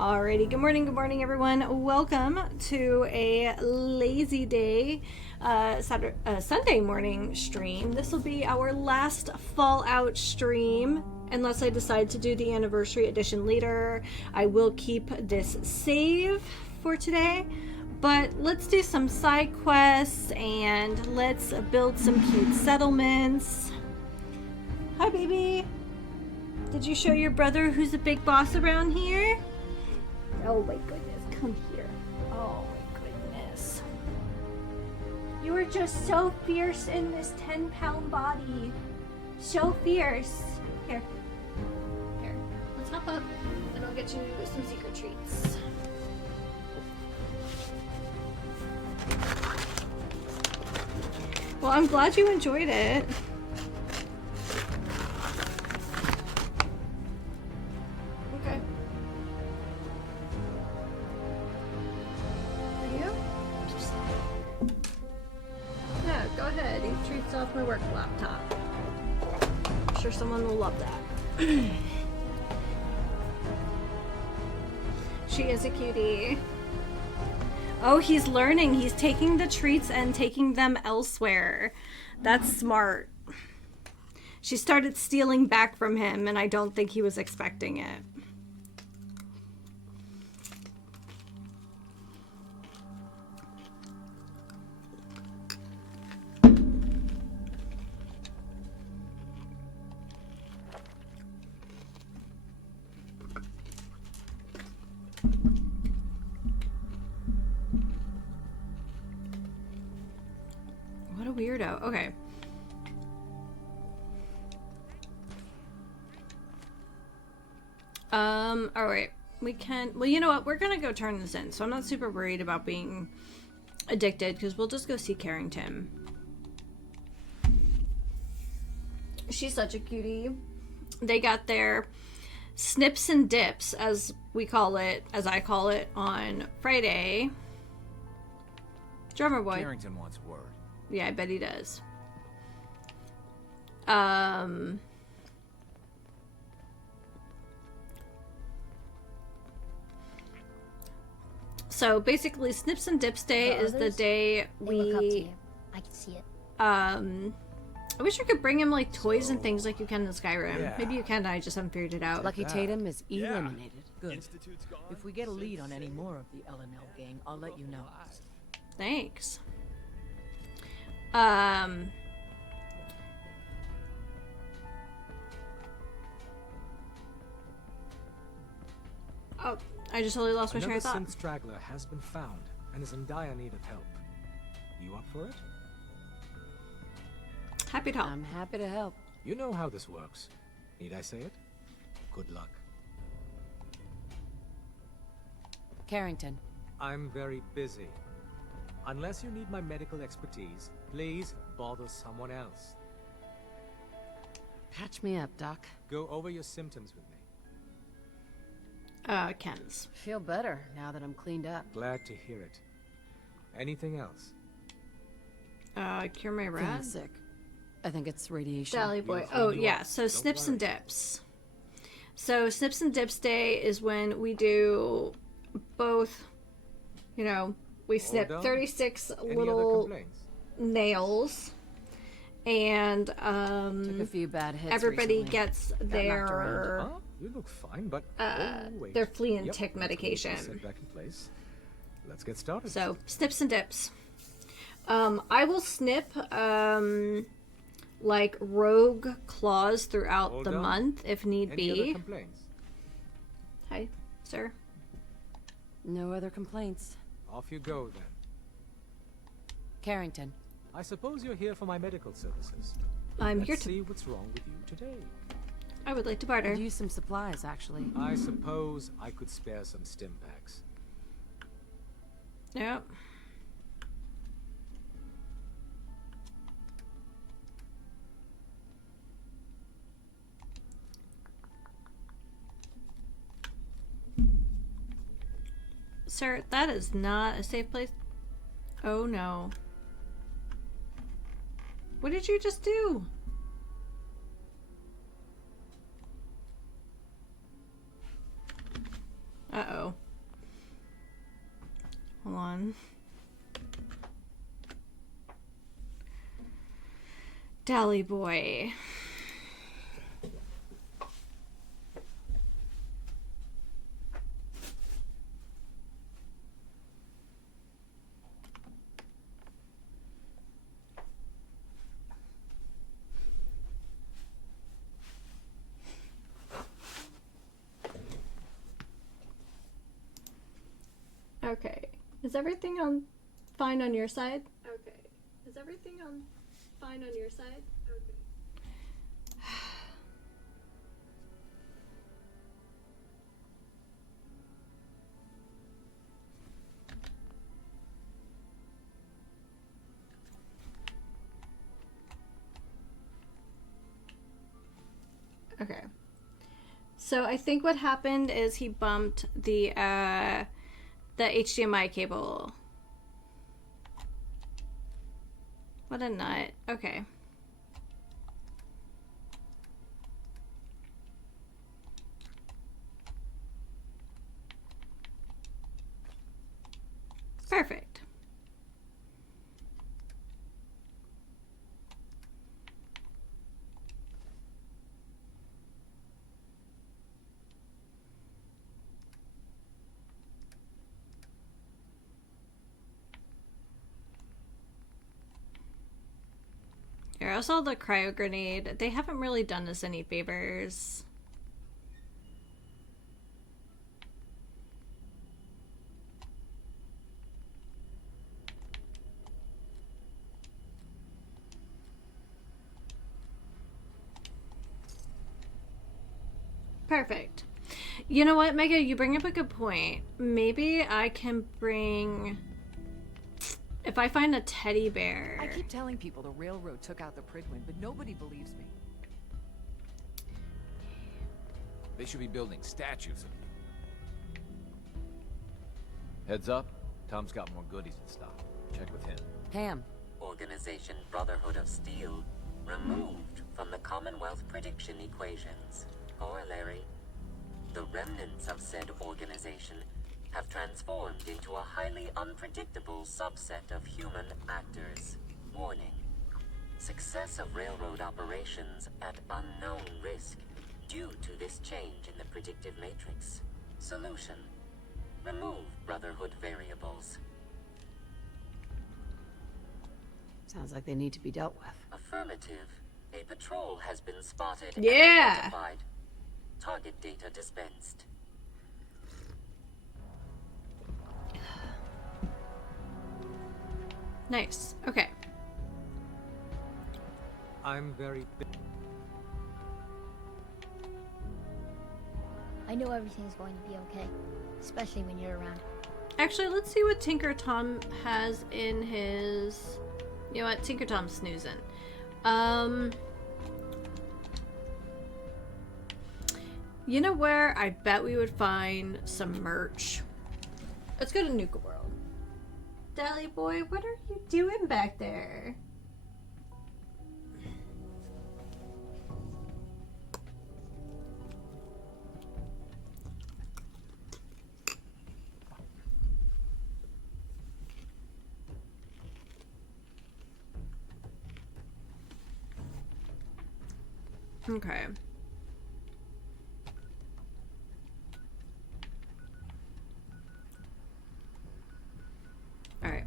Alrighty, good morning everyone. Welcome to a lazy day Sunday morning stream. This will be our last Fallout stream, unless I decide to do the anniversary edition later. I will keep this save for today, but let's do some side quests and let's build some cute settlements. Hi baby! Did you show your brother who's a big boss around here? Oh my goodness, come here. Oh my goodness. You are just so fierce in this 10-pound body. So fierce. Here. Here. Let's hop up and I'll get you some secret treats. Well, I'm glad you enjoyed it. Off my work laptop. I'm sure someone will love that. She is a cutie. Oh, he's learning. He's taking the treats and taking them elsewhere. That's smart. She started stealing back from him, and I don't think he was expecting it. Weirdo. Okay. All right. We can. Well, you know what? We're gonna go turn this in. So I'm not super worried about being addicted because we'll just go see Carrington. She's such a cutie. They got their snips and dips, as we call it, as I call it, on Friday. Drummer boy. Carrington wants word. Yeah, I bet he does. So basically, Snips and Dips Day is the day we. Look up to you. I can see it. I wish I could bring him like toys and things like you can in Skyrim. Yeah. Maybe you can. I just haven't figured it out. Lucky Tatum is eliminated. Good. If we get a lead on any more of the L&L gang, I'll let you know. Thanks. Oh, I just totally lost my train of thought. Another straggler has been found and is in dire need of help. You up for it? Happy to help. I'm happy to help. You know how this works. Need I say it? Good luck. Carrington. I'm very busy. Unless you need my medical expertise, please bother someone else. Patch me up, Doc. Go over your symptoms with me. Ken's. Feel better now that I'm cleaned up. Glad to hear it. Anything else? Cure my Feeling rat. sick. I think it's radiation. Dally boy. Oh yeah, so Snips and Dips. So Snips and Dips Day is when we do both, you know, we snip 36 little nails, and Took a few bad hits everybody recently. gets Got knocked their Huh? You look fine, but wait. their flea and Yep, tick let's get this medication. set back in place. Let's get started. So Snips and Dips. I will snip like rogue claws throughout Hold the on. month if need Any other be. complaints? Hi, sir. No other complaints. Off you go then. Carrington. I suppose you're here for my medical services. I'm Let's here to. see what's wrong with you today. I would like to barter. Could use some supplies, actually. I suppose I could spare some stim packs. Yep. Sir, that is not a safe place. Oh no. What did you just do? Uh-oh. on. Dally boy. Okay. Is everything on fine on your side? Okay. Is everything on fine on your side? Okay. Okay. So I think what happened is he bumped the HDMI cable. What a nut. Okay. Perfect. Here, I saw the cryo grenade. They haven't really done us any favors. Perfect. You know what, Mega? You bring up a good point. Maybe I can bring... If I find a teddy bear... I keep telling people the railroad took out the Pridwin, but nobody believes me. They should be building statues. Heads up, Tom's got more goodies in stock. Check with him. Pam. Organization Brotherhood of Steel removed from the Commonwealth prediction equations. Corollary: the remnants of said organization have transformed into a highly unpredictable subset of human actors. Warning: success of railroad operations at unknown risk due to this change in the predictive matrix. Solution: remove Brotherhood variables. Sounds like they need to be dealt with. Affirmative. A patrol has been spotted Yeah. and identified. Target data dispensed. Nice. Okay. I'm very I know everything's going to be okay, especially when you're around. Actually, let's see what Tinker Tom has in his... You know what? Tinker Tom's snoozing. You know where I bet we would find some merch? Let's go to Nuka World. Dally boy, what are you doing back there? Okay. Alright.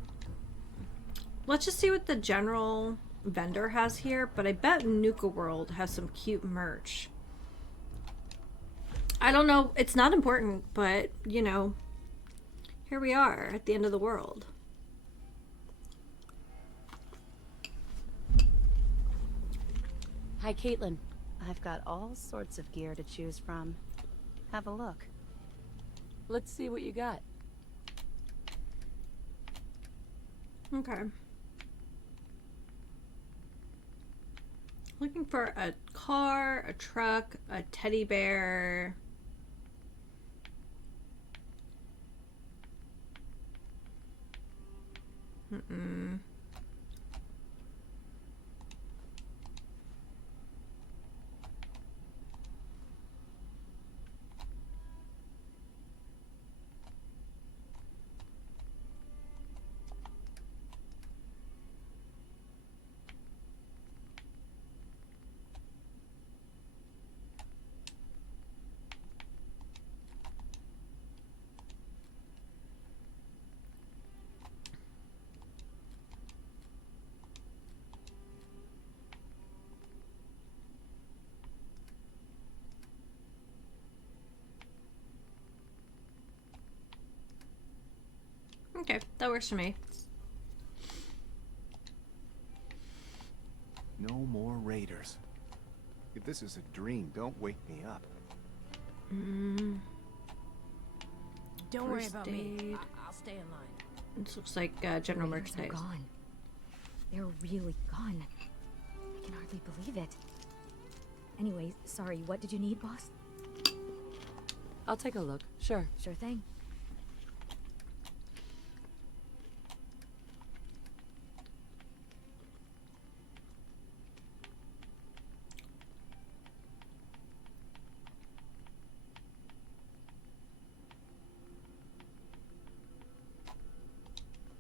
Let's just see what the general vendor has here, but I bet Nuka World has some cute merch. I don't know, it's not important, but, you know, here we are at the end of the world. Hi, Caitlin. I've got all sorts of gear to choose from. Have a look. Let's see what you got. Okay. Looking for a car, a truck, a teddy bear. Mm-mm. Okay, that works for me. No more raiders. If this is a dream, don't wake me up. Don't worry First about me. aid. I'll stay in line. This looks like general Raiders are merchandise. gone. They're really gone. I can hardly believe it. Anyway, sorry, what did you need, boss? I'll take a look. Sure. Sure thing.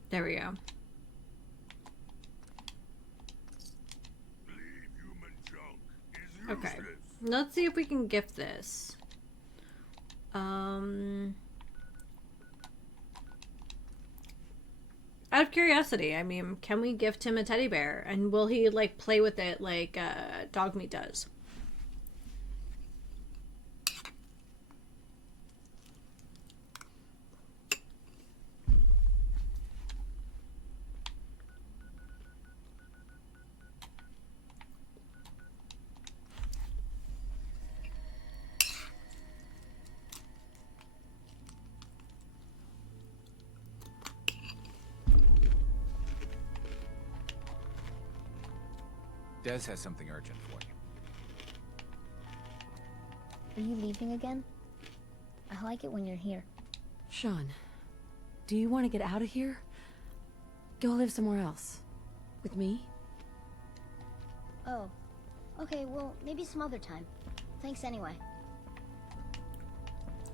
There we go. Okay, let's see if we can gift this. Out of curiosity, I mean, can we gift him a teddy bear? And will he, like, play with it like dog meat does? Des has something urgent for you. Are you leaving again? I like it when you're here. Sean, do you want to get out of here? Go live somewhere else. With me? Oh. Okay, well, maybe some other time. Thanks anyway.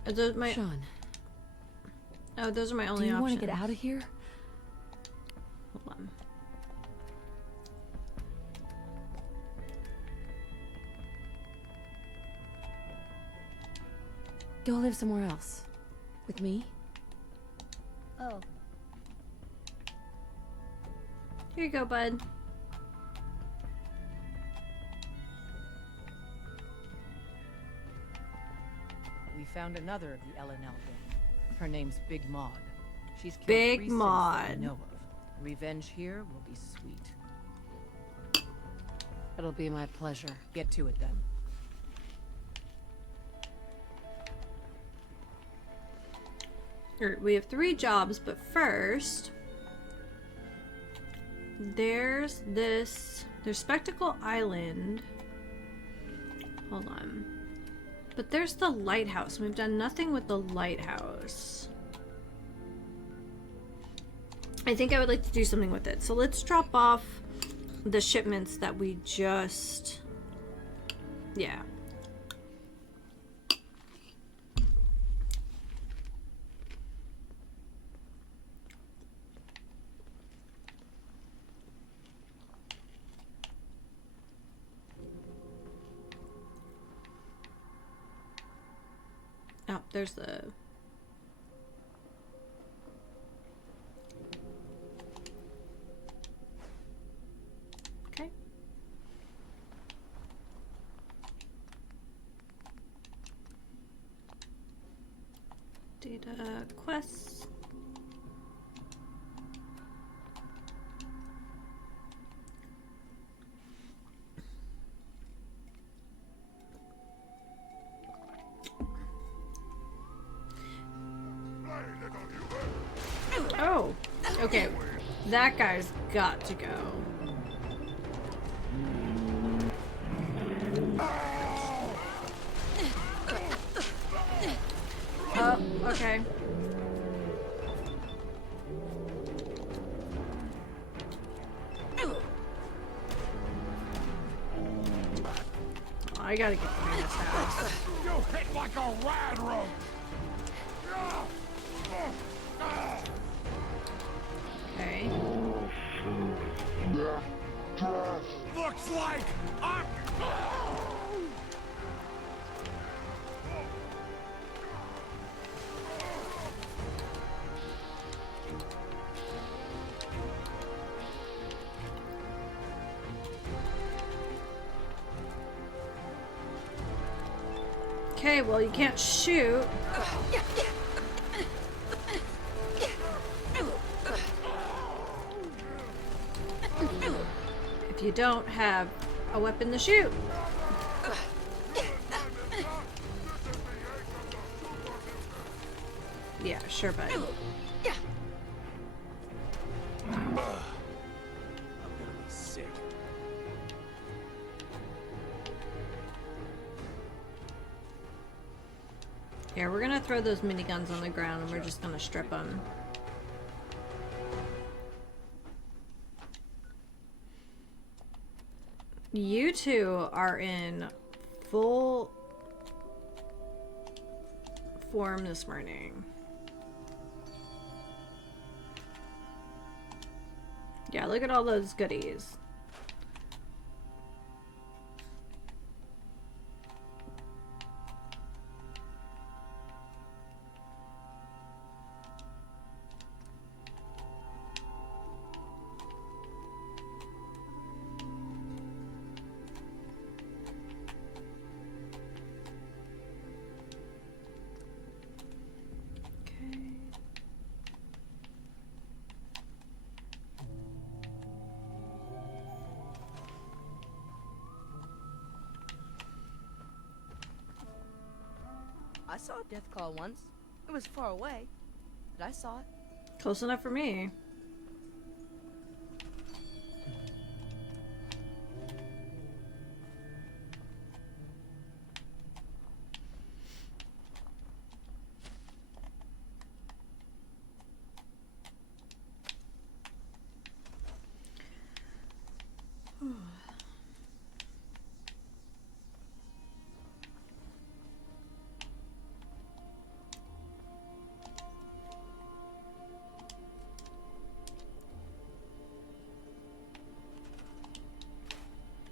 Are those my... Sean, Oh, those are my do only you options. want to get out of here? Hold on. Go live somewhere else. With me? Oh. Here you go, bud. We found another of the LNL gang. Her name's Big Maud. She's killed Big 3 since that Maud. we know of. Revenge here will be sweet. It'll be my pleasure. Get to it then. We have 3 jobs, but first... There's Spectacle Island. Hold on. But there's the lighthouse. We've done nothing with the lighthouse. I think I would like to do something with it. So let's drop off the shipments that we just... Yeah. Oh, there's the... Okay. Data quests. Oh, okay. That guy's got to go. Oh, okay. I gotta get through this house. You hit like a rad rope! Okay. Looks like I'm... Okay, well, you can't shoot. if you don't have a weapon to shoot. Yeah, sure, bud. I'm gonna be sick. Here, we're gonna throw those miniguns on the ground and we're just gonna strip them. You two are in full form this morning. Yeah, look at all those goodies. I saw a death call once. It was far away, but I saw it. Close enough for me.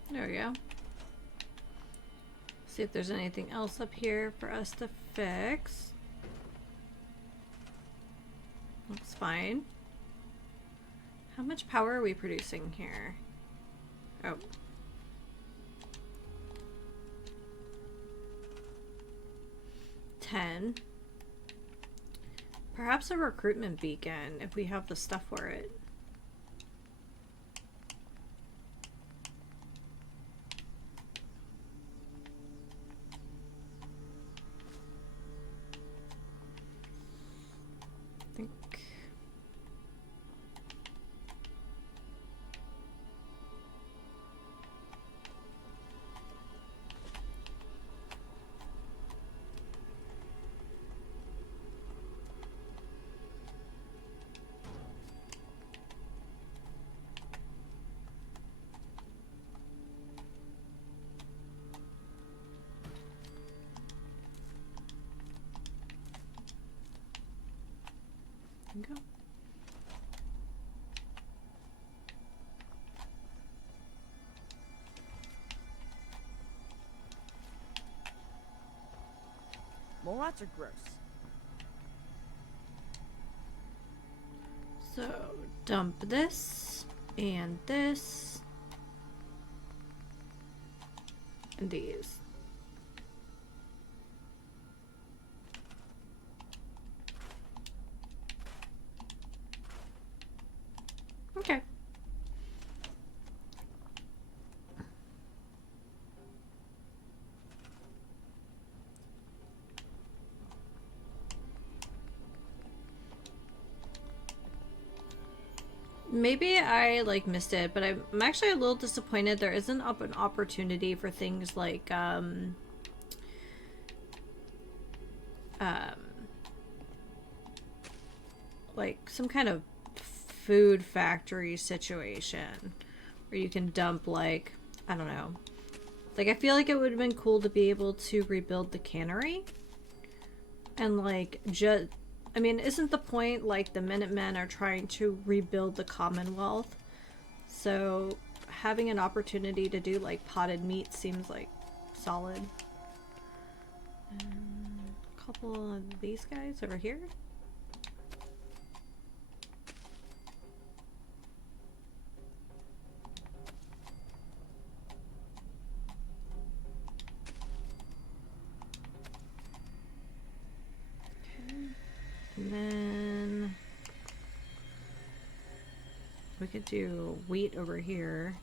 There we go. See if there's anything else up here for us to fix. Looks fine. How much power are we producing here? Oh. $10. Perhaps a recruitment beacon if we have the stuff for it. Go. Mole rats are gross. So dump this and this and these. Okay. Maybe I like missed it, but I'm actually a little disappointed there isn't an opportunity for things like like some kind of food factory situation where you can dump, like, I don't know, like I feel like it would have been cool to be able to rebuild the cannery and like just, I mean, isn't the point like the Minutemen are trying to rebuild the Commonwealth, so having an opportunity to do like potted meat seems like solid. A couple of these guys over here. And then we could do wheat over here.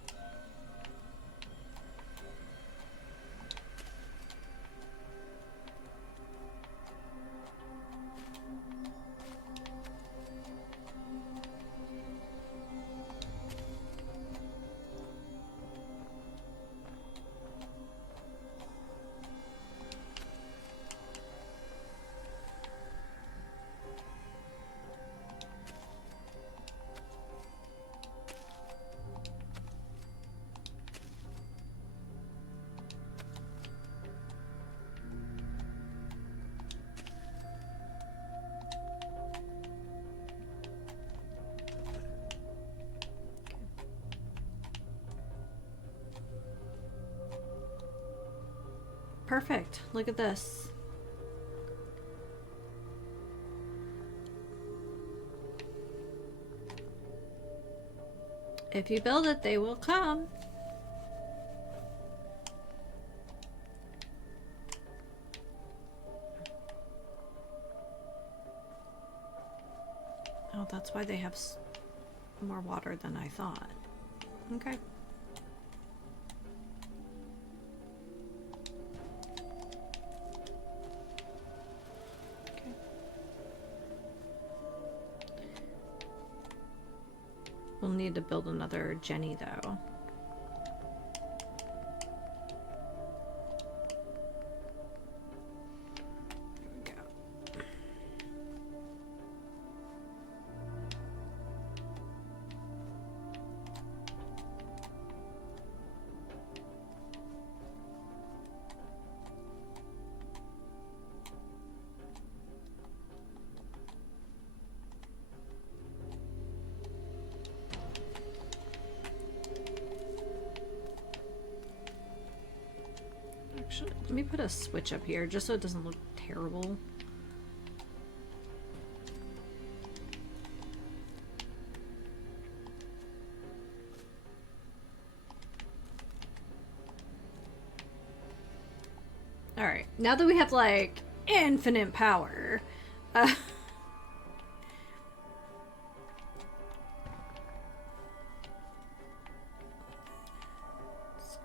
Perfect. Look at this. If you build it, they will come. Oh, that's why they have more water than I thought. Okay. We'll need to build another Jenny, though. Here we go. Actually, let me put a switch up here just so it doesn't look terrible. Alright, now that we have like infinite power, let's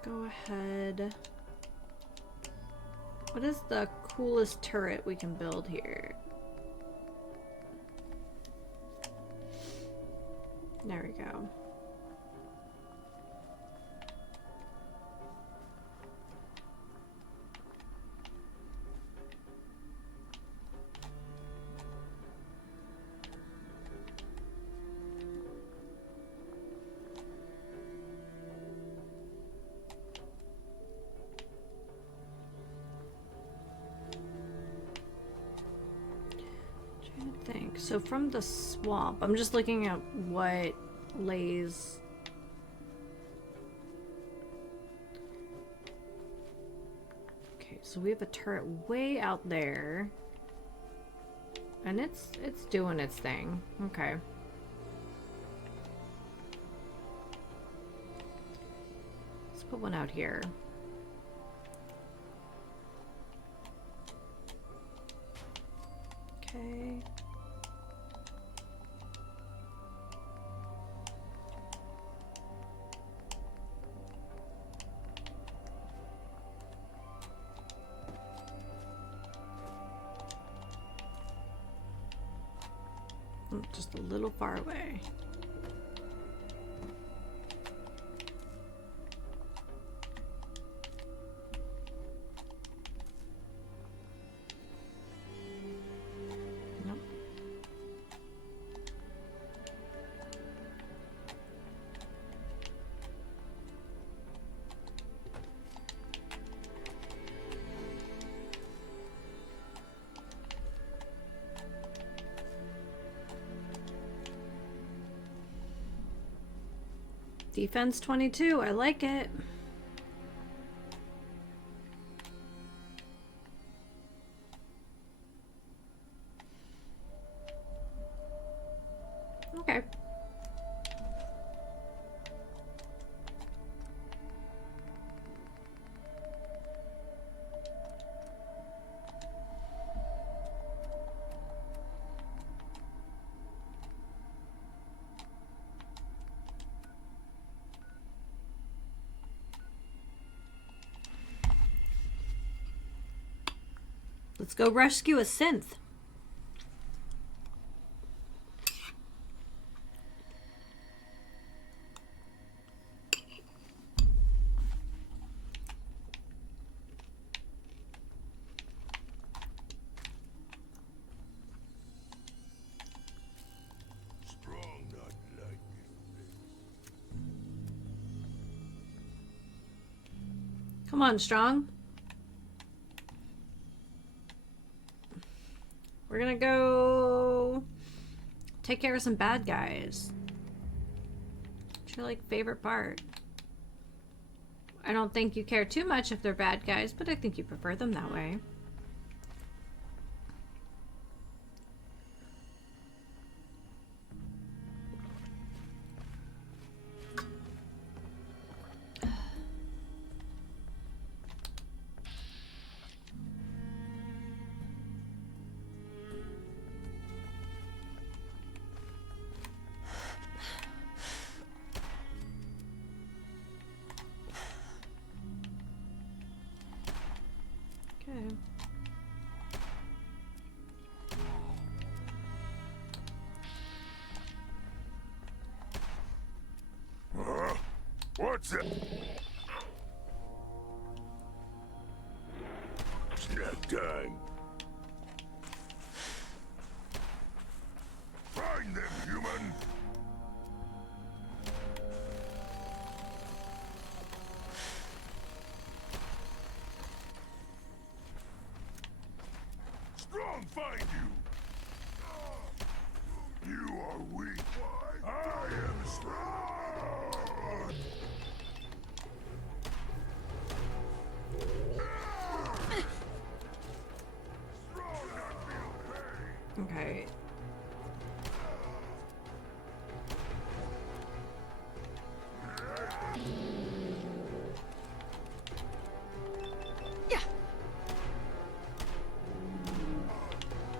go ahead. What is the coolest turret we can build here? There we go. So from the swamp, I'm just looking at what lays. Okay, so we have a turret way out there. And it's doing its thing. Okay. Let's put one out here. Okay. Just a little far away. Nope. Defense 22, I like it. Okay. Let's go rescue a synth. Come on, Strong. We're gonna go take care of some bad guys. What's your like favorite part? I don't think you care too much if they're bad guys, but I think you prefer them that way. Okay. What's it? Snack time. Find them, human. Strong find you. You are weak. I am strong. Okay.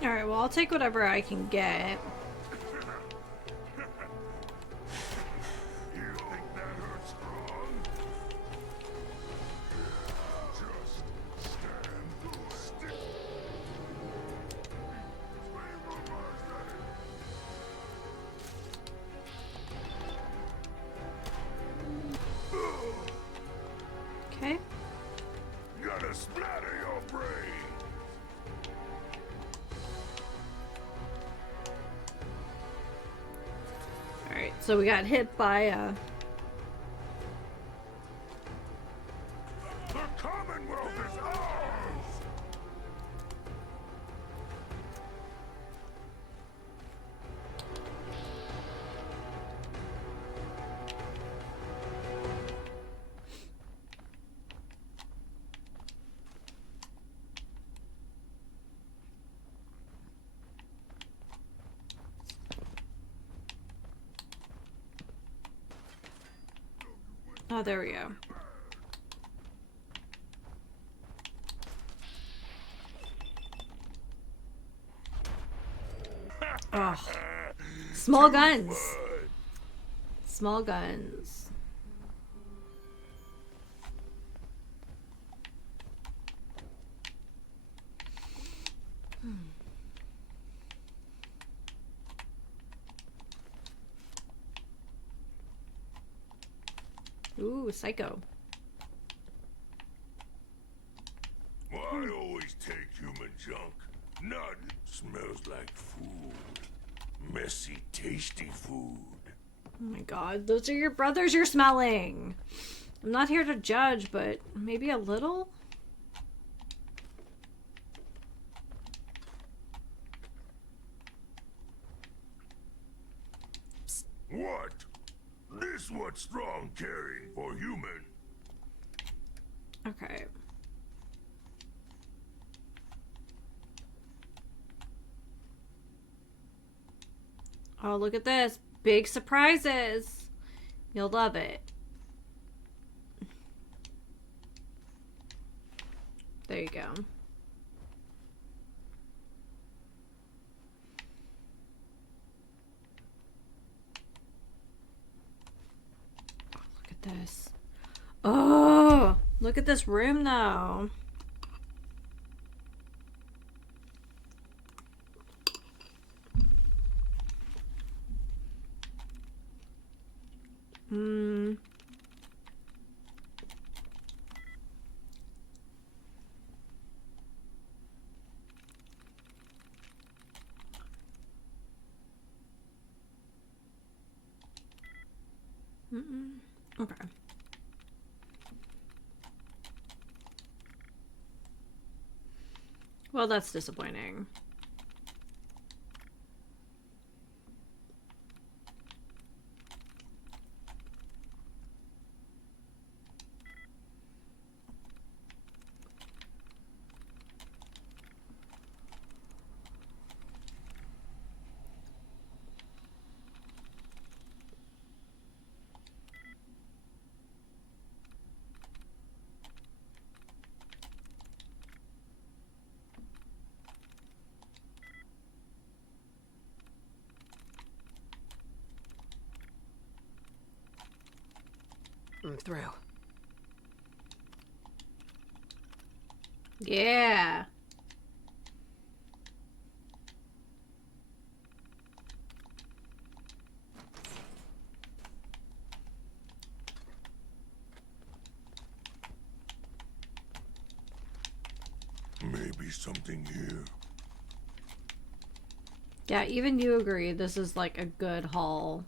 Alright, well, I'll take whatever I can get. You think that hurts strong? Just stand still. Okay. Gotta splatter your brain. Alright, so we got hit by a... The Commonwealth is ours! Oh, there we go. Oh. Small guns. Small guns. Ooh, psycho. I always take human junk. None smells like food. Messy, tasty food. Oh my god, those are your brothers you're smelling. I'm not here to judge, but maybe a little? What? This what strong carrying for human. Okay. Oh, look at this. Big surprises. You'll love it. There you go. Oh, look at this. Oh, look at this room though. Hmm. Okay. Well, that's disappointing. I'm through. Yeah. Maybe something here. Yeah, even you agree this is like a good haul.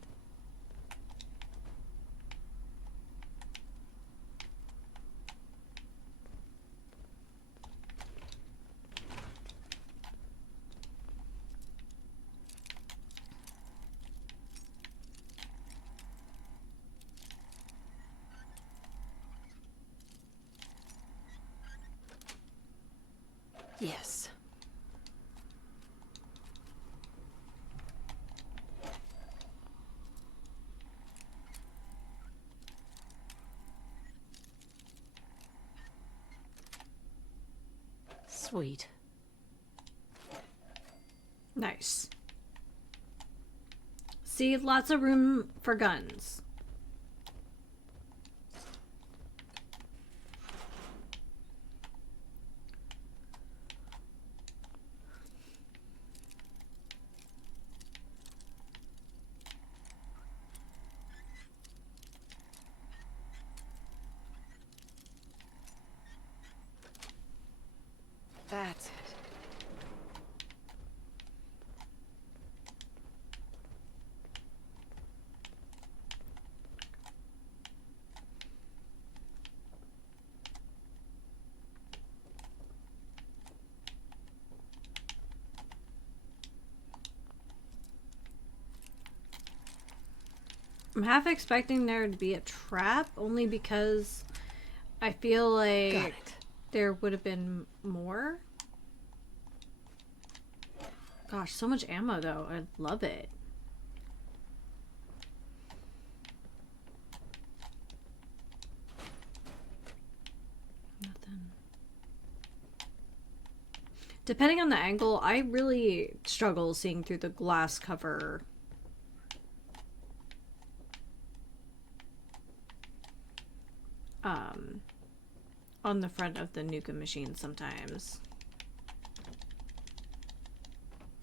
Yes. Sweet. Nice. See, lots of room for guns. That's it. I'm half expecting there to be a trap, only because I feel Got like it. there would have been more. Gosh, so much ammo though. I love it. Nothing. Depending on the angle, I really struggle seeing through the glass cover. On the front of the Nuka machine sometimes.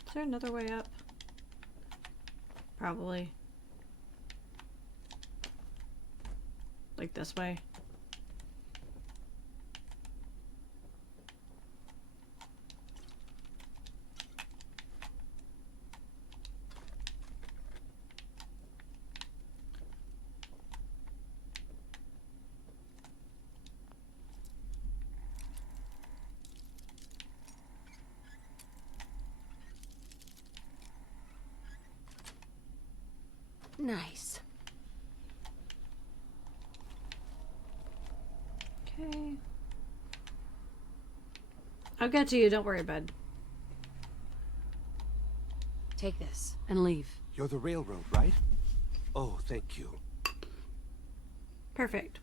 Is there another way up? Probably. Like this way. Nice. Okay. I'll get to you, don't worry, bud. Take this and leave. You're the railroad, right? Oh, thank you. Perfect.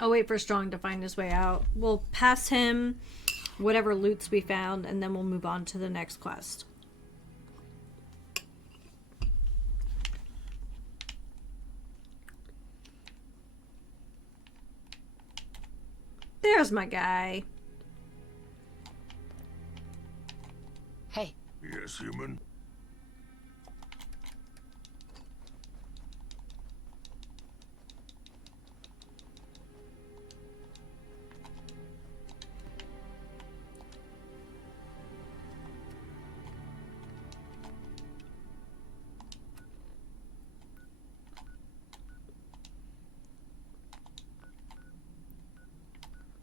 I'll wait for Strong to find his way out. We'll pass him whatever loots we found, and then we'll move on to the next quest. There's my guy. Hey. Yes, human?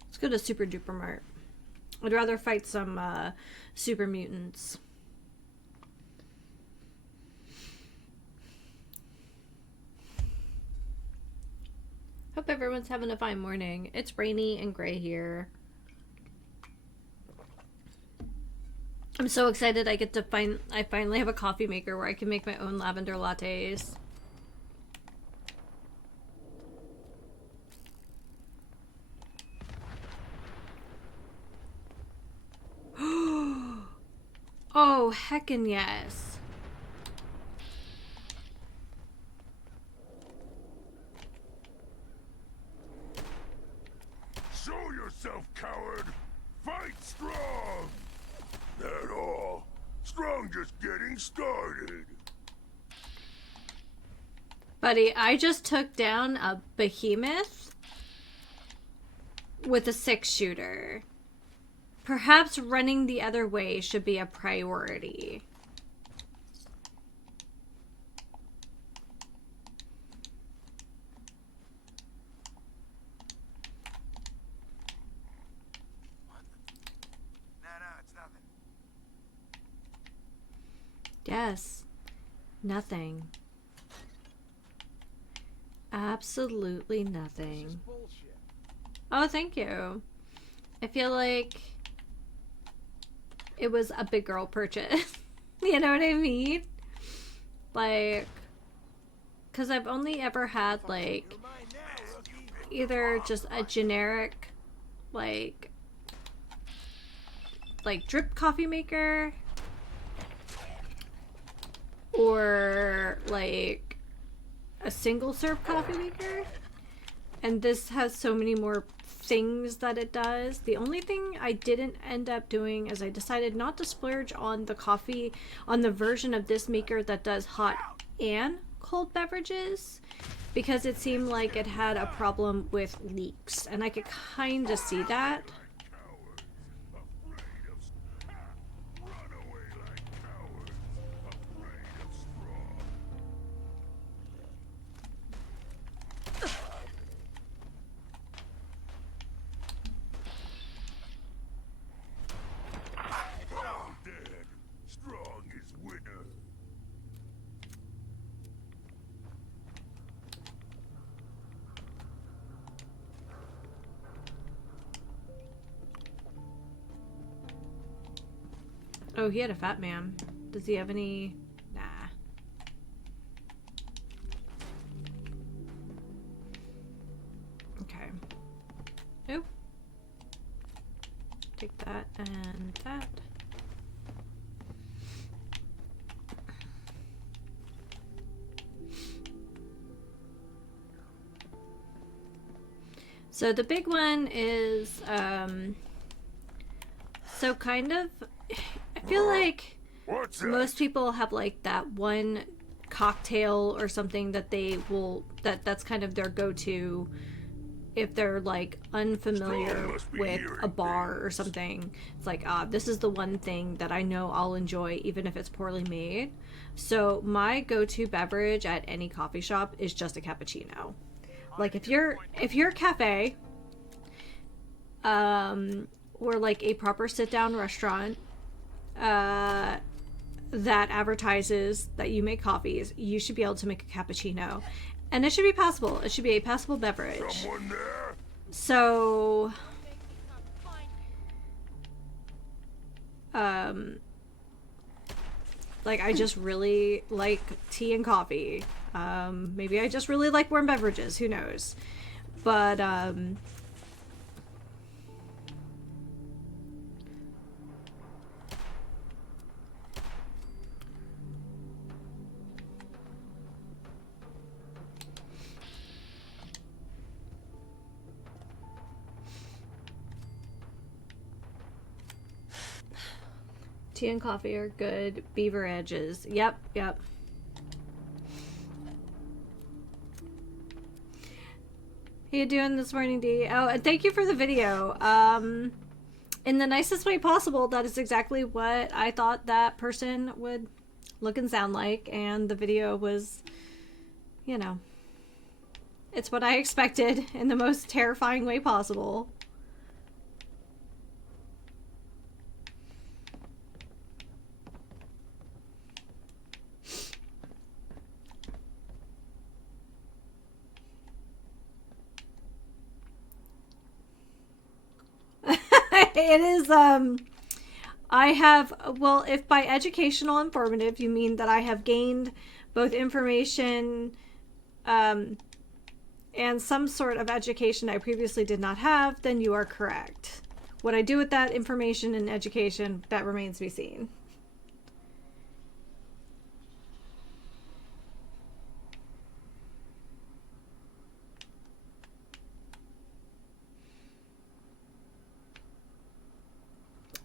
Let's go to Super Duper Mart. I'd rather fight some super mutants. Hope everyone's having a fine morning. It's rainy and gray here. I'm so excited I get to I finally have a coffee maker where I can make my own lavender lattes. Oh, heckin' yes. Show yourself, coward! Fight strong! That all. Strong just getting started. Buddy, I just took down a behemoth with a 6-shooter. Perhaps running the other way should be a priority. It's nothing. Yes. Nothing. Absolutely nothing. Oh, thank you. I feel like it was a big girl purchase. You know what I mean? Like, because I've only ever had, like, either just a generic, like drip coffee maker, or, like, a single serve coffee maker. And this has so many more things that it does. The only thing I didn't end up doing is I decided not to splurge on the coffee, on the version of this maker that does hot and cold beverages, because it seemed like it had a problem with leaks, and I could kind of see that. Oh, he had a fat man. Does he have any? Nah. Okay. Oh. Take that and that. So the big one is, so kind of, I feel like most people have like that one cocktail or something that they will, that's kind of their go-to if they're like unfamiliar with a bar or something. It's like, this is the one thing that I know I'll enjoy even if it's poorly made. So my go-to beverage at any coffee shop is just a cappuccino. Like if you're a cafe, or like a proper sit-down restaurant that advertises that you make coffees, you should be able to make a cappuccino, and it should be passable. It should be a passable beverage. So, like, I just really like tea and coffee. Maybe I just really like warm beverages. Who knows? But, tea and coffee are good beaver edges. Yep, yep. How you doing this morning, Dee? Oh, and thank you for the video. In the nicest way possible, that is exactly what I thought that person would look and sound like, and the video was, you know, it's what I expected in the most terrifying way possible. It is, I have, well, if by educational informative you mean that I have gained both information and some sort of education I previously did not have, then you are correct. What I do with that information and education, that remains to be seen.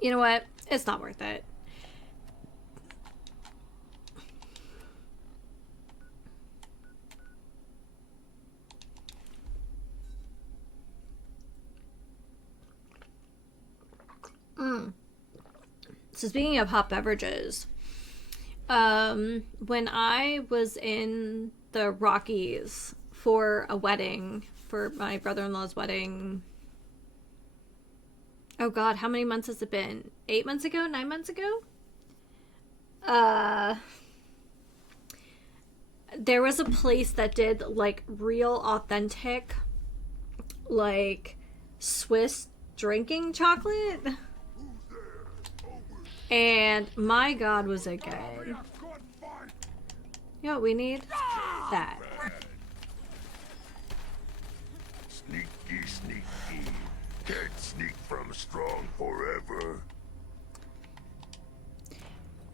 You know what? It's not worth it. So speaking of hot beverages, when I was in the Rockies for a wedding, for my brother-in-law's wedding, oh God, how many months has it been? 8 months ago? 9 months ago? There was a place that did like real authentic, like Swiss drinking chocolate. And my God, was it good. You know what we need? That. Sneaky, sneaky. Can't sneak from strong forever.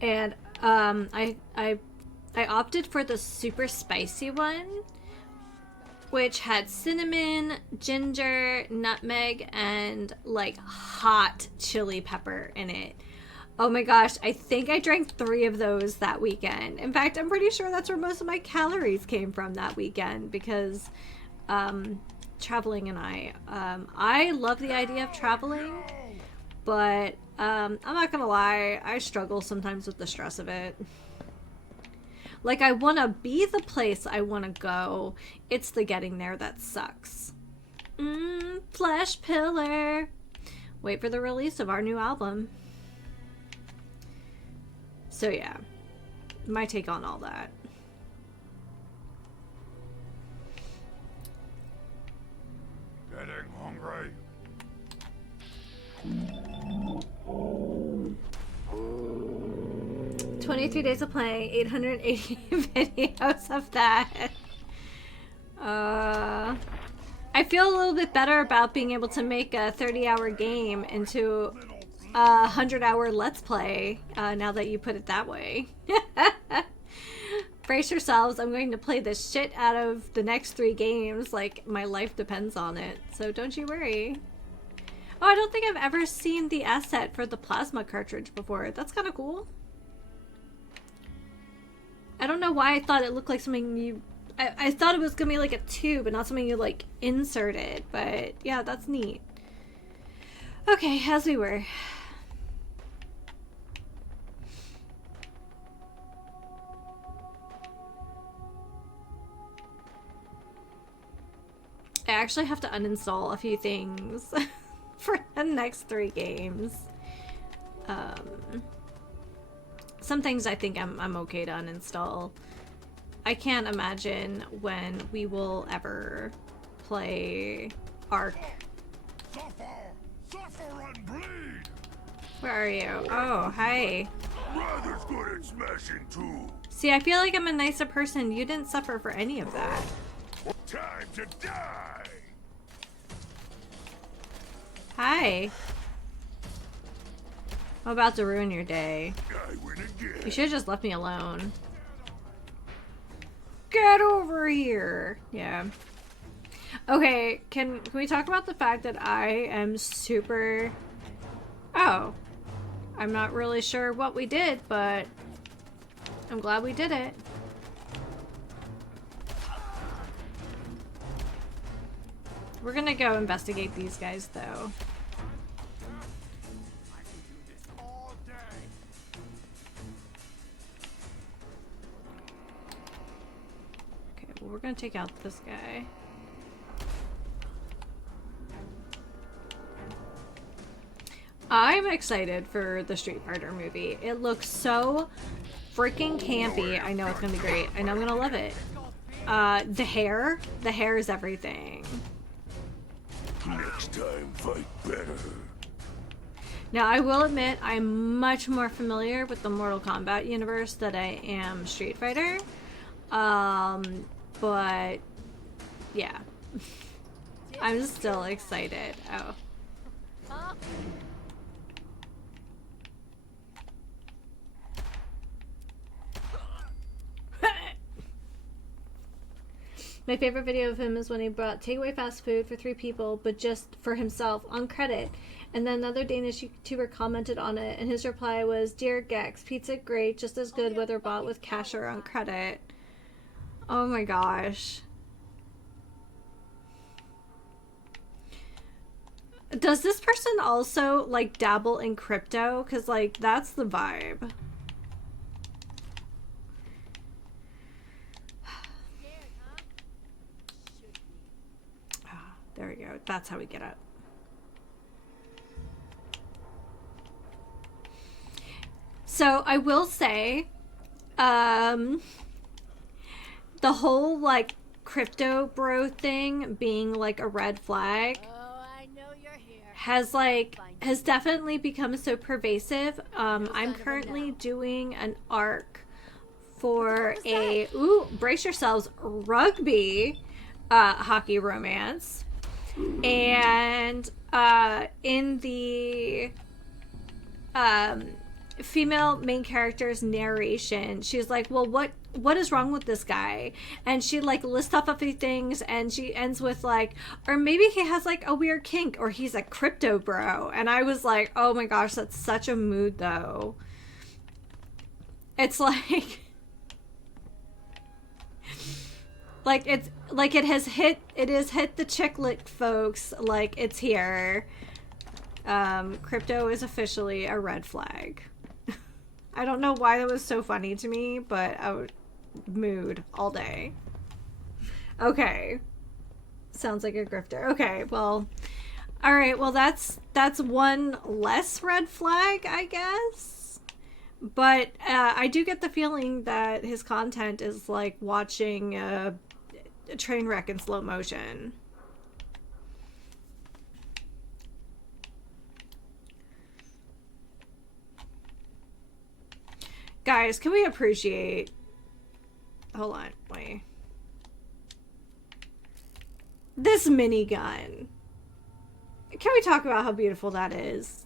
And I opted for the super spicy one, which had cinnamon, ginger, nutmeg, and like hot chili pepper in it. Oh my gosh, I think I drank 3 of those that weekend. In fact, I'm pretty sure that's where most of my calories came from that weekend, because traveling and I love the idea of traveling, but I'm not gonna lie, I struggle sometimes with the stress of it. Like, I want to be the place I want to go. It's the getting there that sucks. Flesh Pillar. Wait for the release of our new album. So yeah, my take on all that. Getting hungry. 23 days of playing, 880 videos of that. I feel a little bit better about being able to make a 30-hour game into a 100-hour Let's Play, now that you put it that way. Brace yourselves, I'm going to play the shit out of the next 3 games, like my life depends on it, so don't you worry. Oh, I don't think I've ever seen the asset for the plasma cartridge before. That's kind of cool. I don't know why I thought it looked like something you... I thought it was going to be like a tube and not something you, like, inserted, but yeah, that's neat. Okay, as we were. I actually have to uninstall a few things for the next 3 games. Some things I think I'm okay to uninstall. I can't imagine when we will ever play Ark. Suffer and bleed. Where are you? Oh, hi. Rather's good at smashing too. See, I feel like I'm a nicer person. You didn't suffer for any of that. Time to die. Hi. I'm about to ruin your day. I win again. You should have just left me alone. Get over here. Yeah. Okay, can we talk about the fact that I am super... Oh. I'm not really sure what we did, but I'm glad we did it. We're gonna go investigate these guys, though. Okay, well, we're gonna take out this guy. I'm excited for the Street Fighter movie. It looks so freaking campy. I know it's gonna be great. I know I'm gonna love it. The hair is everything. Next time, fight better. Now, I will admit I'm much more familiar with the Mortal Kombat universe than I am Street Fighter. But yeah, I'm still excited. Oh. My favorite video of him is when he brought takeaway fast food for 3 people, but just for himself on credit. And then another Danish YouTuber commented on it, and his reply was, "Dear Gex, pizza great, just as good whether bought with cash or on credit." Oh my gosh. Does this person also, like, dabble in crypto? Because, like, that's the vibe. There we go. That's how we get up. So I will say, the whole like crypto bro thing being like a red flag has definitely become so pervasive. I'm currently doing an arc for a brace yourselves, rugby hockey romance. And in the female main character's narration, she's like, well, what is wrong with this guy? And she like lists off a few things, and she ends with like, or maybe he has like a weird kink, or he's a crypto bro. And I was like, oh my gosh, that's such a mood though. It's like like it's like it has hit the chick lit, folks. Like, it's here. Crypto is officially a red flag. I don't know why that was so funny to me, but I would mood all day. Okay. Sounds like a grifter. Okay, well, all right, well, that's one less red flag, I guess. But I do get the feeling that his content is like watching a train wreck in slow motion. Guys, can we appreciate... Hold on, wait. This minigun. Can we talk about how beautiful that is?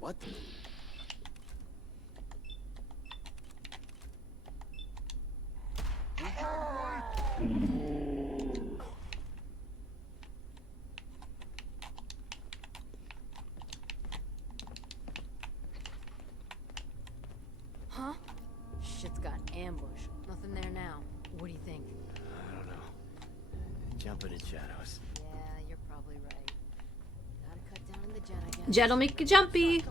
What? Huh? Shit's got ambushed. Nothing there now. What do you think? I don't know. Jumping in shadows. Yeah, you're probably right. Gotta cut down on the jet, I guess. Jet'll make you jumpy.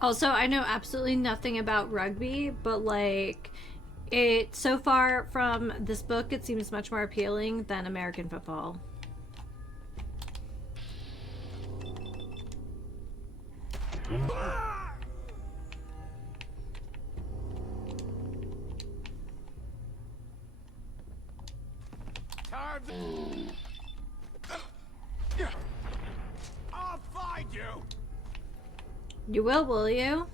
Also, I know absolutely nothing about rugby, but like it so far from this book, it seems much more appealing than American football. I'll find you. You will you?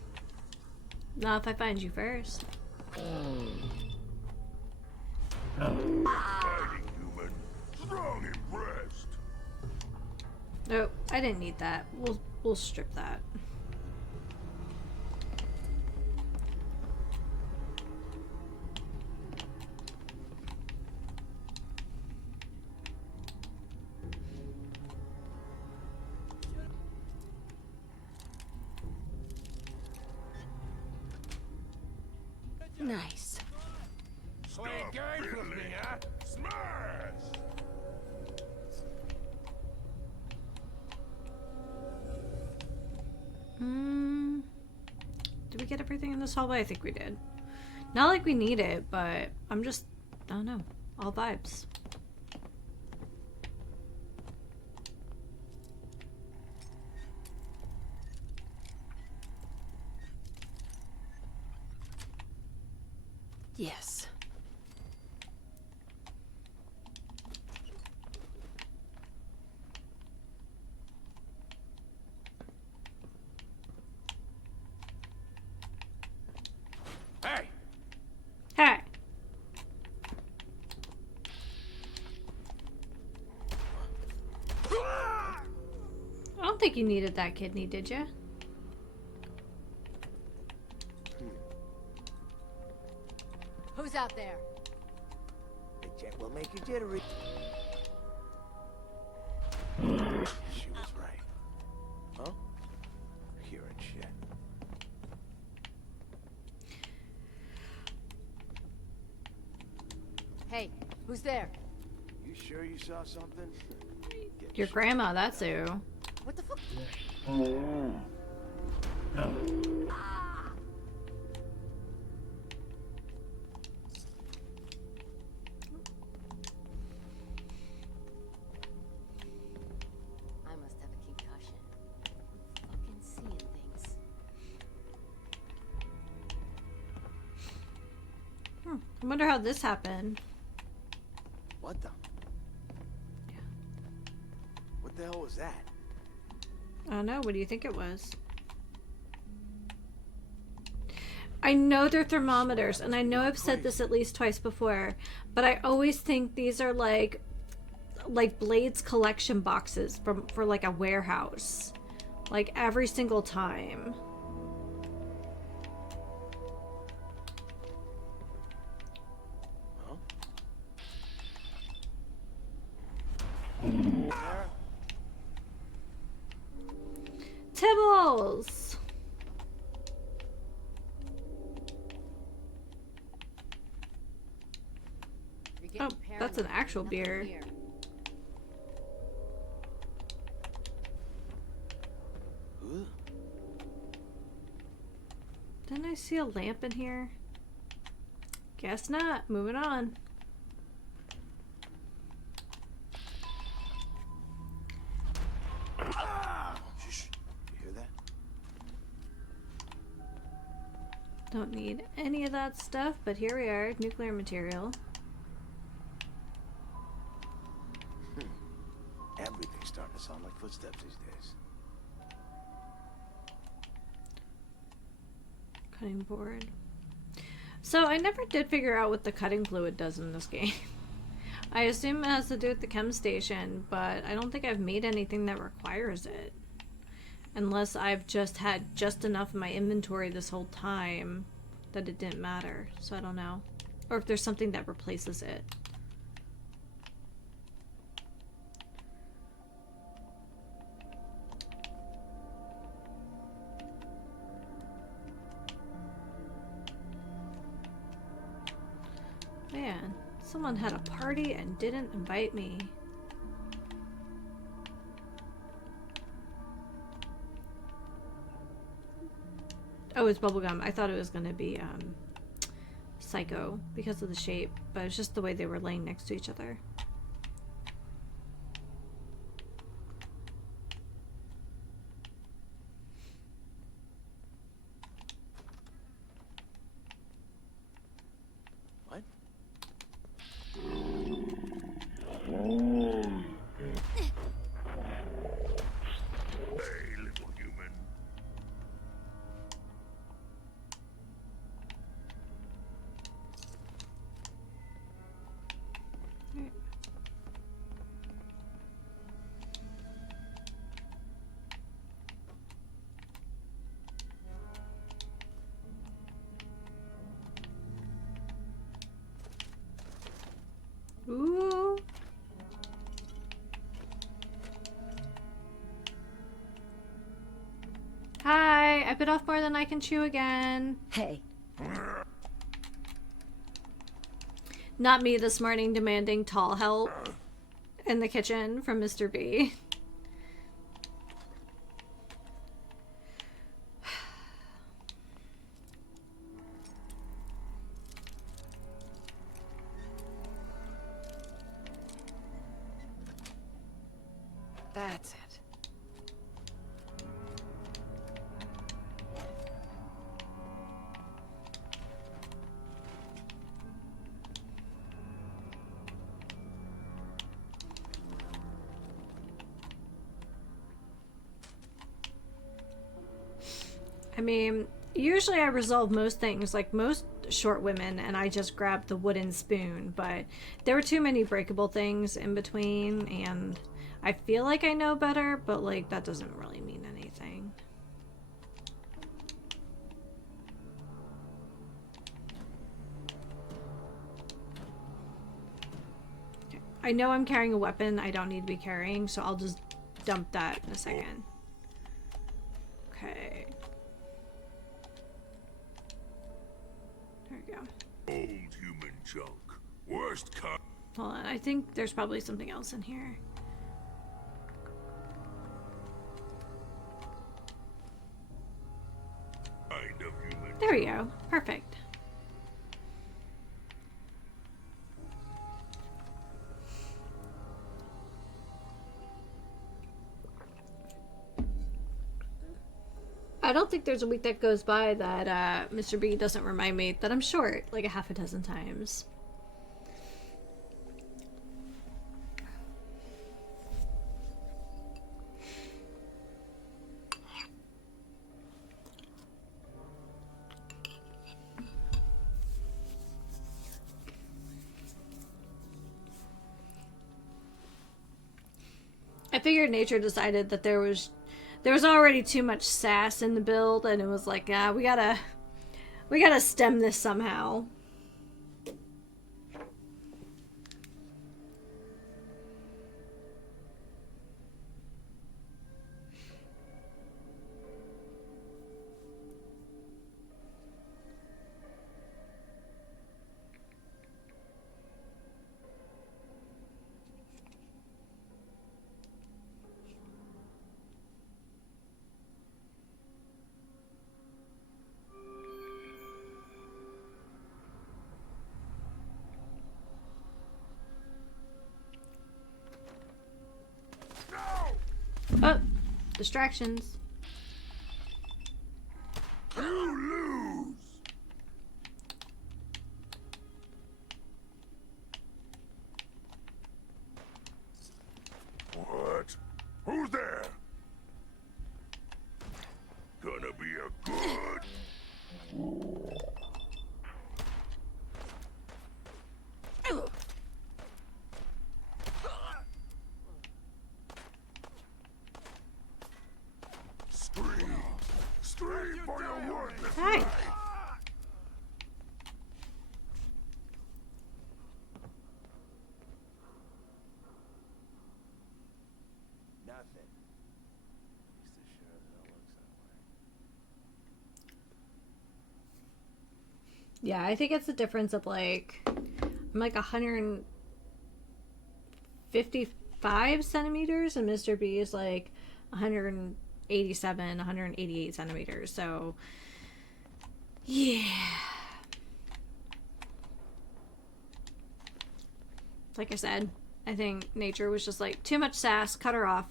Not if I find you first. Fighting human, strong and breast. Nope, I didn't need that. We'll strip that. Nice. Sweet games with me, huh? Smash! Did we get everything in this hallway? I think we did. Not like we need it, but I don't know. All vibes. Yes. Hey! Hey! I don't think you needed that kidney, did you? Who's out there? The jet will make you jittery. She was right. Huh? Hearing shit. Hey, who's there? You sure you saw something? Your grandma, that's who. What the fuck? I must have a concussion. I'm fucking seeing things. I wonder how this happened. What the? What the hell was that? I don't know. What do you think it was? I know they're thermometers, and I know I've said this at least twice before, but I always think these are like Blade's collection boxes for like a warehouse. Like every single time. Tibbles! Oh, that's an actual beer. Didn't I see a lamp in here? Guess not. Moving on. You hear that? Don't need any of that stuff, but here we are. Nuclear material. Everything's starting to sound like footsteps these days. Cutting board. So I never did figure out what the cutting fluid does in this game. I assume it has to do with the chem station, but I don't think I've made anything that requires it. Unless I've just had just enough in my inventory this whole time that it didn't matter. So I don't know. Or if there's something that replaces it. Man, someone had a party and didn't invite me. Oh, it's bubblegum. I thought it was gonna be Psycho because of the shape, but it's just the way they were laying next to each other. What? Hey, little human. Ooh. Hi, I bit off more than I can chew again. Hey. Not me this morning demanding tall help in the kitchen from Mr. B. That's it. I mean, usually I resolve most things, like most short women, and I just grab the wooden spoon, but there were too many breakable things in between, and I feel like I know better, but like that doesn't really mean anything. Okay. I know I'm carrying a weapon I don't need to be carrying, so I'll just dump that in a second. Okay. There we go. Old human junk. Worst kind. Hold on, I think there's probably something else in here. Of human. There we go. Perfect. I don't think there's a week that goes by that Mr. B doesn't remind me that I'm short like a half a dozen times. I figured nature decided that there was already too much sass in the build, and it was like, we gotta stem this somehow. Oh, distractions. You lose. What? Who's there? Gonna be a good. Scream for your worthless Hi. life. Nothing. At least it sure as hell looks that way. Yeah, I think it's a difference of like, I'm like 155 centimeters, and Mr. B is like 187, 188 centimeters. So, yeah. Like I said, I think nature was just like, too much sass, cut her off.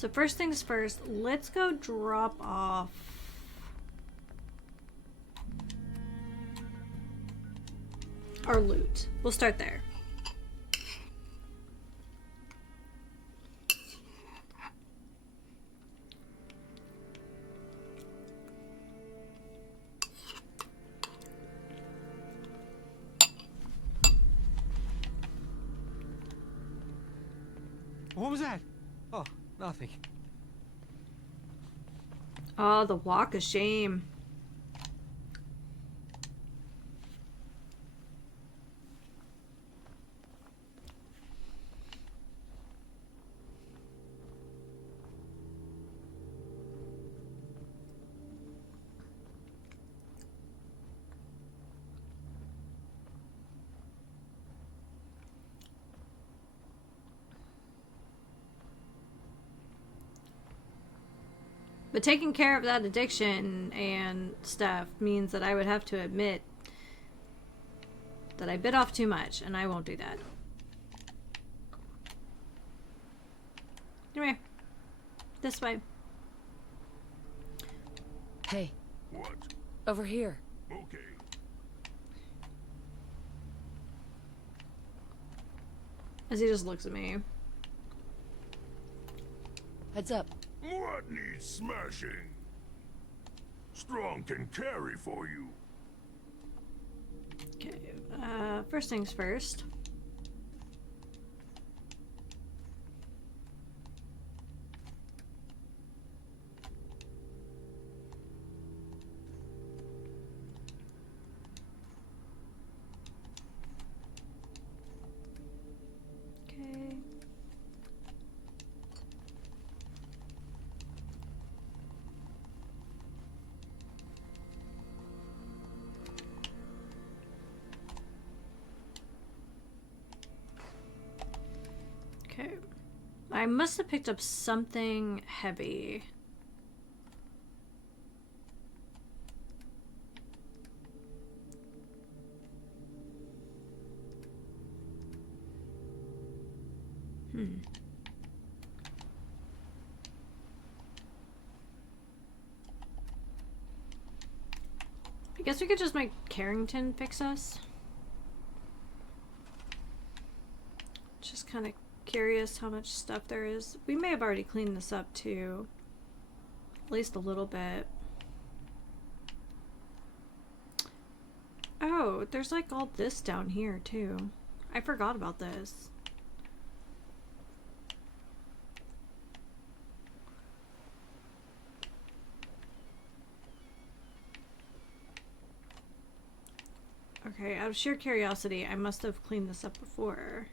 So first things first, let's go drop off our loot. We'll start there. What was that? Oh, nothing. Oh, the walk of shame. But taking care of that addiction and stuff means that I would have to admit that I bit off too much, and I won't do that. Come here. This way. Hey. What? Over here. Okay. As he just looks at me. Heads up. What needs smashing? Strong can carry for you. Okay, first things first. Okay. Okay. I must have picked up something heavy. I guess we could just make Carrington fix us. Just kind of curious how much stuff there is. We may have already cleaned this up too. At least a little bit. Oh, there's like all this down here too. I forgot about this. Okay, out of sheer curiosity, I must have cleaned this up before.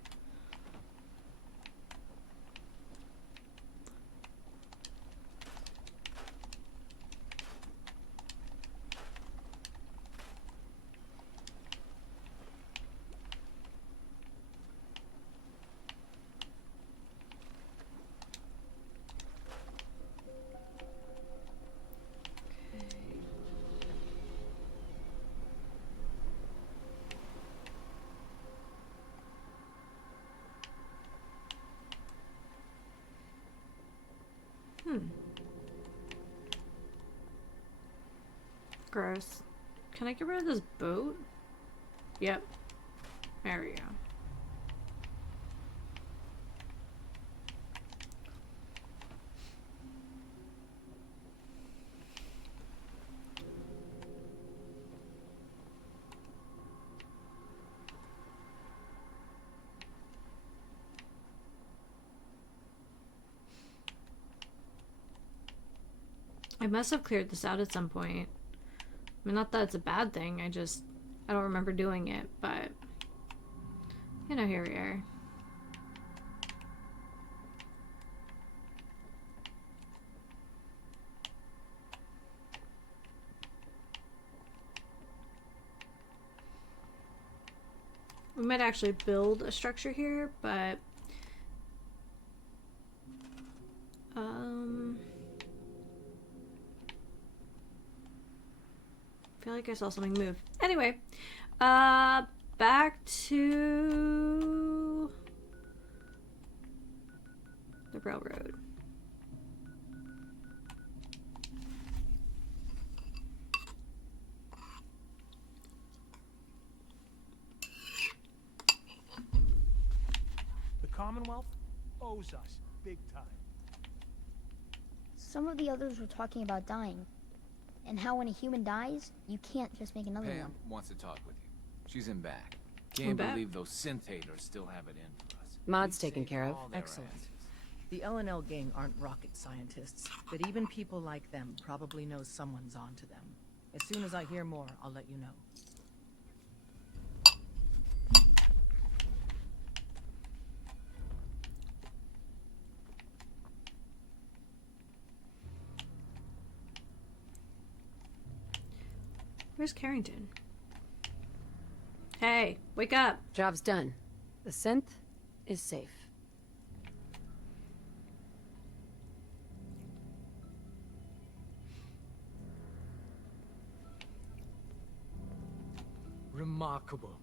Gross. Can I get rid of this boat? Yep. There we go. I must have cleared this out at some point. I mean, not that it's a bad thing, I don't remember doing it, but, you know, here we are. We might actually build a structure here, but, I feel like I saw something move. Anyway, back to the railroad. knows us, big time. Some of the others were talking about dying, and how when a human dies, you can't just make another Pam one. wants to talk with you. She's in back. Can't believe those synth haters still have it in for us. Mod's taken care of. Excellent. The L&L gang aren't rocket scientists, but even people like them probably know someone's onto them. As soon as I hear more, I'll let you know. Where's Carrington? Hey, wake up. Job's done. The synth is safe. Remarkable.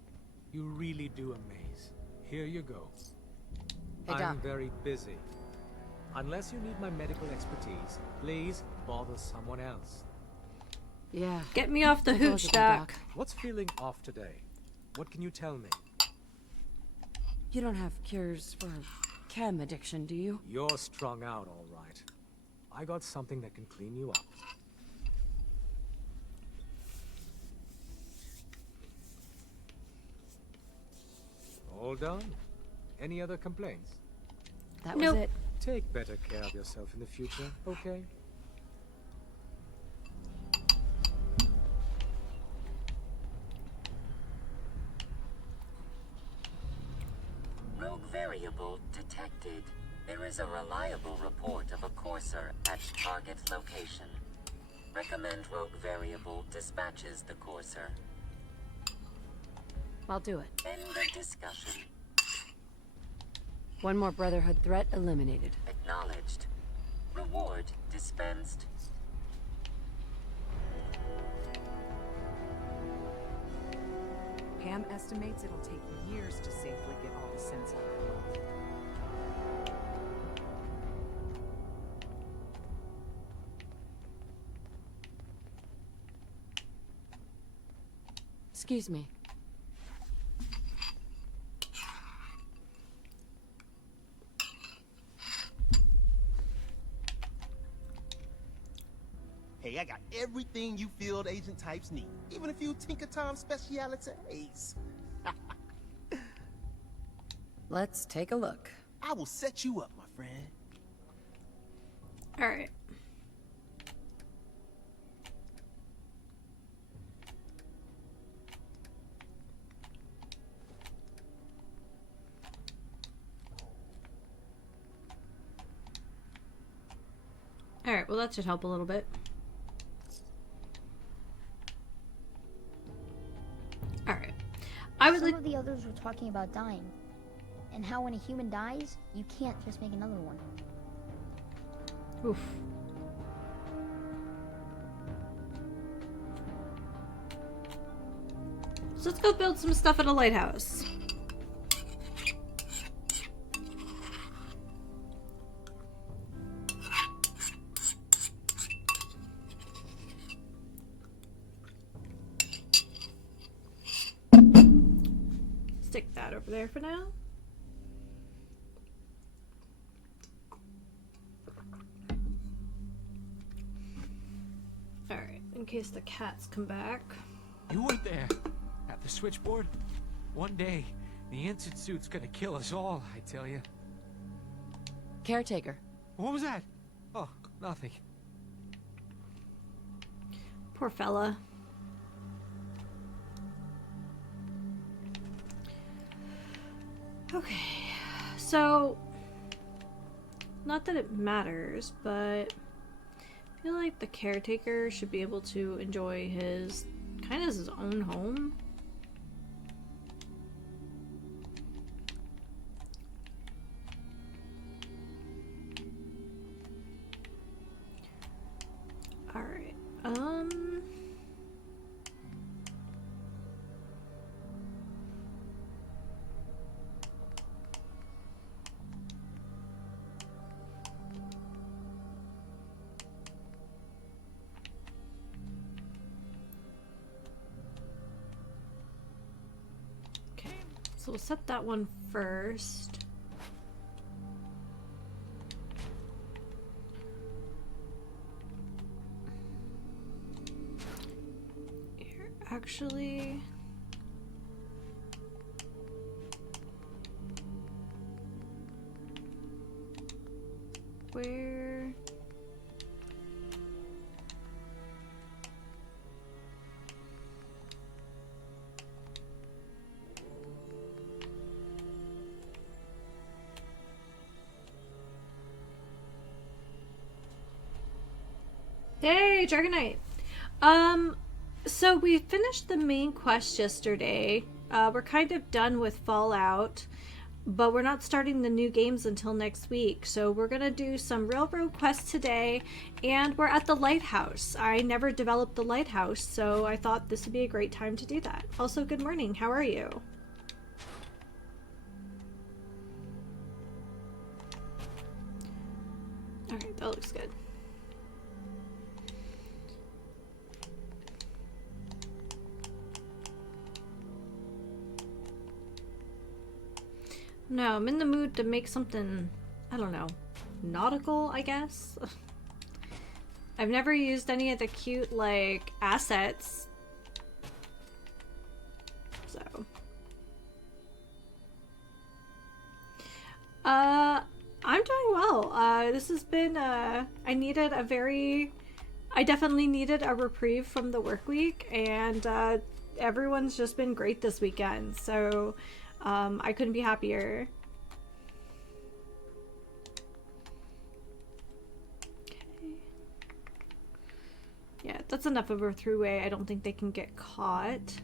You really do amaze. Here you go. Hey, Doc. I'm very busy. Unless you need my medical expertise, please bother someone else. Yeah. Get me off the I'll go hooch, get the Doc. What's feeling off today? What can you tell me? You don't have cures for chem addiction, do you? You're strung out, all right. I got something that can clean you up. All done? Any other complaints? That was it. Take better care of yourself in the future, okay? Rogue variable detected. There is a reliable report of a courser at target location. Recommend rogue variable dispatches the courser. I'll do it. End of discussion. One more Brotherhood threat eliminated. Acknowledged. Reward dispensed. Pam estimates it'll take years to safely get all the synths out of the world. Excuse me. Hey, I got everything you field agent types need. Even a few Tinker Tom specialities. Let's take a look. I will set you up, my friend. All right. All right, well that should help a little bit. All right. I would Some like of the others were talking about dying, and how when a human dies, you can't just make another one. Oof. So let's go build some stuff at a lighthouse. Stick that over there for now. Alright, in case the cats come back. You weren't there at the switchboard? One day, the instant suit's gonna kill us all, I tell you. Caretaker. What was that? Oh, nothing. Poor fella. Okay, so not that it matters, but I feel like the caretaker should be able to enjoy his kind of his own home. All right. Okay, so we'll set that one first. actually... Where... Hey, Dragonite! So we finished the main quest yesterday. We're kind of done with Fallout, but we're not starting the new games until next week. So we're gonna do some railroad quests today, and we're at the lighthouse. I never developed the lighthouse, so I thought this would be a great time to do that. Also, good morning. How are you? Alright, that looks good. No, I'm in the mood to make something, I don't know, nautical, I guess? I've never used any of the cute, like, assets. So. I'm doing well. This has been, I definitely needed a reprieve from the work week, and, everyone's just been great this weekend, so... I couldn't be happier. Okay. Yeah, that's enough of a throughway. I don't think they can get caught.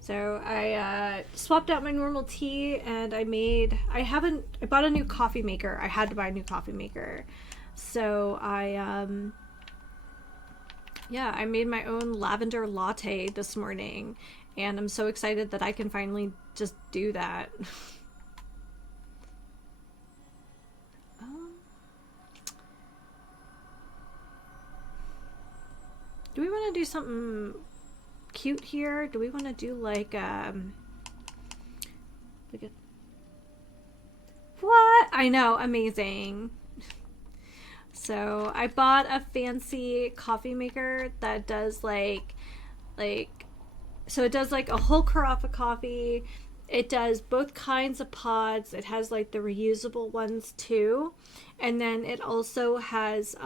So I swapped out my normal tea and I bought a new coffee maker. I had to buy a new coffee maker. So I made my own lavender latte this morning, and I'm so excited that I can finally just do that. Do we want to do something cute here? Do we want to do like what? I know, amazing. So I bought a fancy coffee maker that does so it does like a whole carafe coffee. It does both kinds of pods. It has like the reusable ones too, and then it also has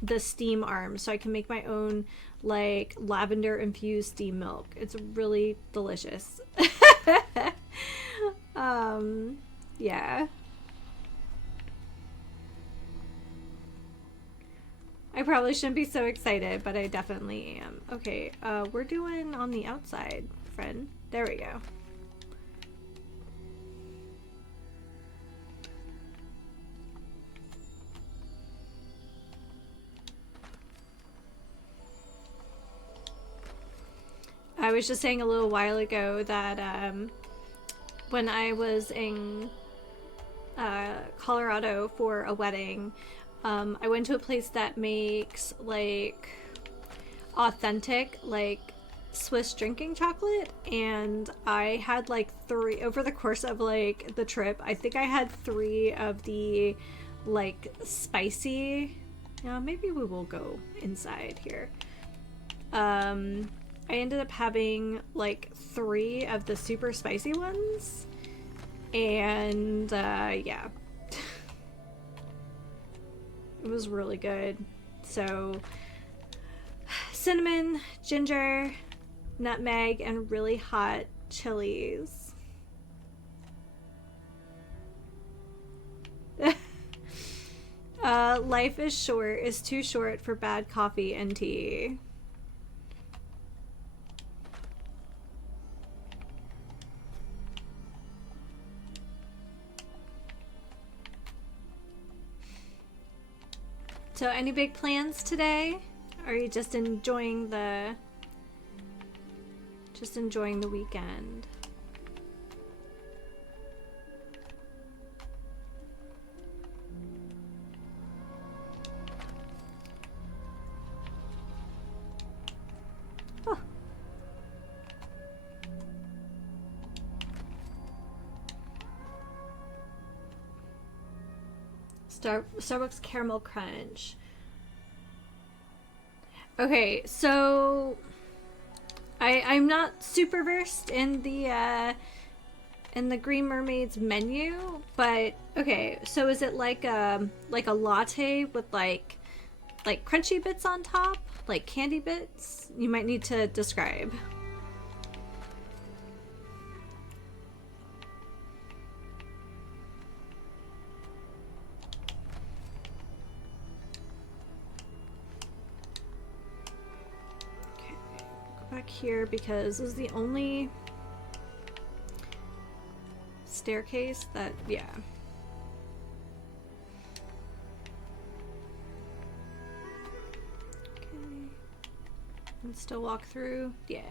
the steam arm, so I can make my own like lavender infused steam milk. It's really delicious. Yeah. I probably shouldn't be so excited, but I definitely am. Okay, we're doing on the outside, friend. There we go. I was just saying a little while ago that when I was in Colorado for a wedding, I went to a place that makes like authentic like Swiss drinking chocolate, and I had like 3 over the course of like the trip. I think I had 3 of the like spicy. Maybe we will go inside here. I ended up having like 3 of the super spicy ones, and yeah. It was really good. So cinnamon, ginger, nutmeg, and really hot chilies. Life is too short for bad coffee and tea. So any big plans today? Or are you just enjoying the weekend? Oh. Starbucks Caramel Crunch. Okay, so I'm not super versed in the Green Mermaid's menu, but okay, so is it like a latte with like crunchy bits on top, like candy bits? You might need to describe. Okay, go back here because this is the only staircase that, yeah. And still walk through. Yeah.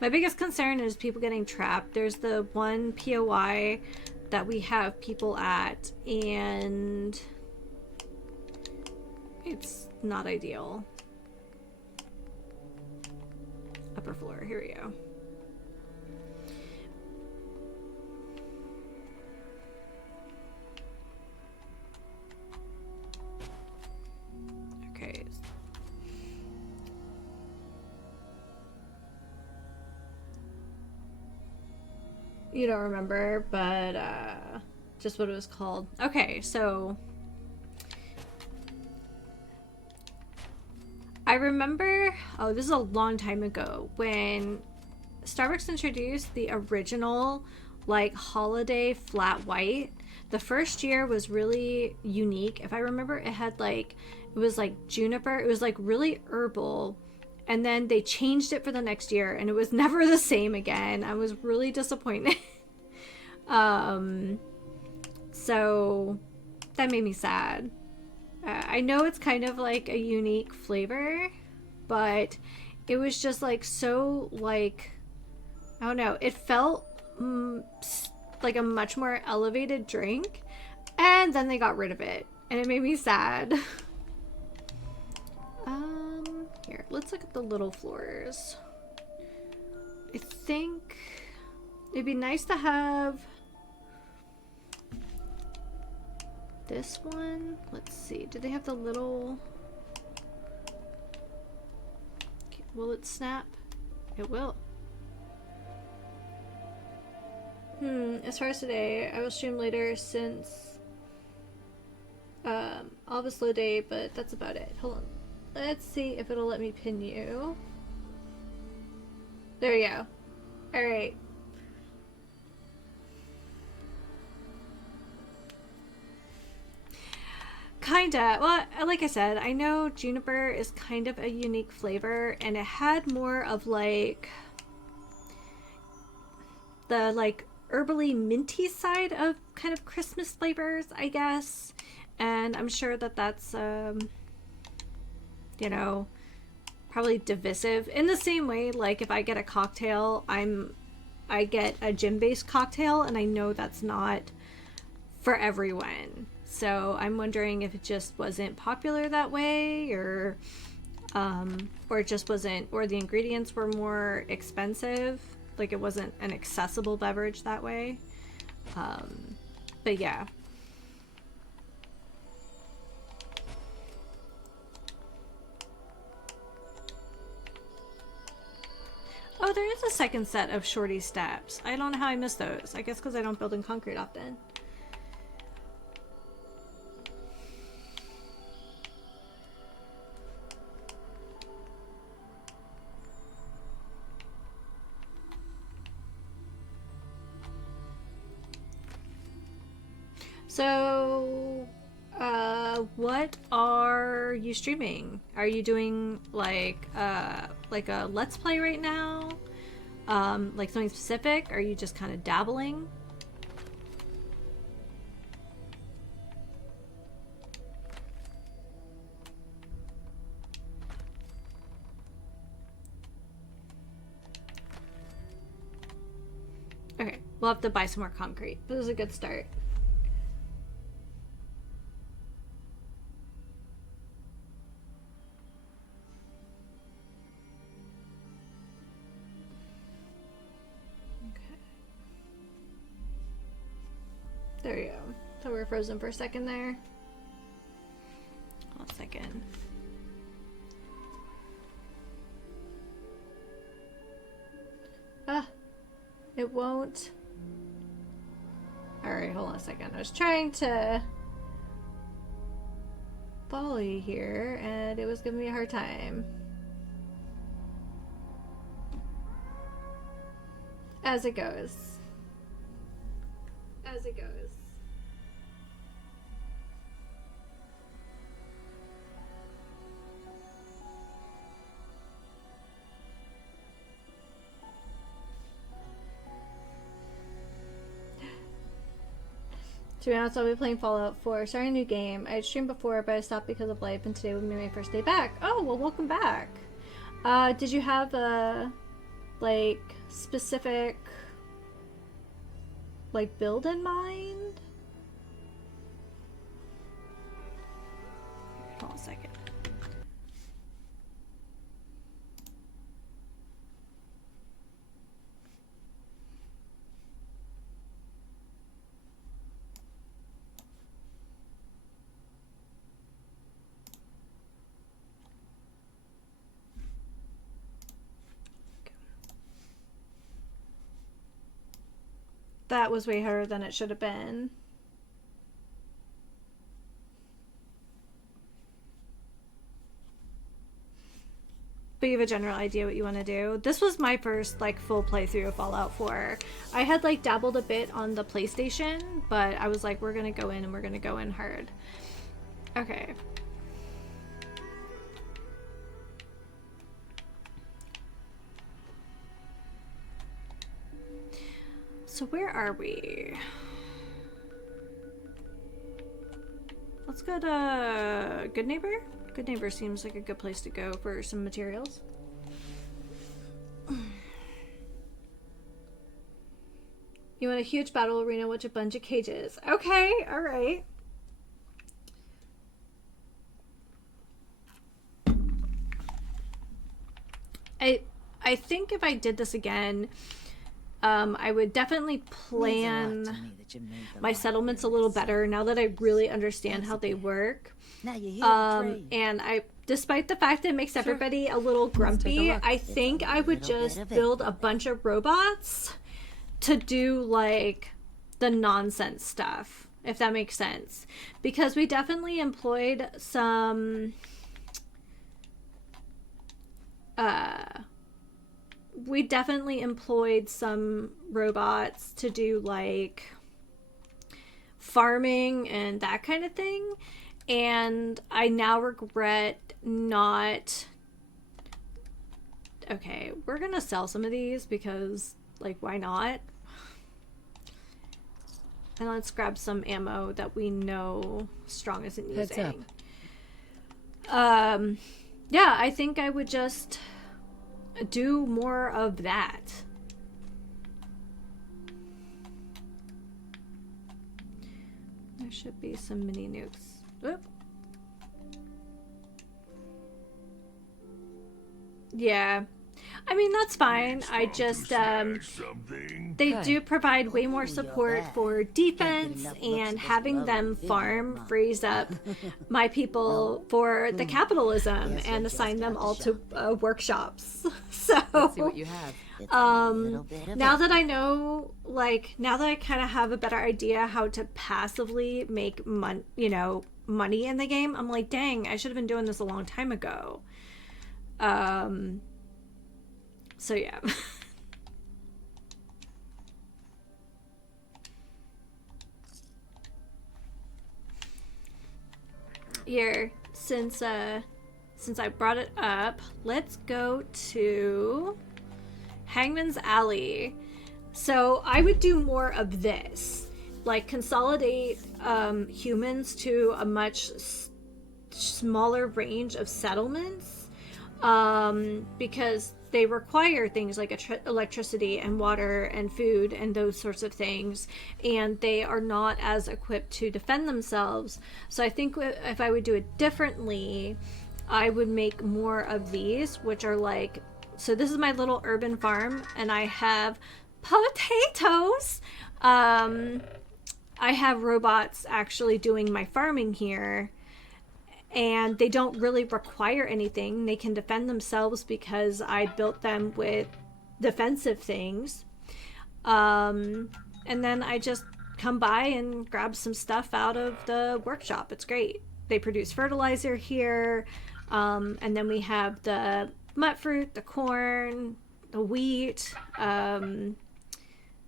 My biggest concern is people getting trapped. There's the one POI that we have people at, and it's not ideal. Upper floor. Here we go. Okay. You don't remember, but just what it was called. Okay, so I remember, oh, this is a long time ago, when Starbucks introduced the original like holiday flat white. The first year was really unique. If I remember, it had like, it was like juniper. It was like really herbal. And then they changed it for the next year, and it was never the same again. I was really disappointed. So that made me sad. I know it's kind of like a unique flavor, but it was just like so like, I don't know. It felt like a much more elevated drink, and then they got rid of it, and it made me sad. Here, let's look at the little floors. I think it'd be nice to have this one. Let's see. Do they have the little... Okay, will it snap? It will. As far as today, I will stream later since I'll have a slow day, but that's about it. Hold on. Let's see if it'll let me pin you. There you go. Alright. Kinda. Well, like I said, I know juniper is kind of a unique flavor, and it had more of like the like herbally minty side of kind of Christmas flavors, I guess. And I'm sure that that's you know, probably divisive in the same way. Like if I get a cocktail, I get a gin-based cocktail, and I know that's not for everyone. So I'm wondering if it just wasn't popular that way, or it just wasn't, or the ingredients were more expensive. Like it wasn't an accessible beverage that way. But yeah. Oh, there is a second set of shorty steps. I don't know how I missed those. I guess because I don't build in concrete often. So, what are you streaming? Are you doing like a let's play right now? Like something specific? Are you just kind of dabbling? Okay, we'll have to buy some more concrete. This is a good start. There you go. So we're frozen for a second there. second. It won't. Alright, hold on a second. I was trying to follow you here, and it was giving me a hard time. As it goes. As it goes. To be honest, I'll be playing Fallout 4. Starting a new game. I had streamed before, but I stopped because of life, and today will be my first day back. Oh, well, welcome back. Did you have a, like, specific, like, build in mind? Hold on a second. That was way harder than it should have been. But you have a general idea what you want to do. This was my first, like, full playthrough of Fallout 4. I had, like, dabbled a bit on the PlayStation, but I was like, we're gonna go in and we're gonna go in hard. Okay. So where are we? Let's go to Good Neighbor. Good Neighbor seems like a good place to go for some materials. You want a huge battle arena with a bunch of cages. Okay, alright. I think if I did this again, I would definitely plan my settlements a little better now that I really understand how they work. And despite the fact that it makes everybody a little grumpy, I think I would just build a bunch of robots to do, like, the nonsense stuff, if that makes sense. Because we definitely employed some robots to do, like, farming and that kind of thing. And I now regret not... Okay, we're gonna sell some of these because, like, why not? And let's grab some ammo that we know Strong isn't using. Heads up. Yeah, I think I would just do more of that. There should be some mini nukes. Oop. Yeah. I mean, that's fine. I just, they do provide way more support for defense, and having them farm frees up my people for the capitalism and assign them all to workshops. So, let's see what you have. now that I know, like, now that I kind of have a better idea how to passively make money in the game, I'm like, dang, I should have been doing this a long time ago. So yeah. Here, since I brought it up, let's go to Hangman's Alley. So I would do more of this, like consolidate humans to a much smaller range of settlements, because they require things like electricity and water and food and those sorts of things, and they are not as equipped to defend themselves. So I think if I would do it differently, I would make more of these, which are like, so this is my little urban farm, and I have potatoes. I have robots actually doing my farming here, and they don't really require anything. They can defend themselves because I built them with defensive things. And then I just come by and grab some stuff out of the workshop. It's great. They produce fertilizer here. And then we have the mut fruit, the corn, the wheat,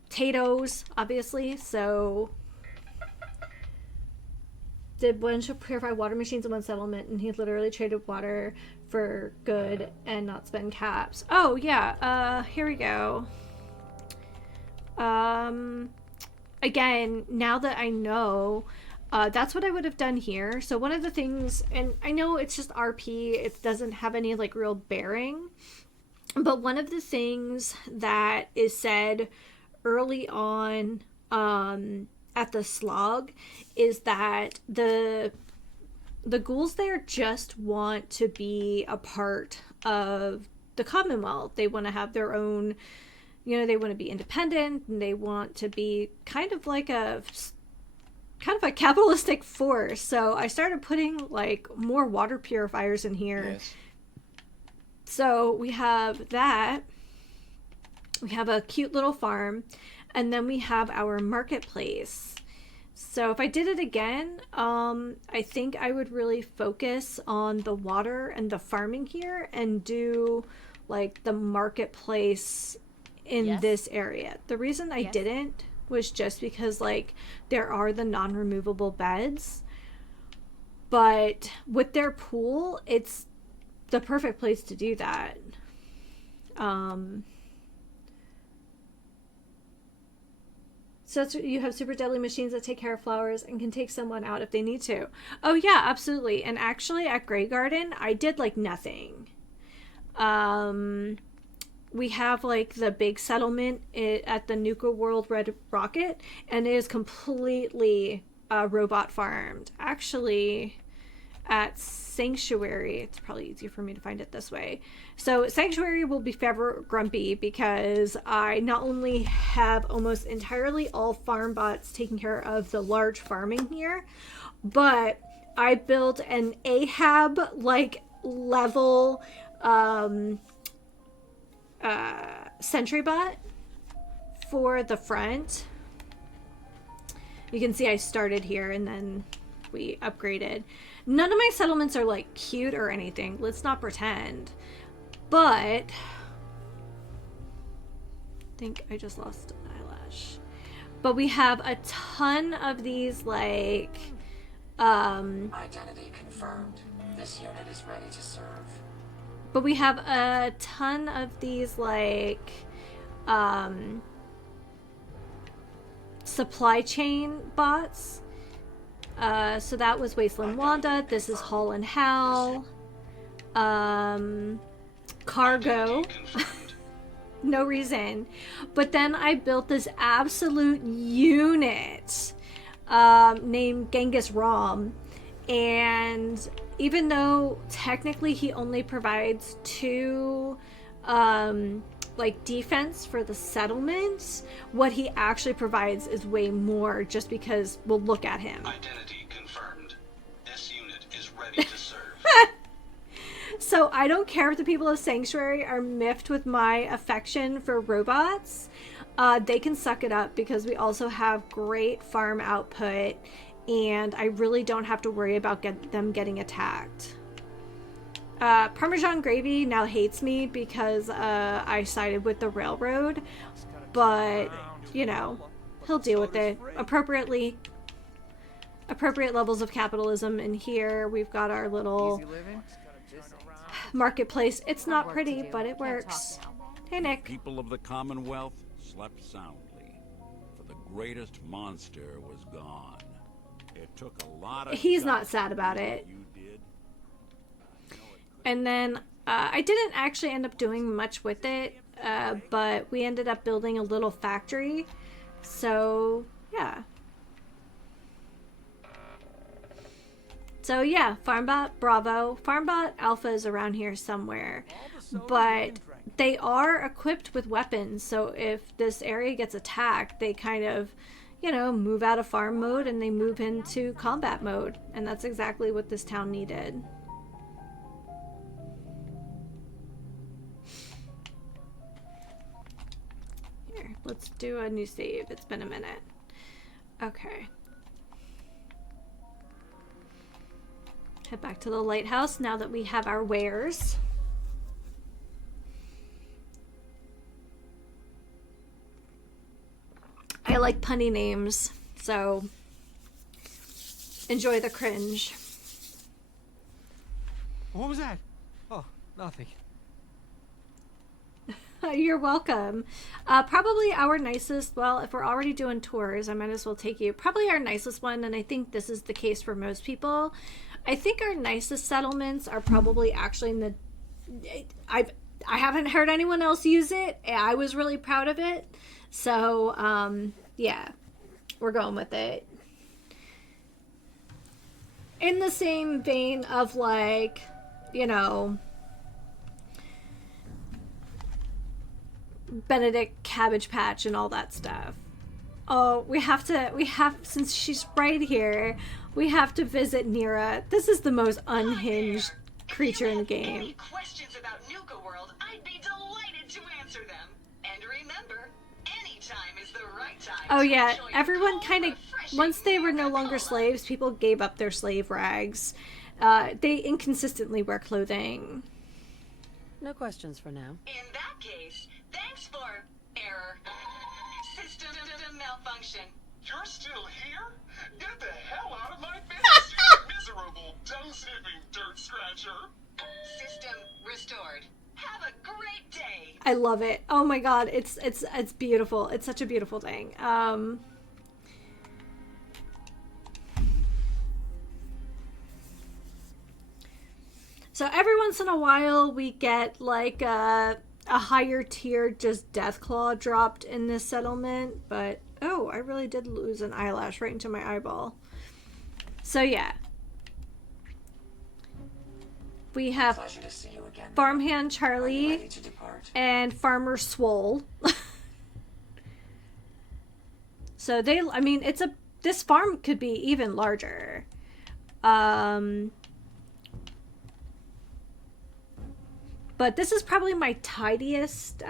potatoes, obviously. So did a bunch of purified water machines in one settlement, and he literally traded water for good and not spend caps. Oh yeah, here we go. Again, now that I know, that's what I would have done here. So one of the things, and I know it's just RP, it doesn't have any like real bearing, but one of the things that is said early on at the slog is that the ghouls there just want to be a part of the Commonwealth. They want to have their own, you know, they want to be independent, and they want to be kind of a capitalistic force. So I started putting like more water purifiers in here. Yes. So we have that. We have a cute little farm, and then we have our marketplace. So if I did it again, I think I would really focus on the water and the farming here and do like the marketplace in this area. The reason I didn't was just because like there are the non-removable beds, but with their pool, it's the perfect place to do that. So you have super deadly machines that take care of flowers and can take someone out if they need to. Oh yeah, absolutely. And actually at Grey Garden, I did like nothing. We have like the big settlement at the Nuka World Red Rocket, and it is completely robot farmed. Actually, at Sanctuary, it's probably easier for me to find it this way. So Sanctuary will be forever grumpy because I not only have almost entirely all farm bots taking care of the large farming here, but I built an Ahab like level sentry bot for the front. You can see I started here and then we upgraded. None of my settlements are like cute or anything, let's not pretend, but I think I just lost an eyelash. But we have a ton of these like Identity confirmed. This unit is ready to serve. But we have a ton of these like supply chain bots. So that was Wasteland Wanda. This is Hall and Hal. Cargo. No reason. But then I built this absolute unit named Genghis Rom. And even though technically he only provides 2 like defense for the settlements, what he actually provides is way more, just because we'll look at him. Identity confirmed. This unit is ready to serve. So I don't care if the people of Sanctuary are miffed with my affection for robots. They can suck it up because we also have great farm output, and I really don't have to worry about them getting attacked. Parmesan Gravy now hates me because I sided with the railroad, but you know, he'll deal with it appropriately. Appropriate levels of capitalism. And here we've got our little marketplace. It's not pretty, but it works. Hey, Nick. People of the Commonwealth slept soundly, for the greatest monster was gone. It took a lot of He's not sad about it. And then I didn't actually end up doing much with it, but we ended up building a little factory. So yeah. So yeah, Farmbot Bravo. Farmbot Alpha is around here somewhere, but they are equipped with weapons. So if this area gets attacked, they kind of, you know, move out of farm mode and they move into combat mode. And that's exactly what this town needed. Here, let's do a new save. It's been a minute. Okay. Head back to the lighthouse now that we have our wares. I like punny names, so enjoy the cringe. What was that? Oh, nothing. You're welcome. Probably our nicest, well, if we're already doing tours, I might as well take you. Probably our nicest one, and I think this is the case for most people. I think our nicest settlements are probably actually in the... I haven't heard anyone else use it. I was really proud of it. So, yeah, we're going with it. In the same vein of, like, you know, Benedict Cabbage Patch and all that stuff. Oh, since she's right here, we have to visit Nira. This is the most unhinged creature in the game. Any questions about Nuka World, I'd be delighted to answer them. And remember, any time is the right time. Oh yeah, everyone kind of, once they were no longer slaves, people gave up their slave rags. They inconsistently wear clothing. No questions for now. In that case, thanks for error. System malfunction. You're still here? Get the hell out of my face, you miserable, toe-sniffing dirt scratcher. System restored. Have a great day. I love it. Oh my god, it's beautiful. It's such a beautiful thing. So every once in a while we get like a higher tier just Deathclaw dropped in this settlement, but oh, I really did lose an eyelash right into my eyeball. So yeah. We have Farmhand Charlie and Farmer Swole. So they, I mean, this farm could be even larger. But this is probably my tidiest,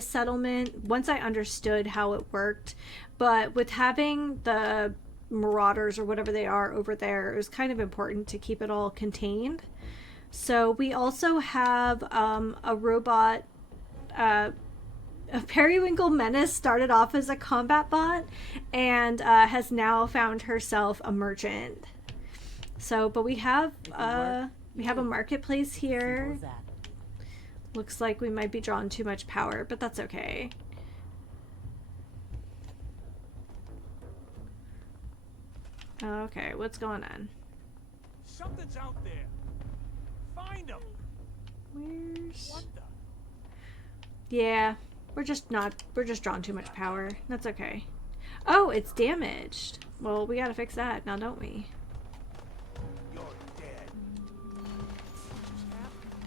settlement once I understood how it worked. But with having the marauders or whatever they are over there, it was kind of important to keep it all contained. So we also have a robot, a Periwinkle Menace started off as a combat bot and has now found herself a merchant. So, but we have a marketplace here. Looks like we might be drawing too much power, but that's okay. Okay, what's going on? Something's out there. Find them. Where's... What the? Yeah, we're just drawing too much power. That's okay. Oh, it's damaged. Well, we gotta fix that now, don't we? You're dead.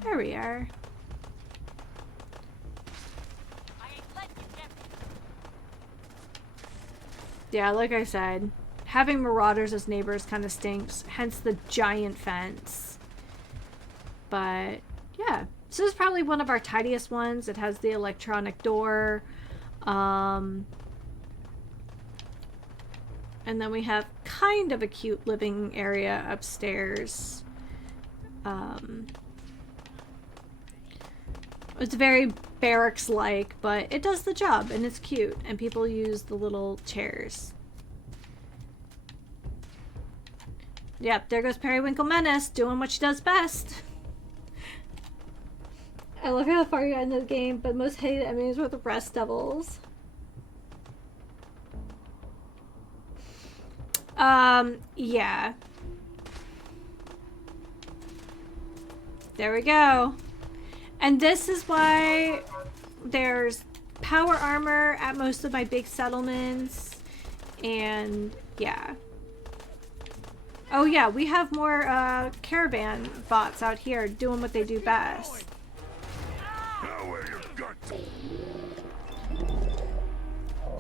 There we are. Yeah, like I said, having marauders as neighbors kind of stinks, hence the giant fence. But yeah, this is probably one of our tidiest ones. It has the electronic door. And then we have kind of a cute living area upstairs. It's very barracks-like, but it does the job and it's cute, and people use the little chairs. Yep, there goes Periwinkle Menace doing what she does best. I love how far you got into the game, but most hated enemies were the Rest Devils. Yeah. There we go. And this is why there's power armor at most of my big settlements. And yeah. Oh yeah, we have more caravan bots out here doing what they do best.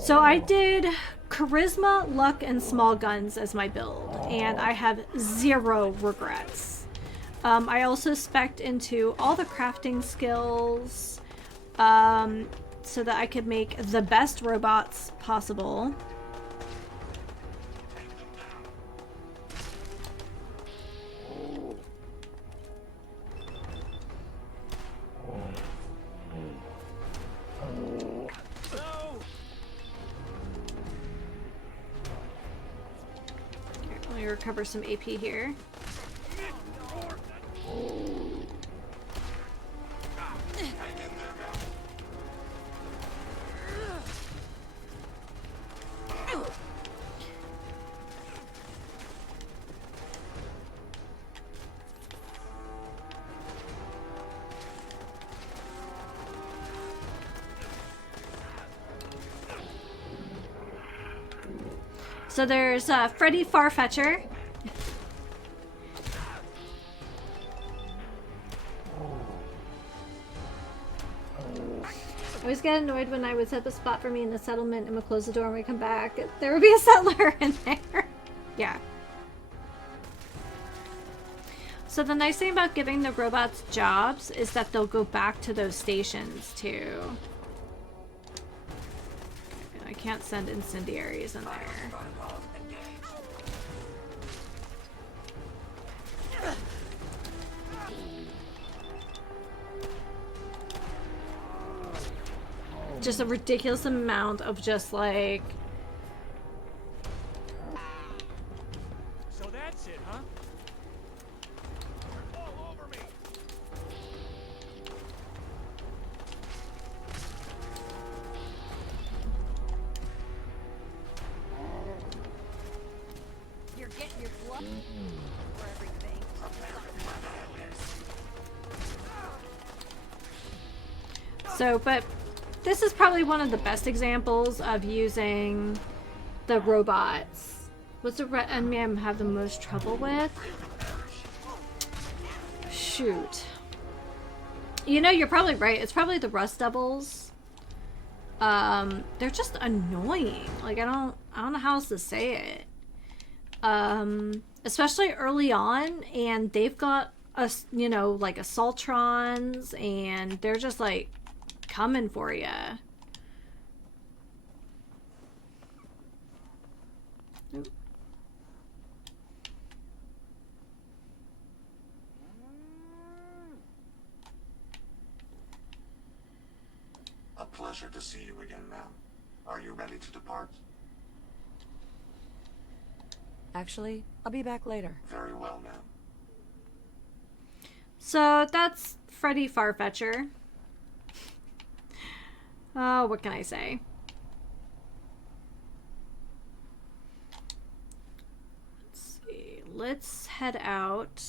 So I did charisma, luck, and small guns as my build, and I have 0 regrets. I also spec'd into all the crafting skills so that I could make the best robots possible. Let me recover some AP here. So there's Freddy Farfetcher. I always get annoyed when I would set up a spot for me in the settlement and would close the door and we come back. There would be a settler in there. Yeah. So the nice thing about giving the robots jobs is that they'll go back to those stations too. I can't send incendiaries in there. Just a ridiculous amount of just like... So that's it, huh? All over me. You're getting your blood for everything. So, but this is probably one of the best examples of using the robots. What's the enemy I have the most trouble with? Shoot. You know, you're probably right. It's probably the rust devils. They're just annoying. Like, I don't know how else to say it. Especially early on, and they've got you know, like assaultrons, and they're just like coming for you. A pleasure to see you again, ma'am. Are you ready to depart? Actually, I'll be back later. Very well, ma'am. So that's Freddy Farfetcher. Oh, what can I say? Let's see. Let's head out.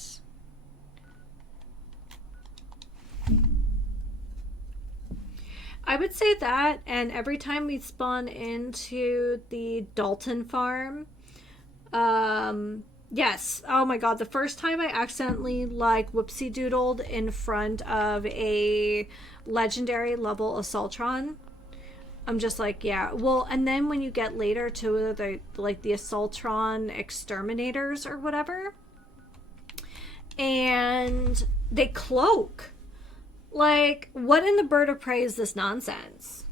I would say that, and every time we spawn into the Dalton farm, yes. Oh my god, the first time I accidentally like whoopsie doodled in front of a legendary level assaultron. I'm just like, yeah. Well, and then when you get later to the like the assaultron exterminators or whatever, and they cloak. Like, what in the bird of prey is this nonsense?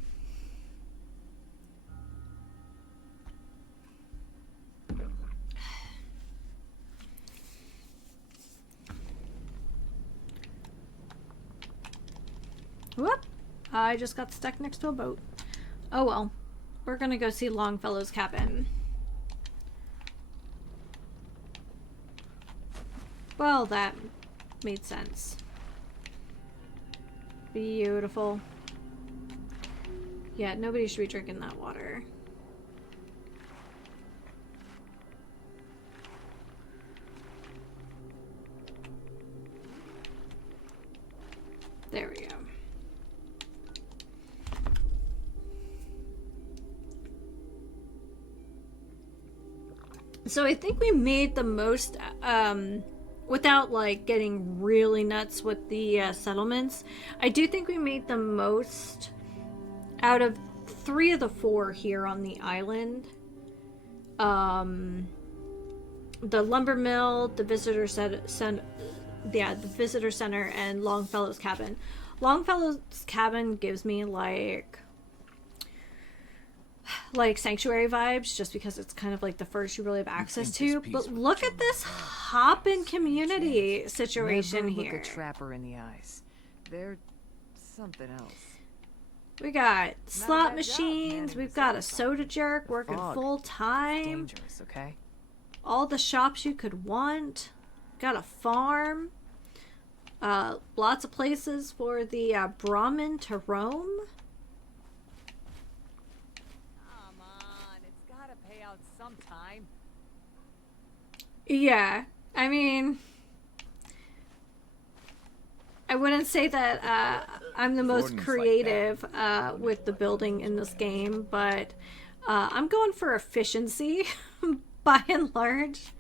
Whoop! I just got stuck next to a boat. Oh well. We're gonna go see Longfellow's cabin. Well, that made sense. Beautiful. Yeah, nobody should be drinking that water. There we go. So I think we made the most, without like getting really nuts with the settlements, I do think we made the most out of 3 of the 4 here on the island. The lumber mill, the visitor the visitor center, and Longfellow's cabin. Longfellow's cabin gives me like sanctuary vibes, just because it's kind of like the first you really have access to. But look at this hoppin' community situation Never here. Look a trapper in the eyes. They're something else. We got slot machines. We've got a soda jerk working full time. Dangerous, okay? All the shops you could want. Got a farm. Lots of places for the Brahmin to roam. Come on, it's gotta pay out sometime. Yeah, I mean, I wouldn't say that I'm the most creative with the building in this game, but I'm going for efficiency by and large.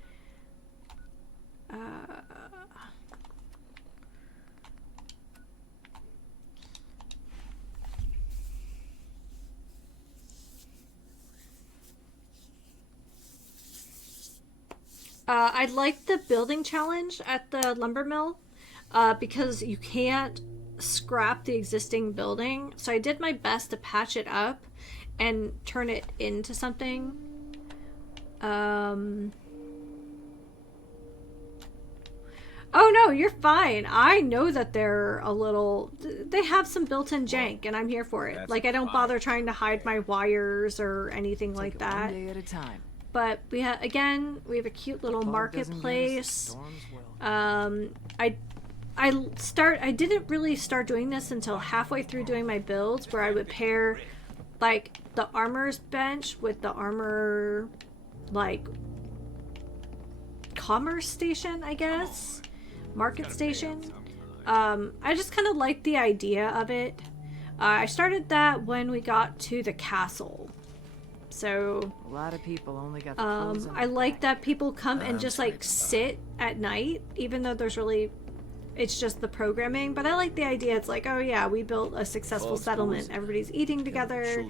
I like the building challenge at the lumber mill because you can't scrap the existing building. So I did my best to patch it up and turn it into something. Oh no, you're fine. I know that they're a little... They have some built-in jank, and I'm here for it. Like, I don't bother trying to hide my wires or anything like that. One day at a time. But we have, again, we have a cute little marketplace. I didn't really start doing this until halfway through doing my builds, where I would pair like the armor's bench with the armor, like, commerce station, I guess, market station. I just kind of like the idea of it. I started that when we got to the castle. So a lot of people only got the clothes on I like that people come and just like sit at night, even though there's really, it's just the programming. But I like the idea. It's like, oh yeah, we built a successful settlement. Everybody's eating together.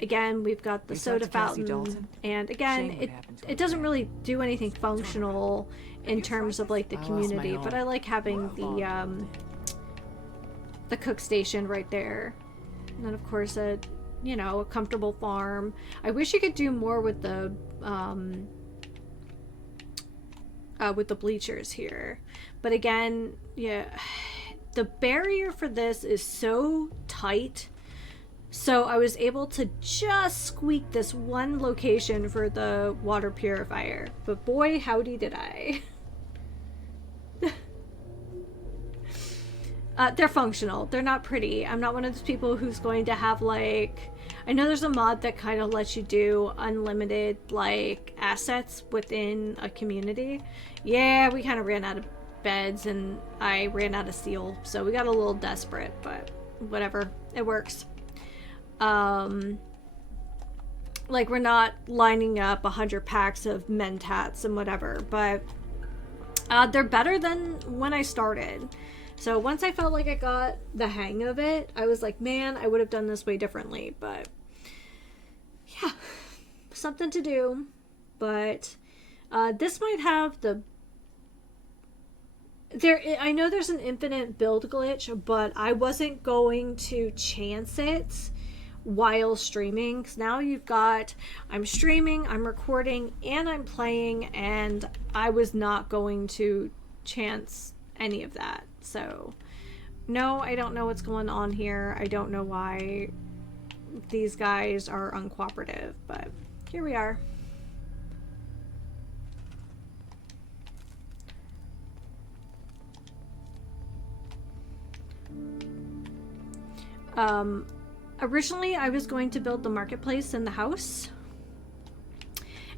Again, we've got the soda fountain, and again, it doesn't really do anything functional in terms of like the community. But I like having the cook station right there, and then of course a comfortable farm. I wish you could do more with the bleachers here, but again, yeah, the barrier for this is so tight, so I was able to just squeak this one location for the water purifier, but boy howdy did I. They're functional. They're not pretty. I'm not one of those people who's going to have like... I know there's a mod that kind of lets you do unlimited like assets within a community. Yeah, we kind of ran out of beds and I ran out of steel, so we got a little desperate, but whatever. It works. Like, we're not lining up 100 packs of Mentats and whatever, but they're better than when I started. So once I felt like I got the hang of it, I was like, man, I would have done this way differently. But yeah, something to do. But this might have the... I know there's an infinite build glitch, but I wasn't going to chance it while streaming. Because now you've got... I'm streaming, I'm recording, and I'm playing, and I was not going to chance any of that. So, no, I don't know what's going on here. I don't know why these guys are uncooperative, but here we are. Originally, I was going to build the marketplace in the house.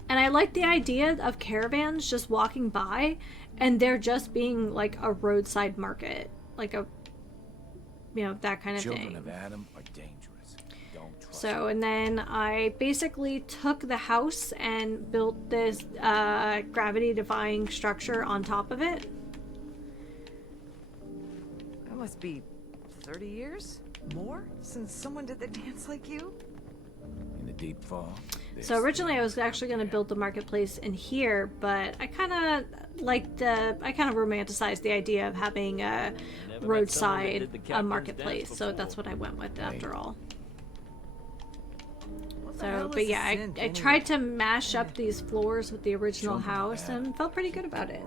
And I like the idea of caravans just walking by and there just being like a roadside market, like a, that kind of thing. Children of Adam are dangerous. Don't trust So, and then I basically took the house and built this gravity-defying structure on top of it. That must be 30 years? More? Since someone did the dance like you? deep fall. So originally I was actually going to build the marketplace in here, but I kind of romanticized the idea of having a roadside marketplace. So that's what I went with after all. So, but yeah, I tried to mash up these floors with the original house and felt pretty good about it.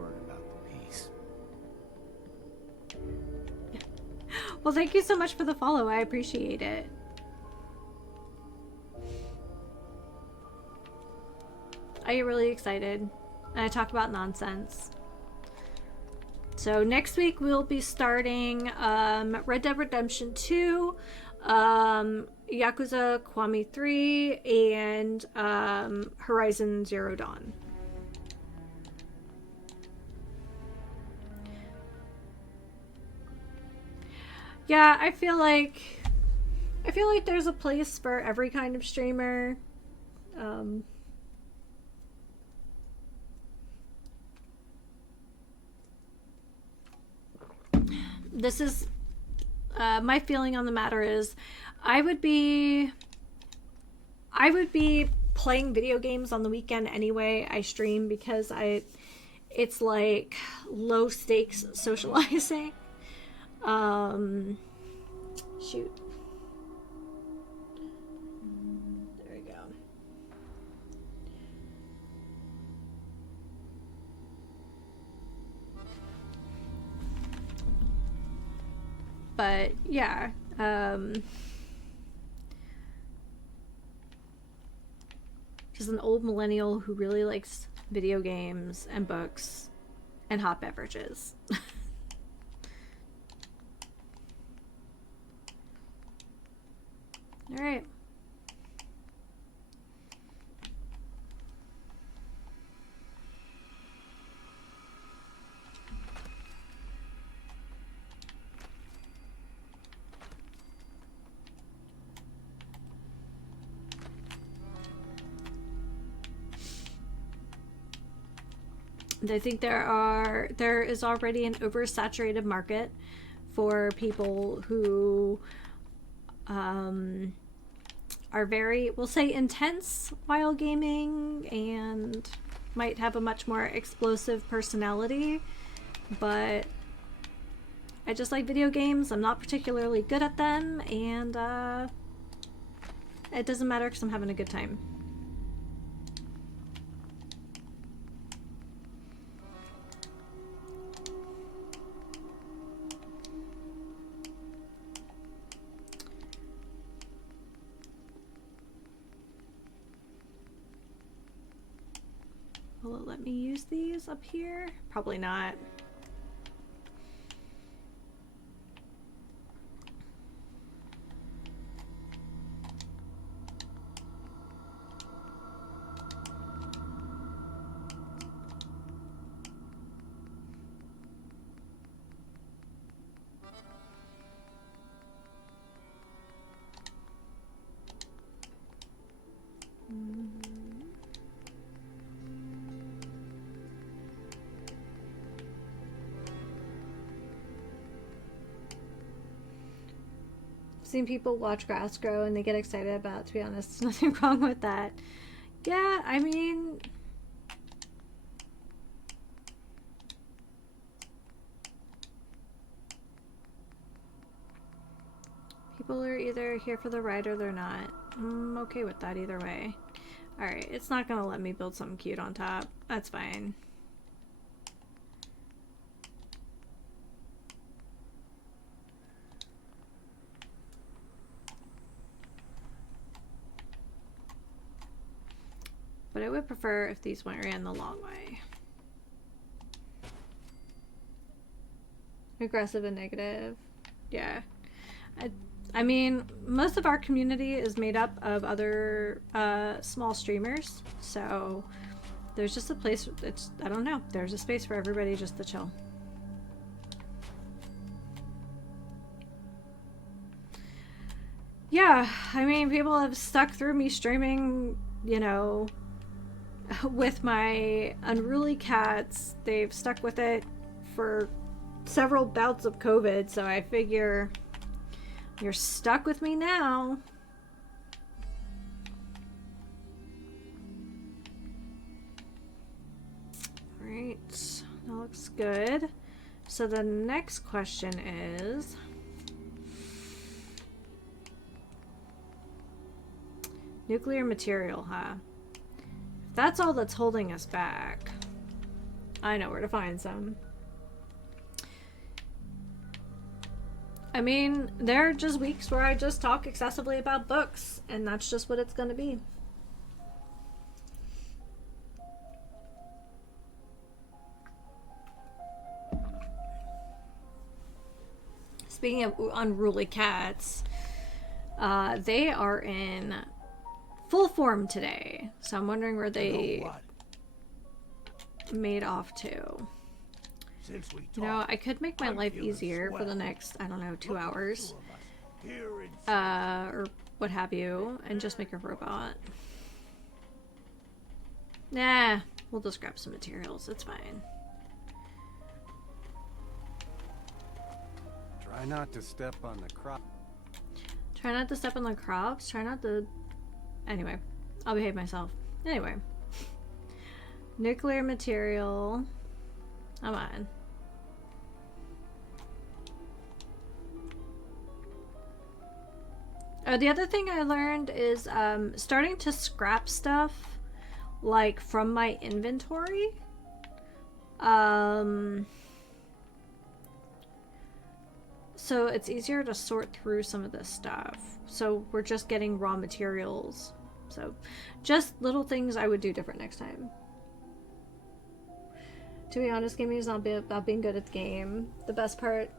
Well, thank you so much for the follow. I appreciate it. I get really excited and I talk about nonsense. So next week we'll be starting Red Dead Redemption 2, Yakuza Kiwami 3, and Horizon Zero Dawn. Yeah, I feel like there's a place for every kind of streamer. This is my feeling on the matter is I would be playing video games on the weekend anyway. I stream because it's like low stakes socializing. Shoot. There we go. But yeah, just an old millennial who really likes video games and books and hot beverages. All right. I think there is already an oversaturated market for people who are very, we'll say, intense while gaming and might have a much more explosive personality, but I just like video games. I'm not particularly good at them, and it doesn't matter because I'm having a good time. Will it let me use these up here? Probably not. Seen people watch grass grow and they get excited about it, to be honest. There's nothing wrong with that. Yeah, I mean, people are either here for the ride or they're not. I'm okay with that either way. Alright, it's not gonna let me build something cute on top. That's fine. But I would prefer if these ran the long way. Aggressive and negative. Yeah. I mean, most of our community is made up of other small streamers. So there's just a place, I don't know, there's a space for everybody just to chill. Yeah, I mean, people have stuck through me streaming, you know, with my unruly cats. They've stuck with it for several bouts of COVID, so I figure you're stuck with me now. Alright, that looks good. So the next question is... nuclear material, huh? If that's all that's holding us back, I know where to find some. I mean, there are just weeks where I just talk excessively about books, and that's just what it's gonna be. Speaking of unruly cats, they are in full form today, so I'm wondering where they made off to. You know, I could make my life easier for the next, I don't know, 2 hours. Or what have you, and just make a robot. Nah, we'll just grab some materials, it's fine. Try not to step on the crop. Try not to step on the crops, try not to... Anyway, I'll behave myself. Anyway. Nuclear material. Come on. The other thing I learned is starting to scrap stuff like from my inventory. So it's easier to sort through some of this stuff. So we're just getting raw materials. So just little things I would do different next time. To be honest, gaming is not about being good at the game. The best part,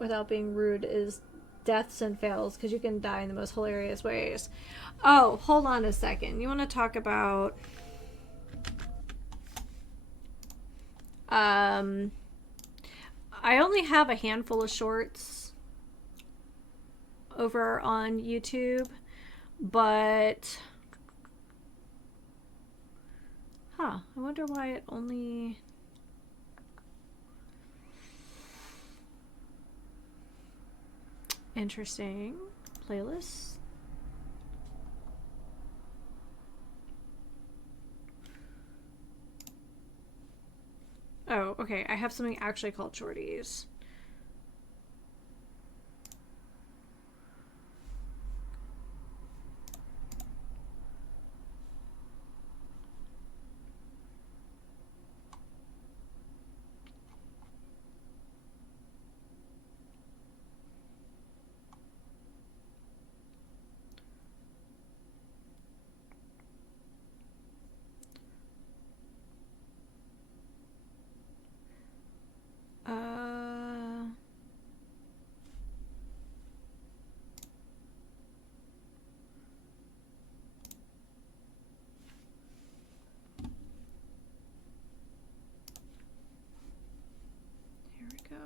without being rude, is deaths and fails, because you can die in the most hilarious ways. Oh, hold on a second. You want to talk about... I only have a handful of shorts over on YouTube, but... Huh, I wonder why it only... Interesting. Playlists. Oh, okay. I have something actually called shorties. Here we go.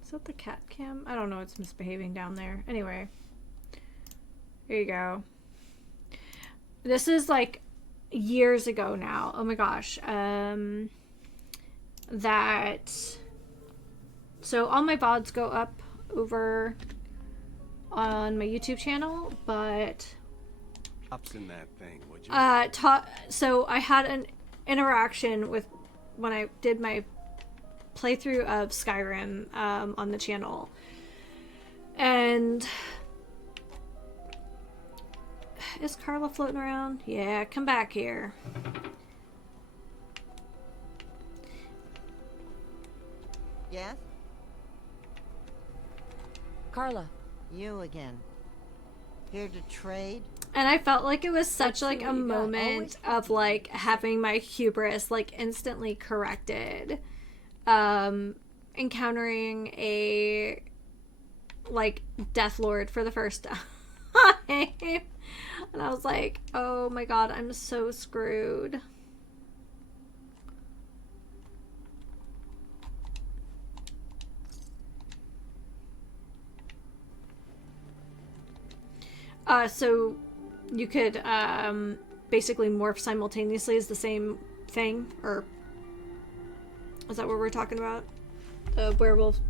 Is that the cat cam? I don't know, it's misbehaving down there. Anyway. Here you go. This is like years ago now. Oh my gosh. So all my VODs go up over on my YouTube channel, but Hops in that thing, would you? so I had an interaction with when I did my playthrough of Skyrim on the channel, and is Carla floating around? Yeah, come back here. Yes? Carla. You again. Here to trade? And I felt like it was such like a moment of like having my hubris like instantly corrected. Encountering a like Death Lord for the first time. And I was like, oh my god, I'm so screwed. So you could basically morph simultaneously as the same thing, or is that what we're talking about? The werewolf.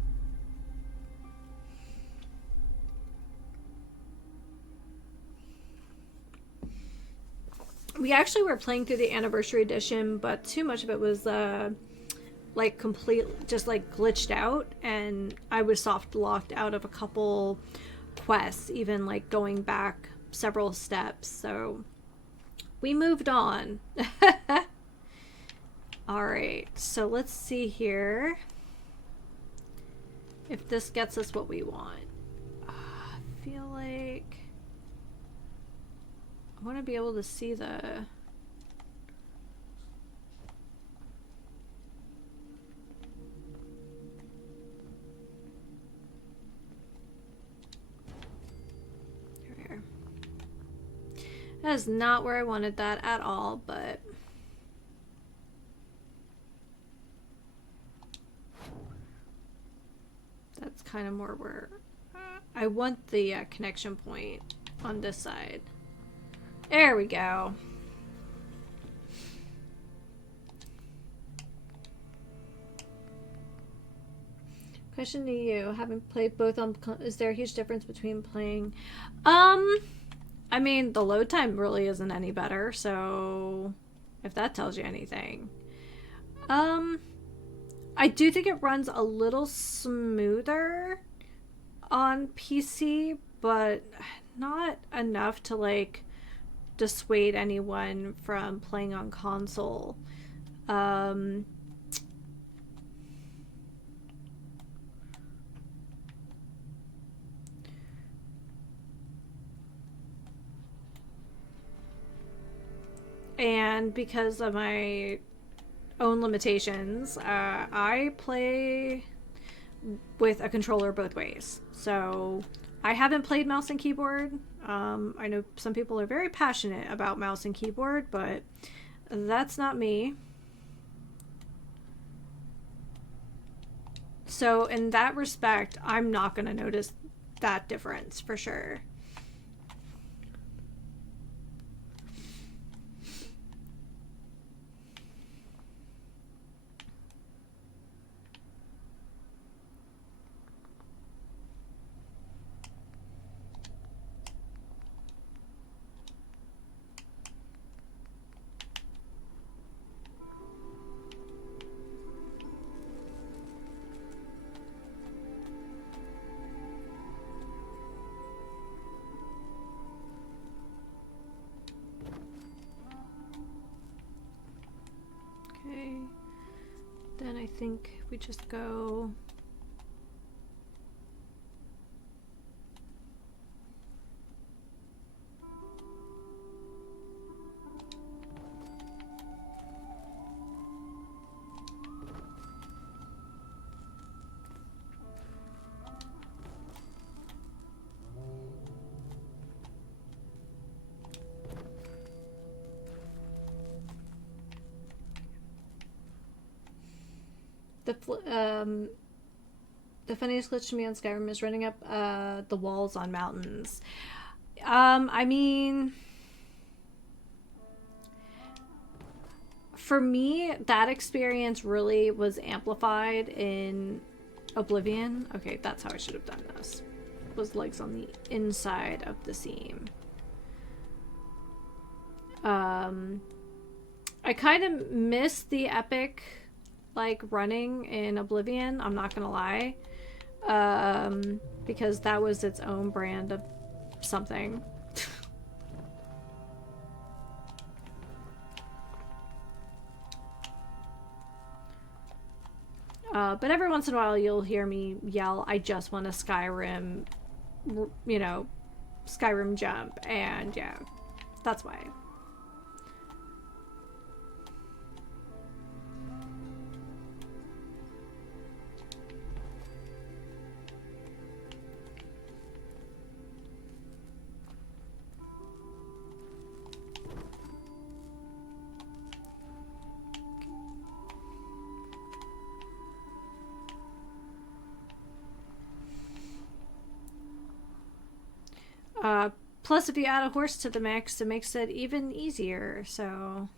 We actually were playing through the anniversary edition, but too much of it was like just like glitched out, and I was soft locked out of a couple quests, even like going back several steps. So we moved on. All right, so let's see here if this gets us what we want. I feel like I want to be able to see the... Here. That is not where I wanted that at all, but... that's kind of more where... I want the connection point on this side. There we go. Question to you. Having played both on... is there a huge difference between playing... I mean, the load time really isn't any better, so... if that tells you anything. I do think it runs a little smoother on PC, but not enough to, like, dissuade anyone from playing on console. And because of my own limitations, I play with a controller both ways. So I haven't played mouse and keyboard. I know some people are very passionate about mouse and keyboard, but that's not me. So in that respect, I'm not going to notice that difference for sure. Then I think we just go... The funniest glitch to me on Skyrim is running up the walls on mountains. I mean, for me, that experience really was amplified in Oblivion. Okay, that's how I should have done this. Was legs on the inside of the seam. I kind of miss the epic, like, running in Oblivion, I'm not gonna lie, because that was its own brand of something. But every once in a while you'll hear me yell, I just want a Skyrim, you know, Skyrim jump, and yeah, that's why. Plus, if you add a horse to the mix, it makes it even easier, so...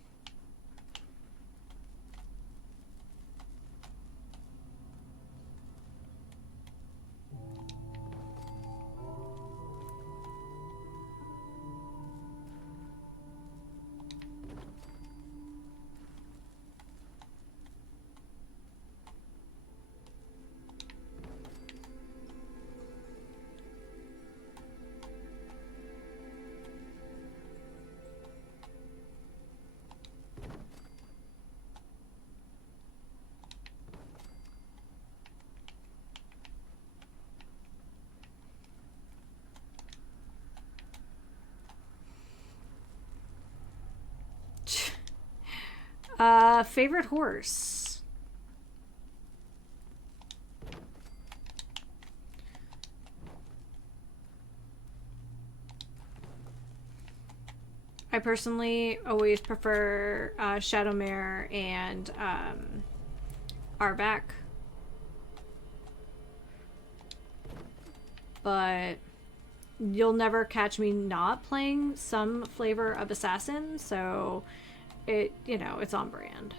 Favorite horse? I personally always prefer Shadowmare and Arvac. But you'll never catch me not playing some flavor of Assassin, so it, you know, it's on brand.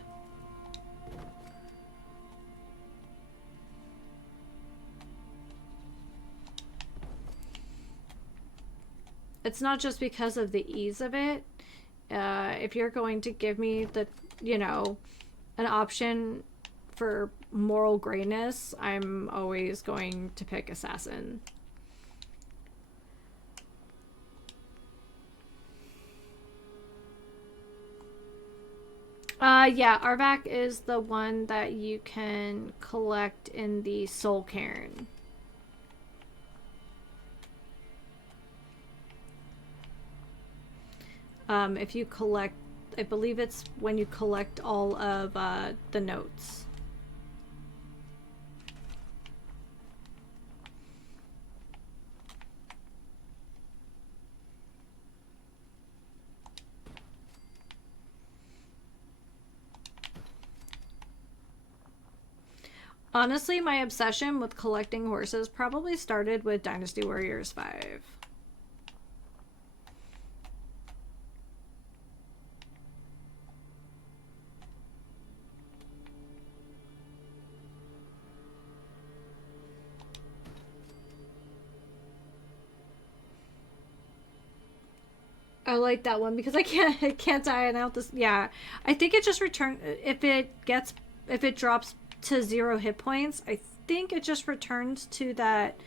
It's not just because of the ease of it. If you're going to give me the, you know, an option for moral grayness, I'm always going to pick Assassin. Yeah, Arvac is the one that you can collect in the Soul Cairn. If you collect, I believe it's when you collect all of the notes. Honestly, my obsession with collecting horses probably started with Dynasty Warriors 5. I like that one because I can't iron out this. Yeah, I think it just if it drops to 0 hit points. I think it just returns to that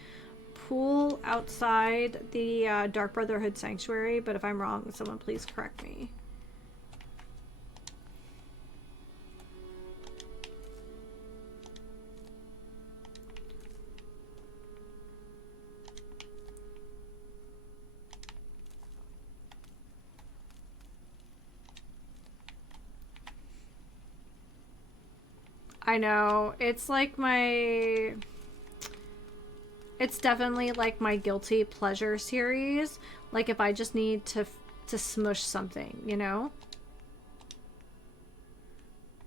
pool outside the Dark Brotherhood Sanctuary. But if I'm wrong, someone please correct me. I know. It's like my... It's definitely like my guilty pleasure series. Like if I just need to smush something, you know?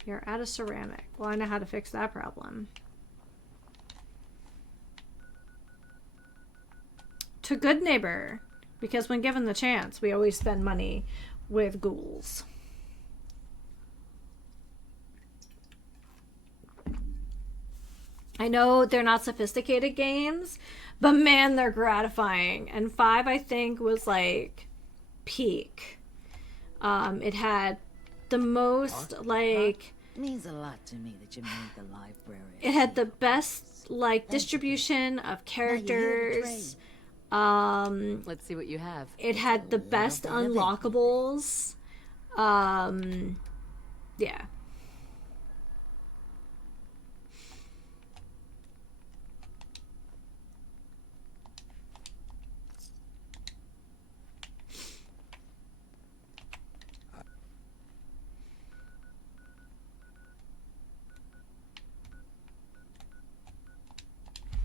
You're out of ceramic. Well, I know how to fix that problem. To Good Neighbor. Because when given the chance, we always spend money with ghouls. I know they're not sophisticated games, but man, they're gratifying. And 5, I think, was like peak. It had the most like... It means a lot to me that you made the library. It had the best like distribution of characters. Let's see what you have. It had the best unlockables. Yeah.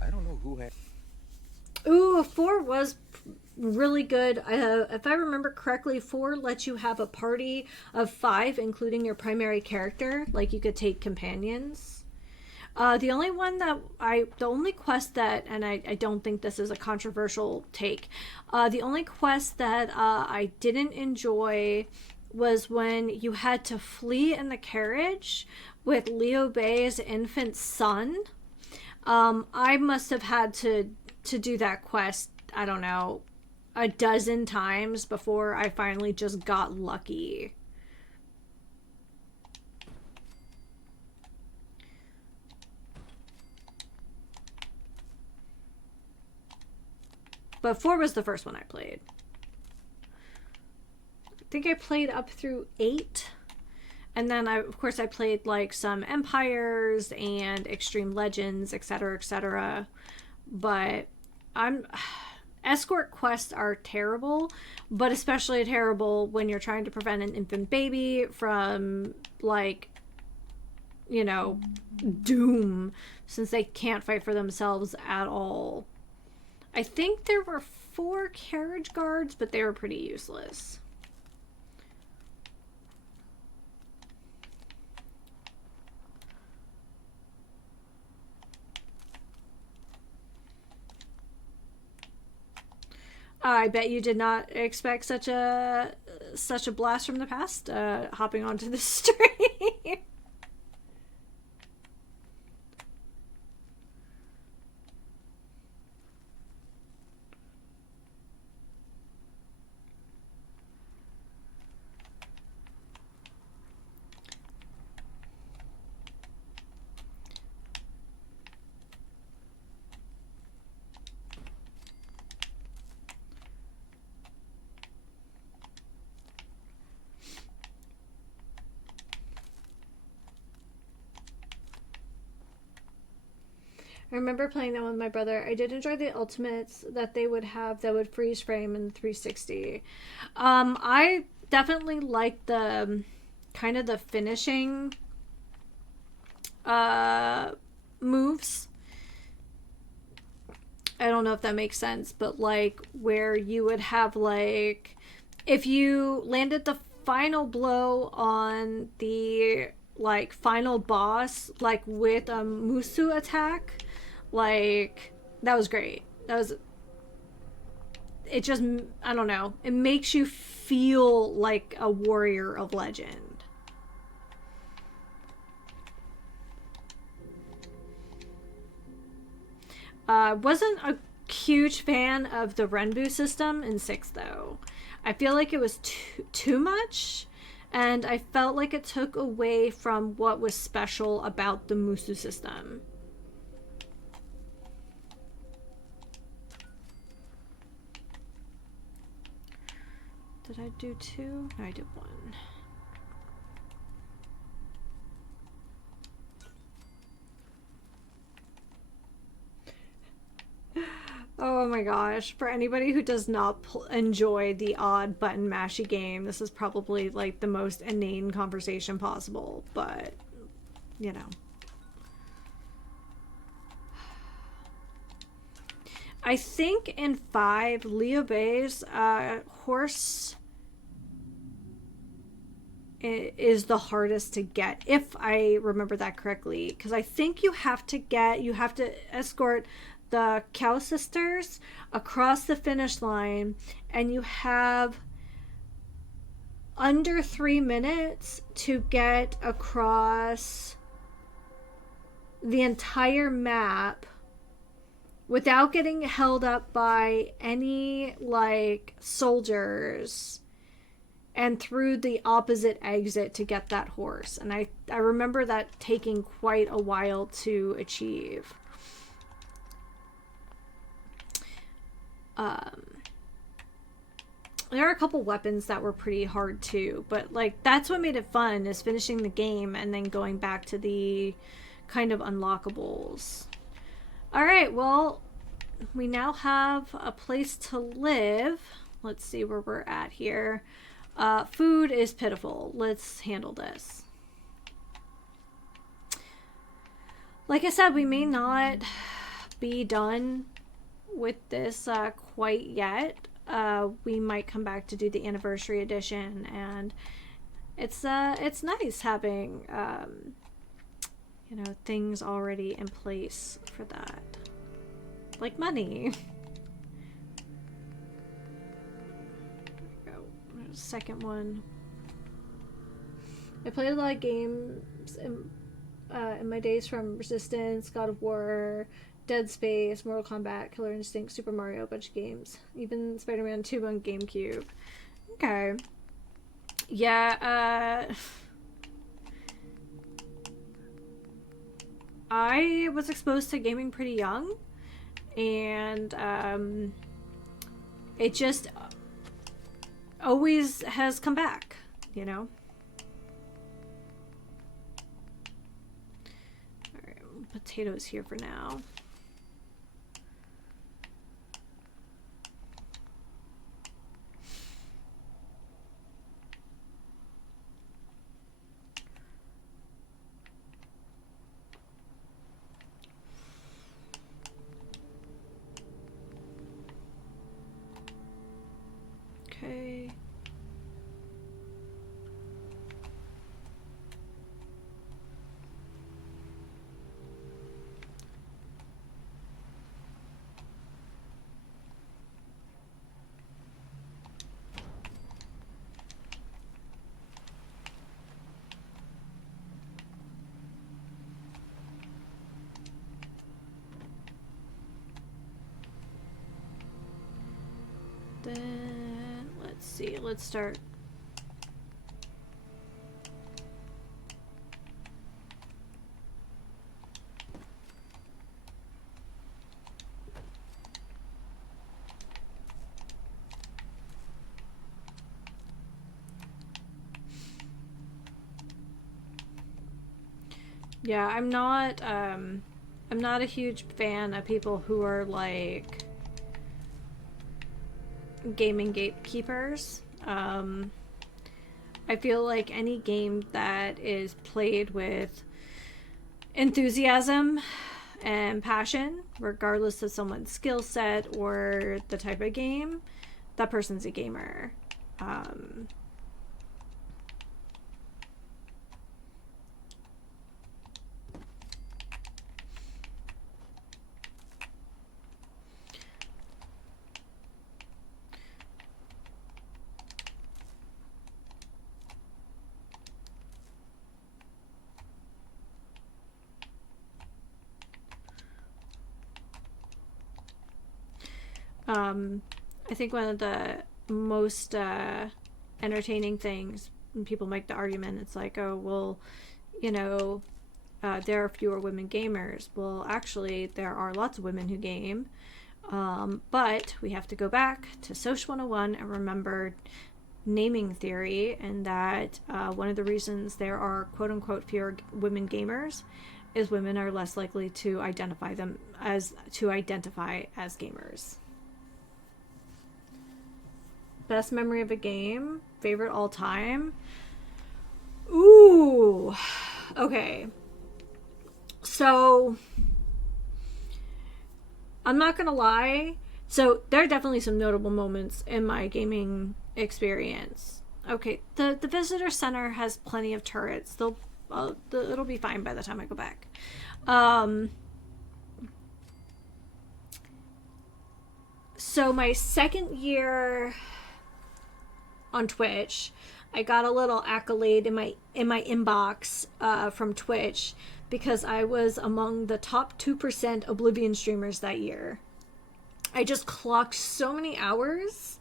I don't know who had... Ooh, 4 was really good. If I remember correctly, 4 lets you have a party of 5, including your primary character. Like, you could take companions. The only quest that, and I don't think this is a controversial take, the only quest that I didn't enjoy was when you had to flee in the carriage with Liu Bei's infant son. I must have had to do that quest, I don't know, a dozen times before I finally just got lucky. But 4 was the first one I played. I think I played up through 8. And then, of course, I played like some Empires and Extreme Legends, etc., etc. But escort quests are terrible, but especially terrible when you're trying to prevent an infant baby from, like, you know, doom, since they can't fight for themselves at all. I think there were 4 carriage guards, but they were pretty useless. I bet you did not expect such a blast from the past hopping onto the stream. I remember playing that with my brother. I did enjoy the ultimates that they would have that would freeze frame in 360. I definitely like the kind of the finishing moves. I don't know if that makes sense, but like where you would have like, if you landed the final blow on the like final boss, like with a Musu attack, like that was great. It just, I don't know, it makes you feel like a warrior of legend. Wasn't a huge fan of the Renbu system in 6 though. I feel like it was too much, and I felt like it took away from what was special about the Musu system. Did I do 2? No, I did 1. Oh my gosh. For anybody who does not enjoy the odd button mashy game, this is probably like the most inane conversation possible, but you know. I think in 5, Liu Bei's horse is the hardest to get, if I remember that correctly, because I think you have to escort the Cow Sisters across the finish line, and you have under 3 minutes to get across the entire map without getting held up by any like soldiers, and through the opposite exit to get that horse. And I remember that taking quite a while to achieve. There are a couple weapons that were pretty hard too, but like that's what made it fun, is finishing the game and then going back to the kind of unlockables. Alright, well, we now have a place to live. Let's see where we're at here. Food is pitiful. Let's handle this. Like I said, we may not be done with this quite yet. We might come back to do the anniversary edition, and it's nice having you know, things already in place for that. Like money. There we go. There's a second one. I played a lot of games in my days, from Resistance, God of War, Dead Space, Mortal Kombat, Killer Instinct, Super Mario, a bunch of games. Even Spider-Man 2 on GameCube. Okay. Yeah, I was exposed to gaming pretty young, and it just always has come back, you know? Alright, potatoes here for now. Okay. Then let's see, let's start. Yeah, I'm not a huge fan of people who are like gaming gatekeepers. I feel like any game that is played with enthusiasm and passion, regardless of someone's skill set or the type of game, that person's a gamer. I think one of the most entertaining things when people make the argument, it's like, oh, well, you know, there are fewer women gamers. Well, actually, there are lots of women who game, but we have to go back to Social 101 and remember naming theory, and that one of the reasons there are quote-unquote fewer women gamers is women are less likely to identify as gamers. Best memory of a game? Favorite all time? Ooh. Okay. So, I'm not gonna lie. So, there are definitely some notable moments in my gaming experience. Okay, the visitor center has plenty of turrets. It'll be fine by the time I go back. So, my second year on Twitch, I got a little accolade in my inbox from Twitch because I was among the top 2% Oblivion streamers that year. I just clocked so many hours,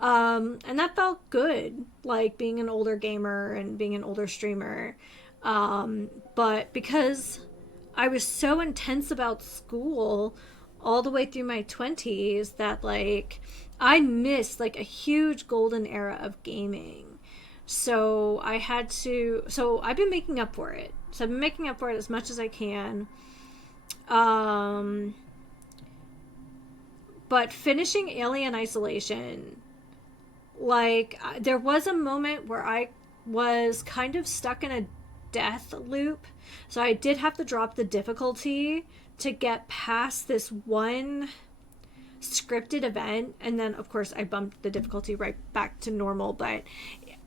and that felt good, like being an older gamer and being an older streamer. But because I was so intense about school all the way through my 20s that like I missed like a huge golden era of gaming. So I've been making up for it. So I've been making up for it as much as I can. But finishing Alien Isolation, like there was a moment where I was kind of stuck in a death loop. So I did have to drop the difficulty to get past this one scripted event, and then of course I bumped the difficulty right back to normal, but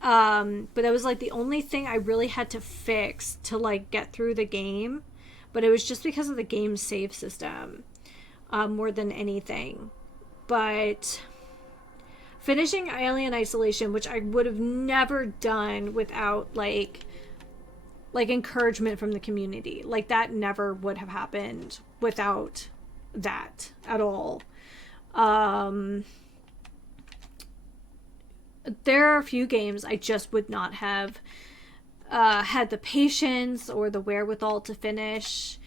that was like the only thing I really had to fix to like get through the game. but it was just because of the game's save system, more than anything. But finishing Alien Isolation, which I would have never done without like encouragement from the community. Like, that never would have happened without that at all. There are a few games I just would not have had the patience or the wherewithal to finish.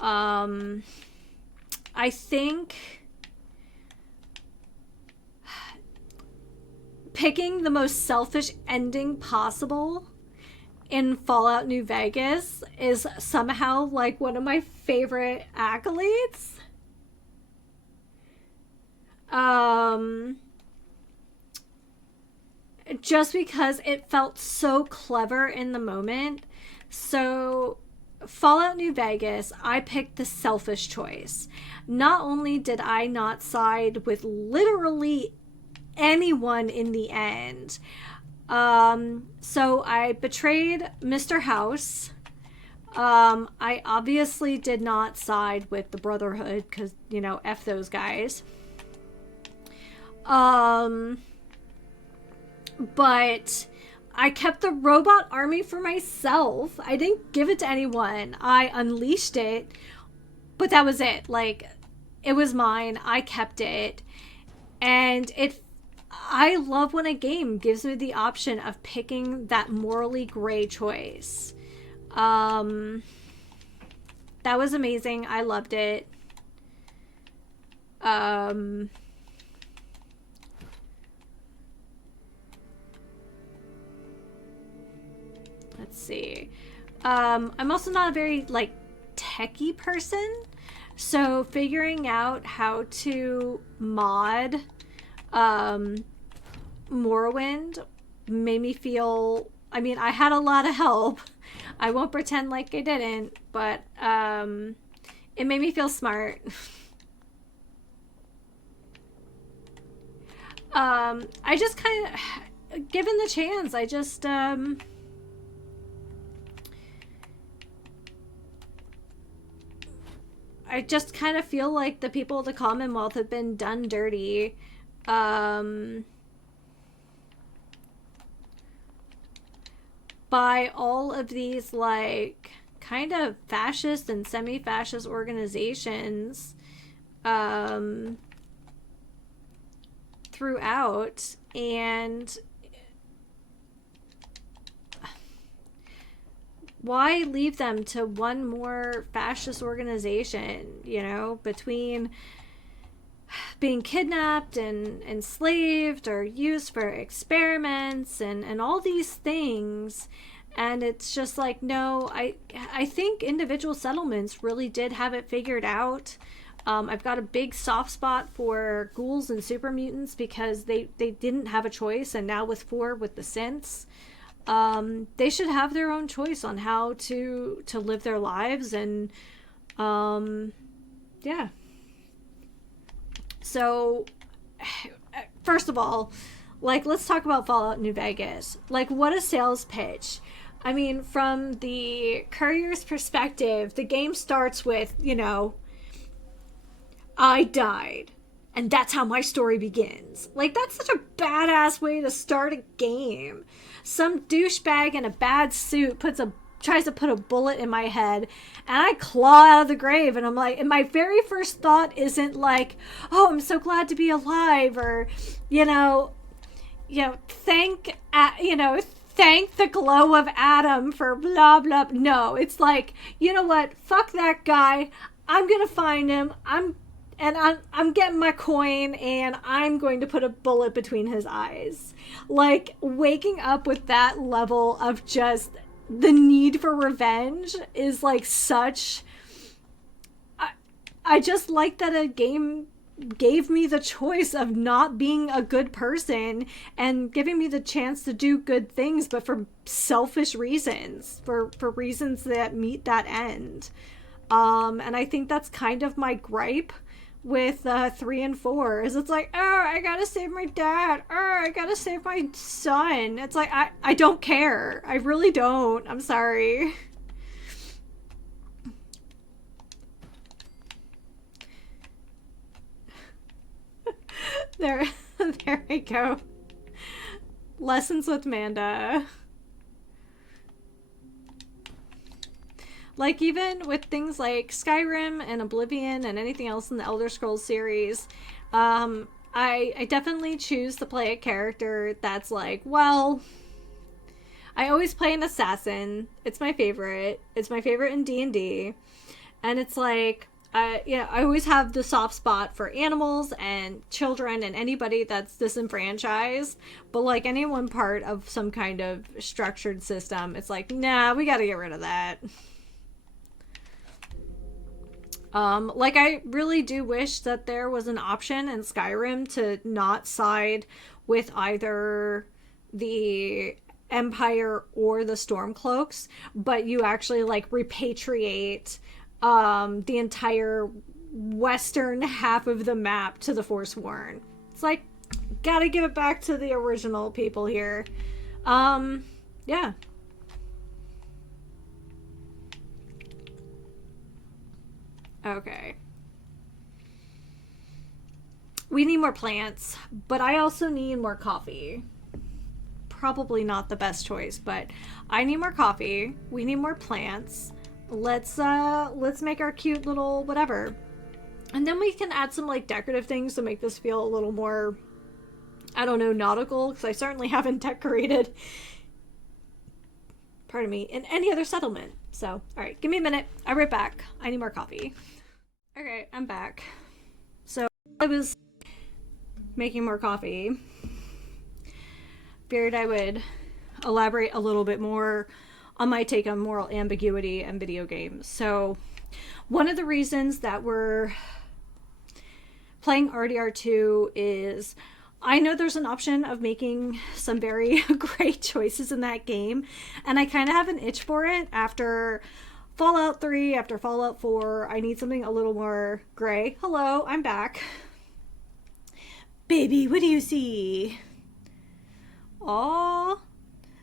I think picking the most selfish ending possible in Fallout New Vegas is somehow like one of my favorite accolades. Just because it felt so clever in the moment. So Fallout New Vegas, I picked the selfish choice. Not only did I not side with literally anyone in the end, so I betrayed Mr. House. I obviously did not side with the Brotherhood because, you know, F those guys. But I kept the robot army for myself. I didn't give it to anyone. I unleashed it, but that was it. Like, it was mine. I kept it. And I love when a game gives me the option of picking that morally gray choice. That was amazing. I loved it. Let's see. I'm also not a very, like, techie person. So figuring out how to mod Morrowind made me feel... I mean, I had a lot of help. I won't pretend like I didn't, but it made me feel smart. I just kind of... Given the chance, I just... I just kind of feel like the people of the Commonwealth have been done dirty. By all of these, like, kind of fascist and semi-fascist organizations throughout. And why leave them to one more fascist organization, you know, between being kidnapped and enslaved or used for experiments and all these things. And it's just like, no, I think individual settlements really did have it figured out. I've got a big soft spot for ghouls and super mutants because they didn't have a choice. And now with the synths, they should have their own choice on how to live their lives. And yeah. So first of all, like, let's talk about Fallout New Vegas. Like, what a sales pitch. I mean, from the courier's perspective, the game starts with, you know, I died, and that's how my story begins. Like, that's such a badass way to start a game. Some douchebag in a bad suit tries to put a bullet in my head, and I claw out of the grave, and I'm like, and my very first thought isn't like, oh, I'm so glad to be alive, or, thank the glow of Adam for blah blah. No, it's like, you know what? Fuck that guy. I'm gonna find him. I'm getting my coin, and I'm going to put a bullet between his eyes. Like, waking up with that level of just the need for revenge is like such... I just like that a game gave me the choice of not being a good person and giving me the chance to do good things, but for selfish reasons, for reasons that meet that end. And I think that's kind of my gripe with 3 and 4, is it's like, oh, I gotta save my dad, oh, I gotta save my son. It's like, I don't care. I really don't. I'm sorry. There, there we go. Lessons with Manda. Like, even with things like Skyrim and Oblivion and anything else in the Elder Scrolls series, I definitely choose to play a character that's like, well, I always play an assassin. It's my favorite. It's my favorite in D&D. And it's like, I always have the soft spot for animals and children and anybody that's disenfranchised. But like any one part of some kind of structured system, it's like, nah, we gotta get rid of that. Like, I really do wish that there was an option in Skyrim to not side with either the Empire or the Stormcloaks, but you actually, like, repatriate the entire western half of the map to the Forsworn. It's like, gotta give it back to the original people here. Yeah. Okay. We need more plants, but I also need more coffee. Probably not the best choice, but I need more coffee. We need more plants. Let's make our cute little whatever. And then we can add some like decorative things to make this feel a little more, I don't know, nautical, because I certainly haven't decorated, pardon me, in any other settlement. So, all right, give me a minute. I'll be right back. I need more coffee. Okay, I'm back. So I was making more coffee. Figured I would elaborate a little bit more on my take on moral ambiguity and video games. So one of the reasons that we're playing RDR2 is I know there's an option of making some very great choices in that game, and I kind of have an itch for it after Fallout 3, after Fallout 4. I need something a little more gray. Hello, I'm back. Baby, what do you see? Aw,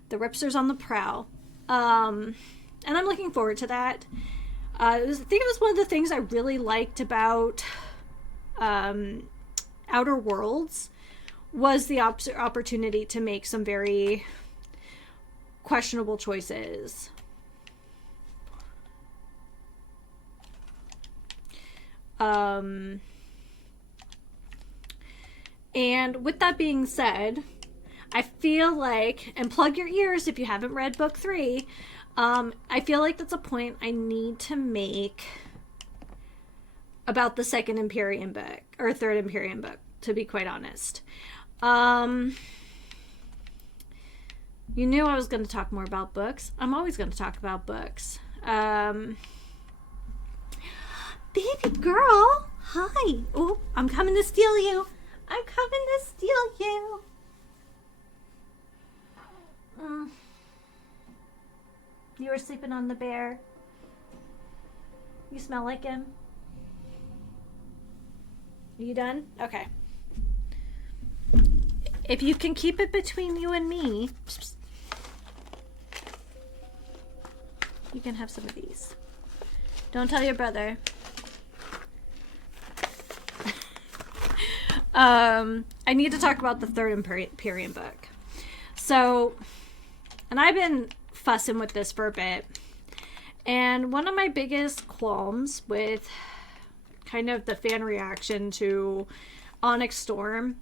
the Ripster's on the prowl. And I'm looking forward to that. I think it was one of the things I really liked about Outer Worlds was the opportunity to make some very questionable choices. And with that being said, I feel like, and plug your ears if you haven't read book 3, I feel like that's a point I need to make about the second Empyrean book, or third Empyrean book, to be quite honest. You knew I was going to talk more about books. I'm always going to talk about books. Baby girl, hi. Oh, I'm coming to steal you. I'm coming to steal you. You were sleeping on the bear. You smell like him. Are you done? Okay. If you can keep it between you and me, you can have some of these. Don't tell your brother. I need to talk about the third Empyrean book. So, and I've been fussing with this for a bit. And one of my biggest qualms with kind of the fan reaction to Onyx Storm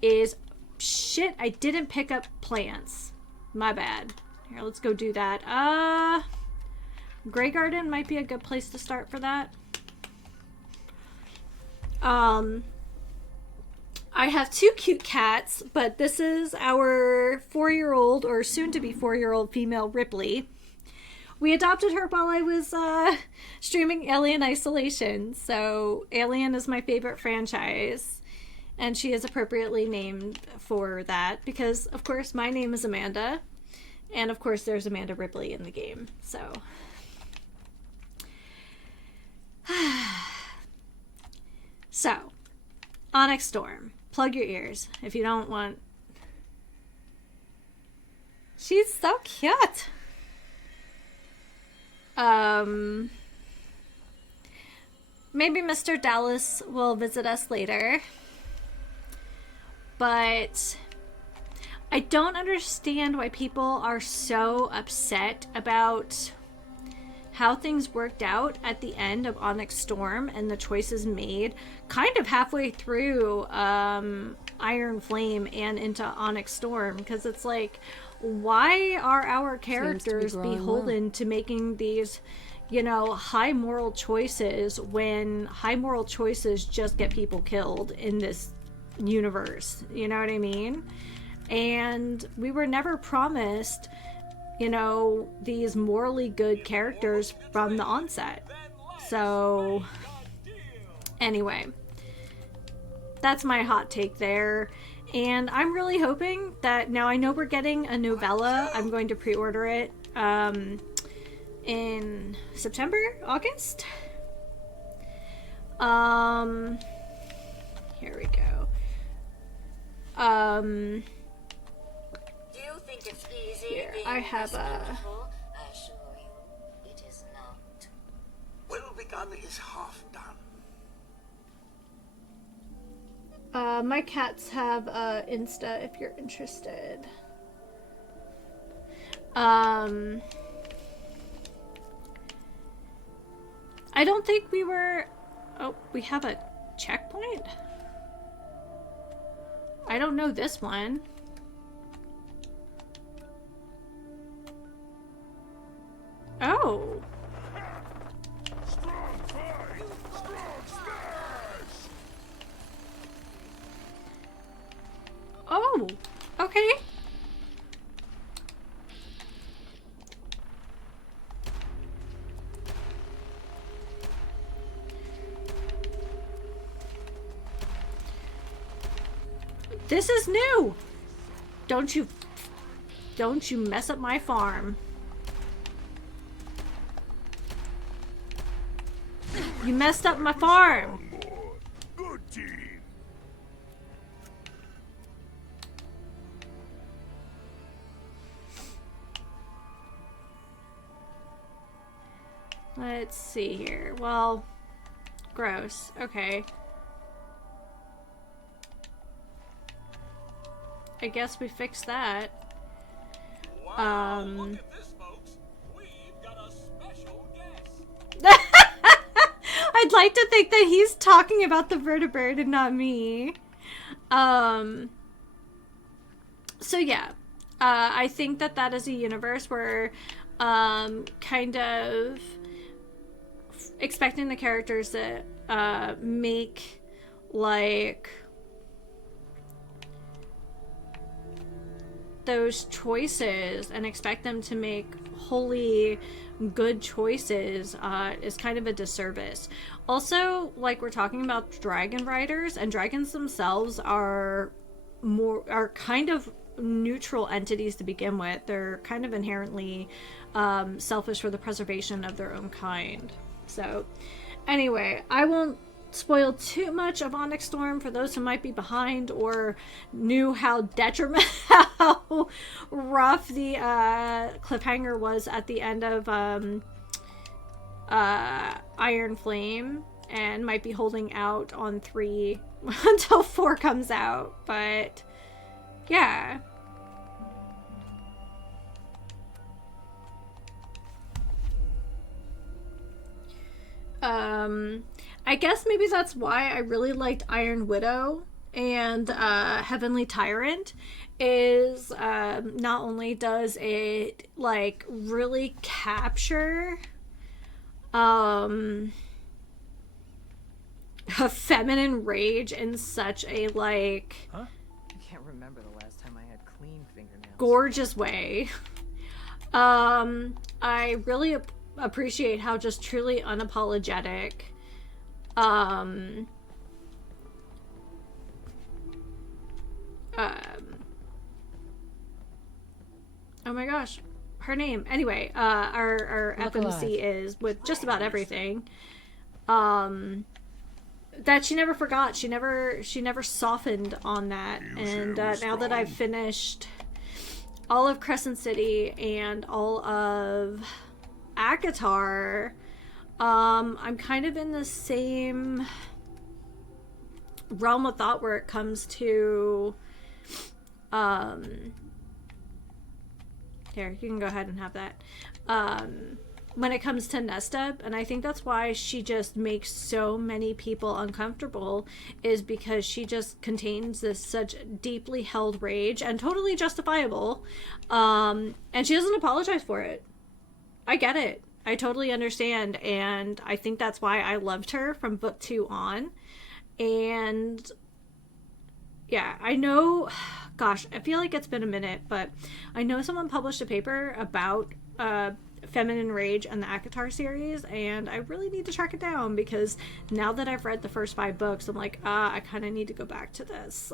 is, shit, I didn't pick up plants. My bad. Here, let's go do that. Grey Garden might be a good place to start for that. I have 2 cute cats, but this is our 4-year-old, or soon-to-be 4-year-old female Ripley. We adopted her while I was streaming Alien Isolation, so Alien is my favorite franchise, and she is appropriately named for that, because, of course, my name is Amanda, and, of course, there's Amanda Ripley in the game, so... So, Onyx Storm. Plug your ears if you don't want... She's so cute! Maybe Mr. Dallas will visit us later. but I don't understand why people are so upset about how things worked out at the end of Onyx Storm and the choices made kind of halfway through Iron Flame and into Onyx Storm, because it's like, why are our characters beholden to making these, you know, high moral choices when high moral choices just get people killed in this universe? You know what I mean? And we were never promised, you know, these morally good characters from the onset. So anyway, that's my hot take there. And I'm really hoping that, now I know we're getting a novella. I'm going to pre-order it in September, August. Here we go. Do you think it's easy? Here, I have a... I assure you, it is not. Well begun is half done. My cats have Insta if you're interested. I don't think we were... Oh, we have a checkpoint? I don't know this one. Oh. Strong fight! Strong smash! Oh, okay. This is new. Don't you mess up my farm. You messed up my farm. Good team. Let's see here. Well, gross. Okay. I guess we fixed that. Wow, look at this, folks. We've got a special guest. I'd like to think that he's talking about the vertebrate and not me. So yeah, I think that is a universe where kind of expecting the characters that make like those choices and expect them to make wholly good choices is kind of a disservice. Also, like, we're talking about dragon riders, and dragons themselves are kind of neutral entities to begin with. They're kind of inherently selfish for the preservation of their own kind. So anyway, I won't spoil too much of Onyx Storm for those who might be behind or knew how how rough the cliffhanger was at the end of Iron Flame, and might be holding out on 3 until 4 comes out. But yeah. I guess maybe that's why I really liked Iron Widow and Heavenly Tyrant, is not only does it like really capture a feminine rage in such a like I can't remember the last time I had clean fingernails. Gorgeous way. I really appreciate how just truly unapologetic oh my gosh, her name. Anyway, our FMC is with just about everything. That she never forgot. She never softened on that. And now that I've finished all of Crescent City and all of Akatar, I'm kind of in the same realm of thought where it comes to Here, you can go ahead and have that. When it comes to Nesta, and I think that's why she just makes so many people uncomfortable, is because she just contains this such deeply held rage, and totally justifiable, and she doesn't apologize for it. I get it. I totally understand, and I think that's why I loved her from book 2 on. And yeah, I know, gosh, I feel like it's been a minute, but I know someone published a paper about Feminine Rage and the ACOTAR series, and I really need to track it down, because now that I've read the first 5 books, I'm like, I kind of need to go back to this.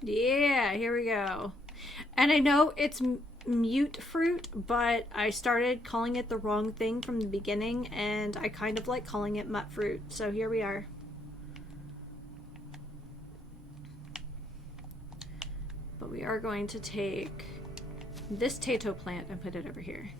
Yeah, here we go. And I know it's mute fruit, but I started calling it the wrong thing from the beginning, and I kind of like calling it mutt fruit. So here we are. But we are going to take this Tato plant and put it over here.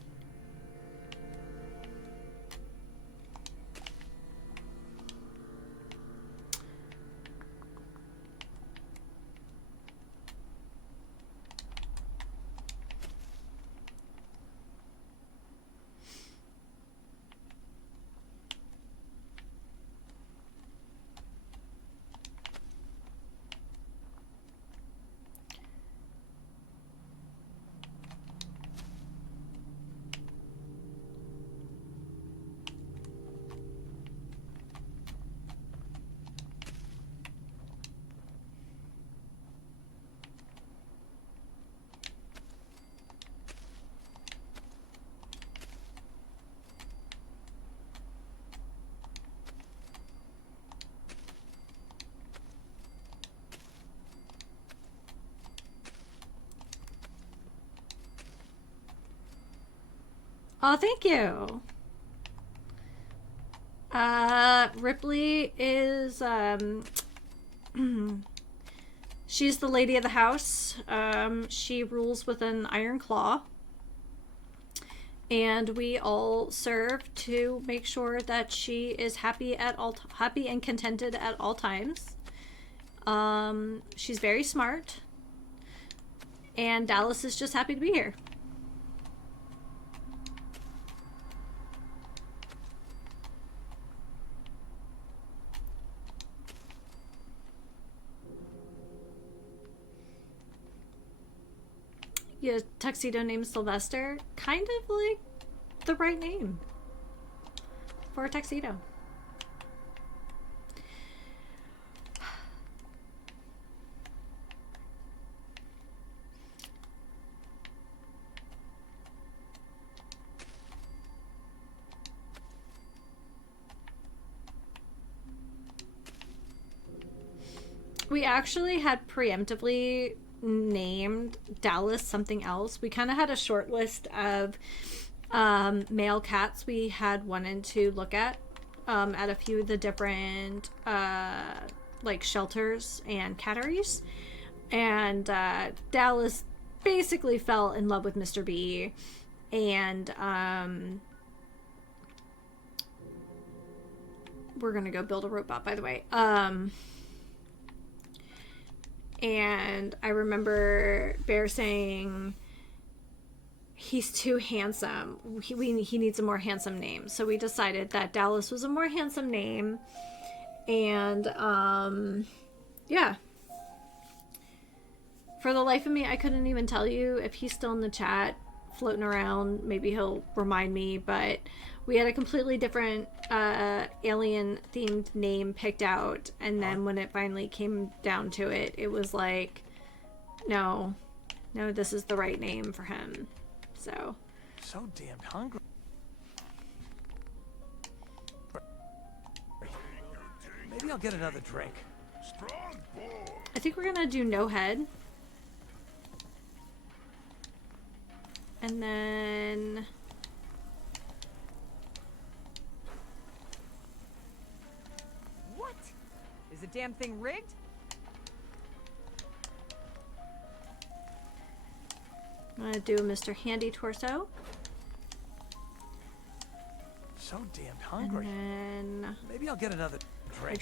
Oh, thank you. Ripley is, she's the lady of the house. She rules with an iron claw. And we all serve to make sure that she is happy and contented at all times. She's very smart. And Dallas is just happy to be here. Yeah, tuxedo named Sylvester. Kind of like the right name for a tuxedo. We actually had preemptively named Dallas something else. We kind of had a short list of male cats we had wanted to look at a few of the different like shelters and catteries, and Dallas basically fell in love with Mr. B, and we're gonna go build a robot, by the way. And I remember Bear saying he's too handsome. He needs a more handsome name. So we decided that Dallas was a more handsome name. And yeah. For the life of me, I couldn't even tell you if he's still in the chat, floating around. Maybe he'll remind me, but we had a completely different alien-themed name picked out, and then when it finally came down to it, it was like, no, this is the right name for him. So damned hungry. Maybe I'll get another drink. I think we're gonna do no head. And then What? Is the damn thing rigged? I'm gonna do a Mr. Handy torso. So damned hungry. And then maybe I'll get another drink.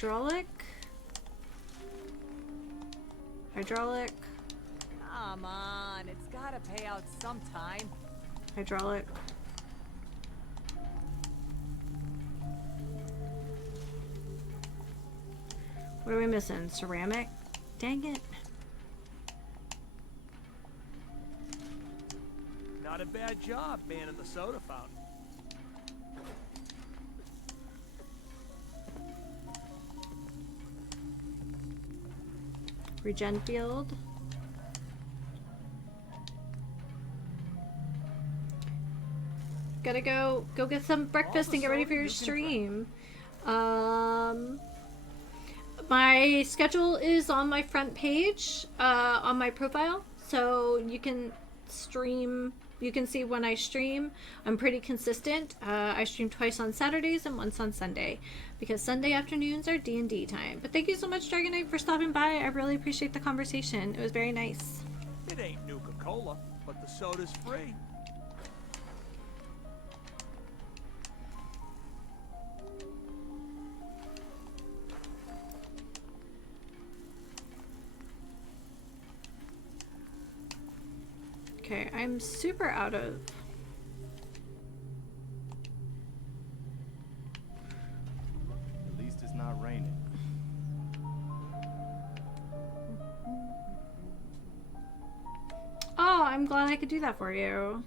Hydraulic. Come on, it's gotta pay out sometime. Hydraulic. What are we missing? Ceramic? Dang it. Not a bad job banning the soda fountain. Regen field. Gotta go get some breakfast and get ready for your stream. My schedule is on my front page, on my profile, so you can stream. You can see when I stream. I'm pretty consistent. I stream twice on Saturdays and once on Sunday, because Sunday afternoons are D&D time. But thank you so much, Dragon Knight, for stopping by. I really appreciate the conversation. It was very nice. It ain't Nuka-Cola, but the soda's free. Okay, I'm super out of... At least it's not raining. Oh, I'm glad I could do that for you.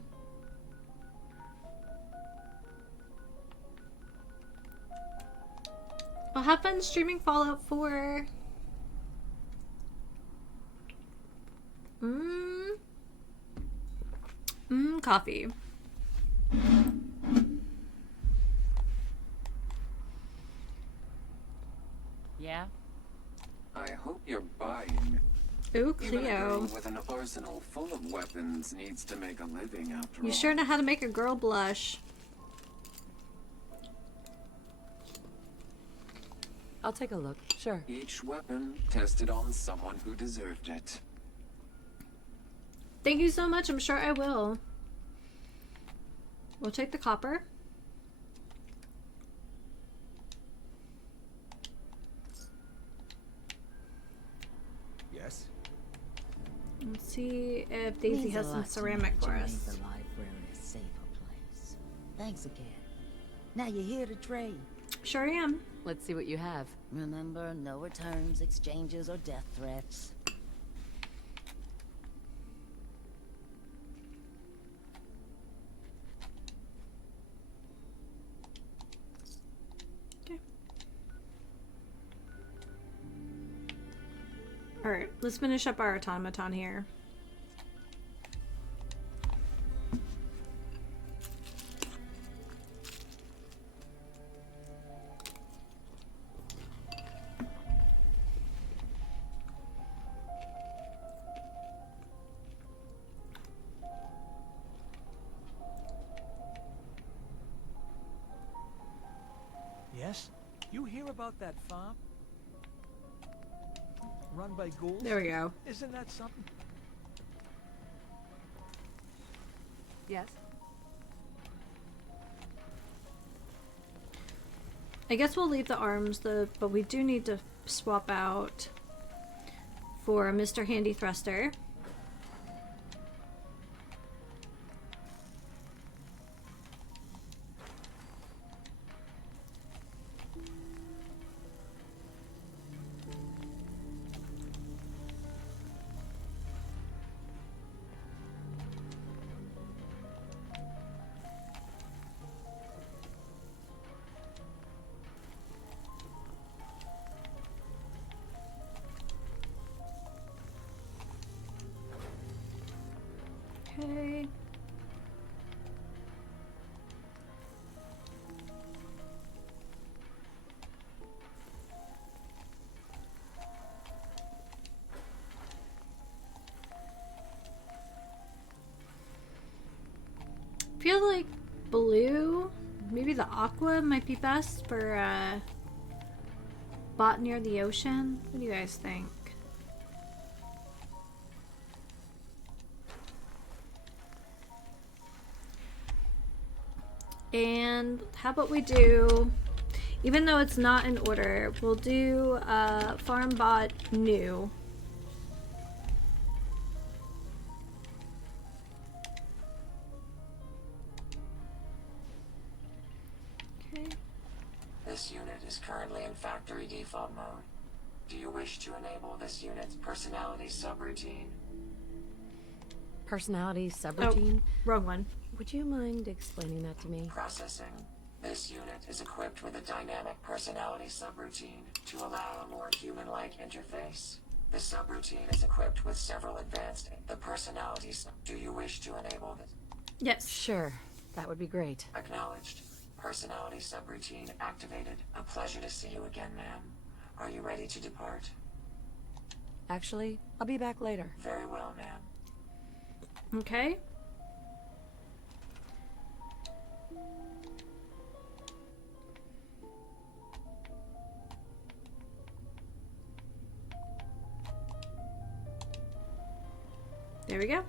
Well, have fun streaming Fallout 4. Coffee. Yeah? I hope you're buying. Ooh, Even a girl Cleo. with an arsenal full of weapons needs to make a living after You all. sure know how to make a girl blush. I'll take a look, sure. Each weapon tested on someone who deserved it. Thank you so much. I'm sure I will. We'll take the copper. Yes? Let's see if Daisy Means has a some lot to me ceramic that for you us. made the library a safer place. Thanks again. Now you're here to trade. Sure am. Let's see what you have. Remember, no returns, exchanges, or death threats. Alright, let's finish up our automaton here. Yes? You hear about that farm? Run by ghouls? There we go. Isn't that something? Yes? I guess we'll leave the arms, but we do need to swap out for Mr. Handy Thruster. Okay. Feel like blue, maybe the aqua might be best for bot near the ocean. What do you guys think? And how about we do, even though it's not in order, we'll do farm bot new. This unit is currently in factory default mode. Do you wish to enable this unit's personality subroutine? Personality subroutine? Oh, wrong one. Would you mind explaining that to me? Processing. This unit is equipped with a dynamic personality subroutine to allow a more human-like interface. The subroutine is equipped with several advanced personalities. Do you wish to enable this? Yes. Sure. That would be great. Acknowledged. Personality subroutine activated. A pleasure to see you again, ma'am. Are you ready to depart? Actually, I'll be back later. Very well, ma'am. Okay. There we go.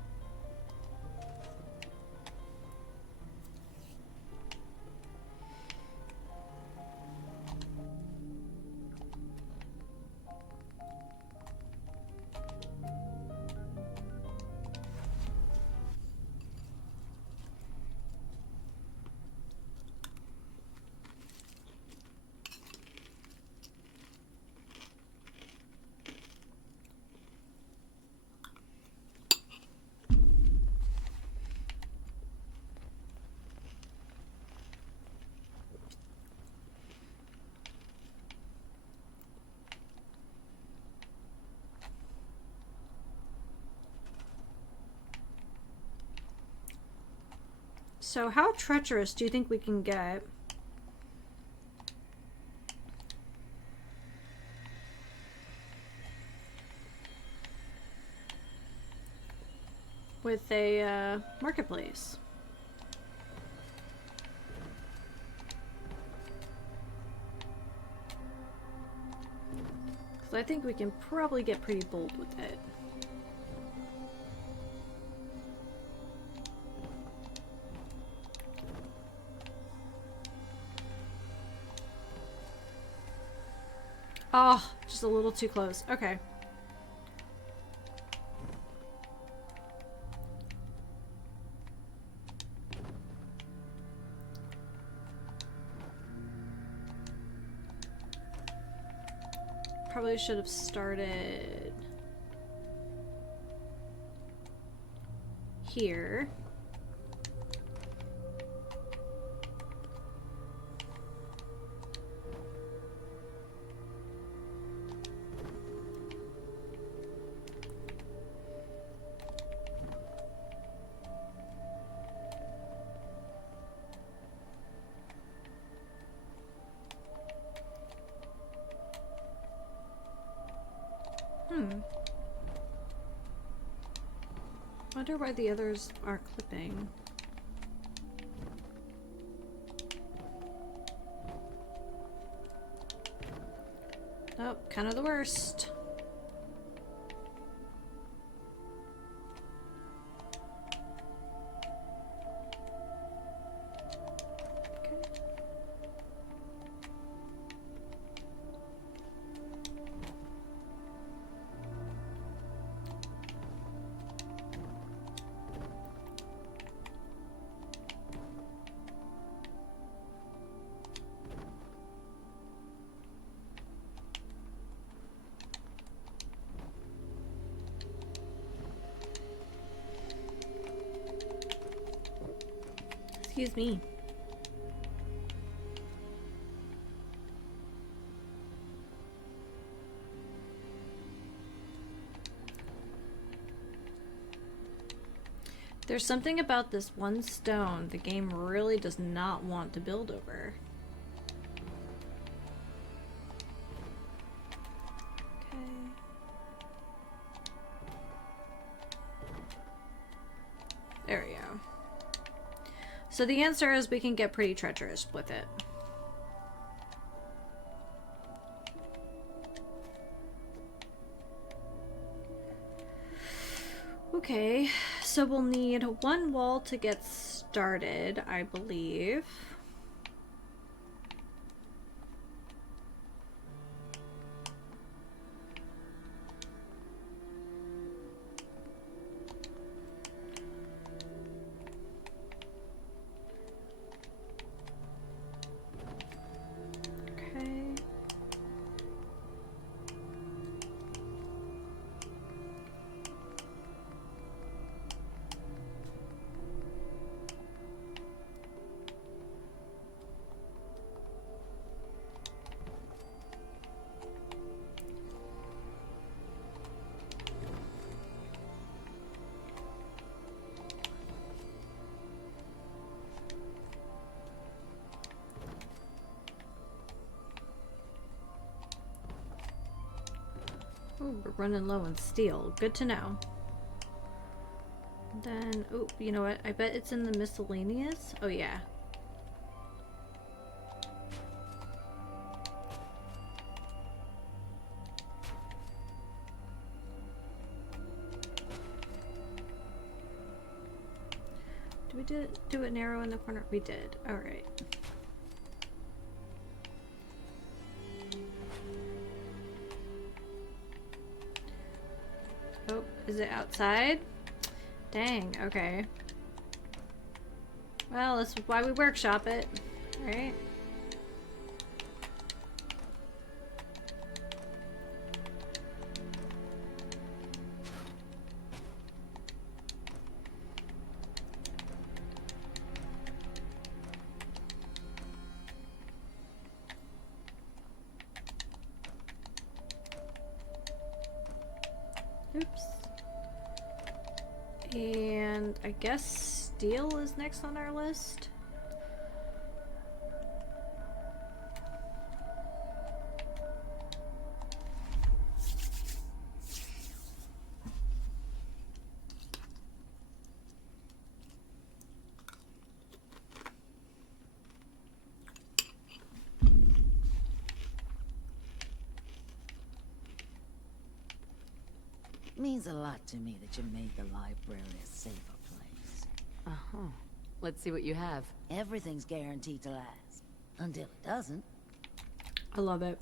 So how treacherous do you think we can get? With a marketplace. Because I think we can probably get pretty bold with it. Oh, just a little too close. Okay. Probably should have started here. Wonder why the others are clipping. Oh, kind of the worst. Excuse me. There's something about this one stone the game really does not want to build over. Okay. There we go. So the answer is we can get pretty treacherous with it. Okay, so we'll need one wall to get started, I believe. Okay. Ooh, we're running low on steel. Good to know. Then, oh, you know what? I bet it's in the miscellaneous. Oh, yeah. Did we do it narrow in the corner? We did. All right. Oh, is it outside? Dang, okay. Well, that's why we workshop it, right? Oops. And I guess steel is next on our list. Means a lot to me that you made the library a safer place. Uh-huh. Let's see what you have. Everything's guaranteed to last. Until it doesn't. I love it.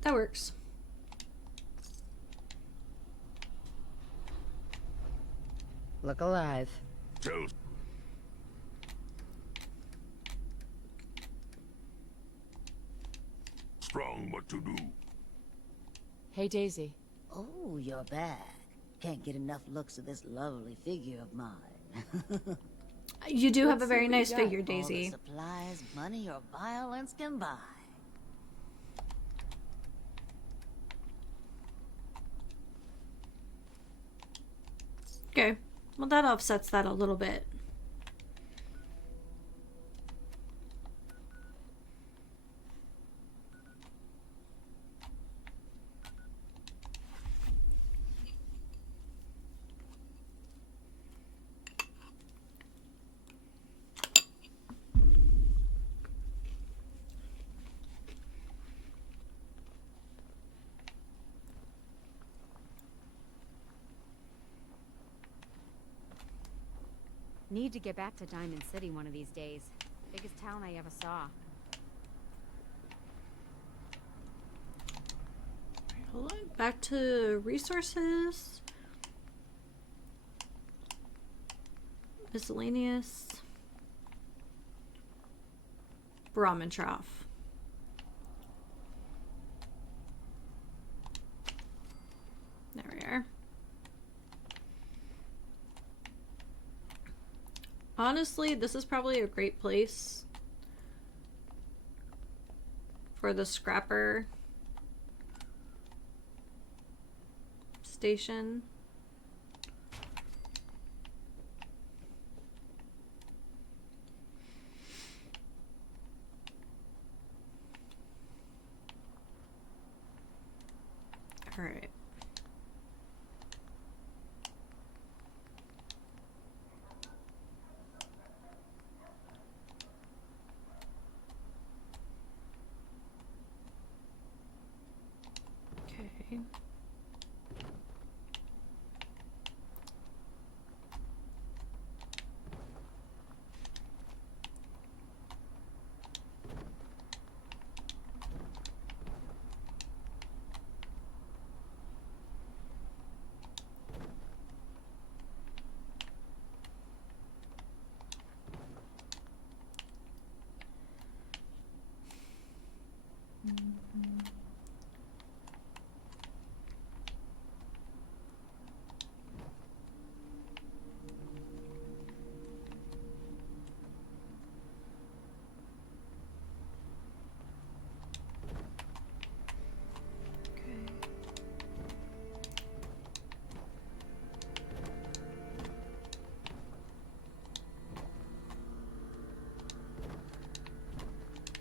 That works. Look alive. Tell Strong what to do. Hey, Daisy. Oh, you're back. Can't get enough looks at this lovely figure of mine. You do have a very nice figure, All Daisy. the supplies, money, or violence can buy. Okay. Well, that offsets that a little bit. Need to get back to Diamond City one of these days. Biggest town I ever saw. Hold on. Back to resources. Miscellaneous. Ramen trough. There we are. Honestly, this is probably a great place for the scrapper station. All right. Okay.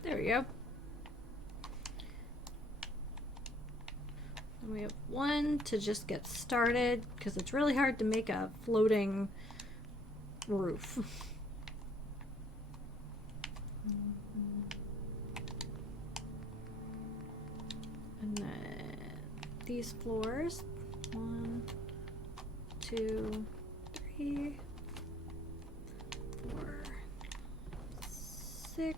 There we go. And we have one to just get started, because it's really hard to make a floating roof. And then these floors, 1, 2, 3, 4, 6.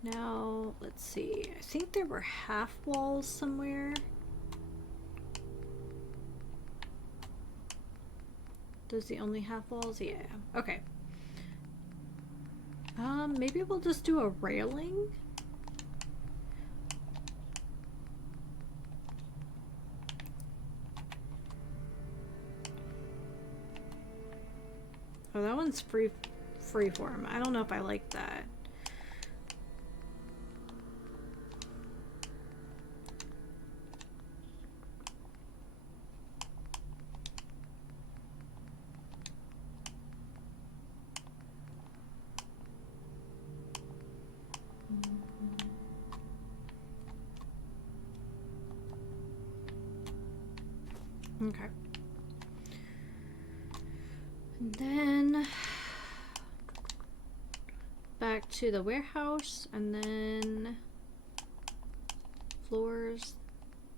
Now, let's see. I think there were half walls somewhere. Those the only half walls? Yeah. Okay. Maybe we'll just do a railing. Oh, that one's freeform. I don't know if I like that. Okay. And then back to the warehouse, and then floors.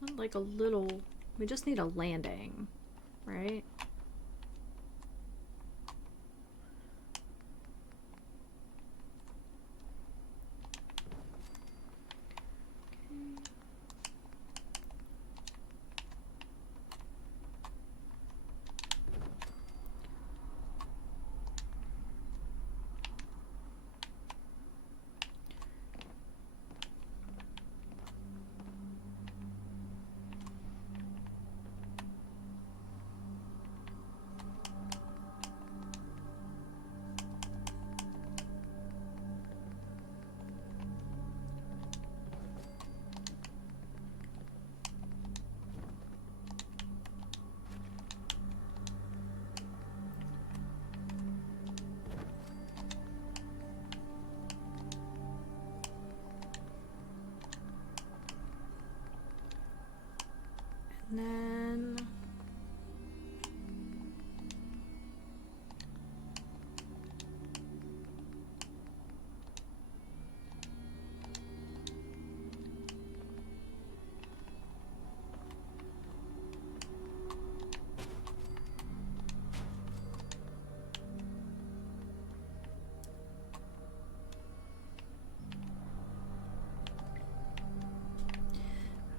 Not like a little, we just need a landing, right? And then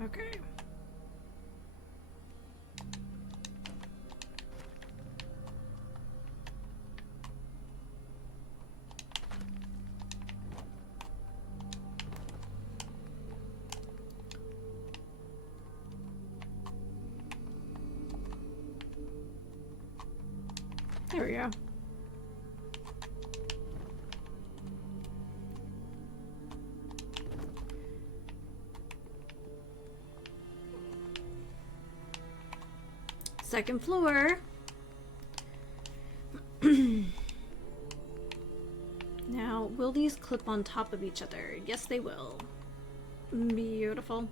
okay. There we go. Second floor. Now, will these clip on top of each other? Yes, they will. Beautiful.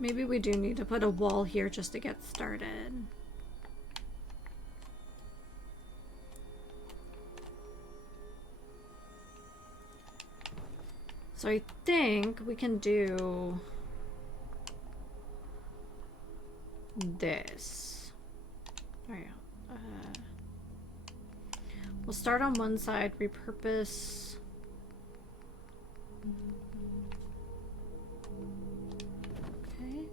Maybe we do need to put a wall here just to get started. So I think we can do this. There we go. We'll start on one side, repurpose. Okay.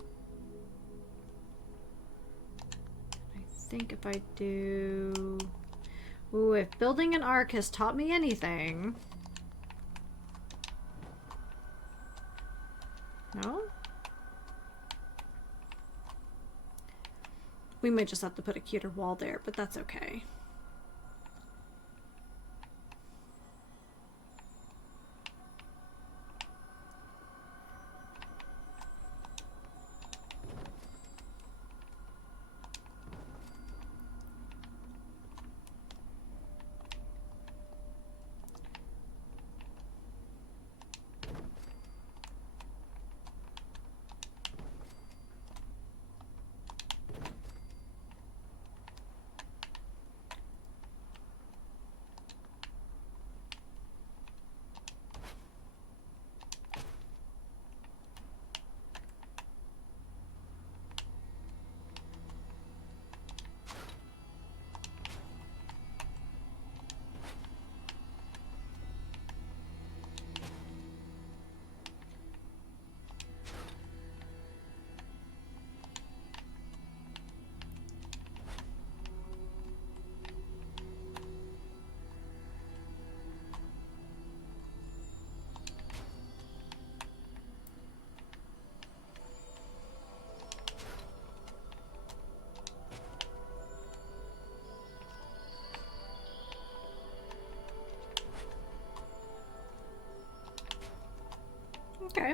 I think if I do... Ooh, if building an arc has taught me anything... No? We might just have to put a cuter wall there, but that's okay. Okay.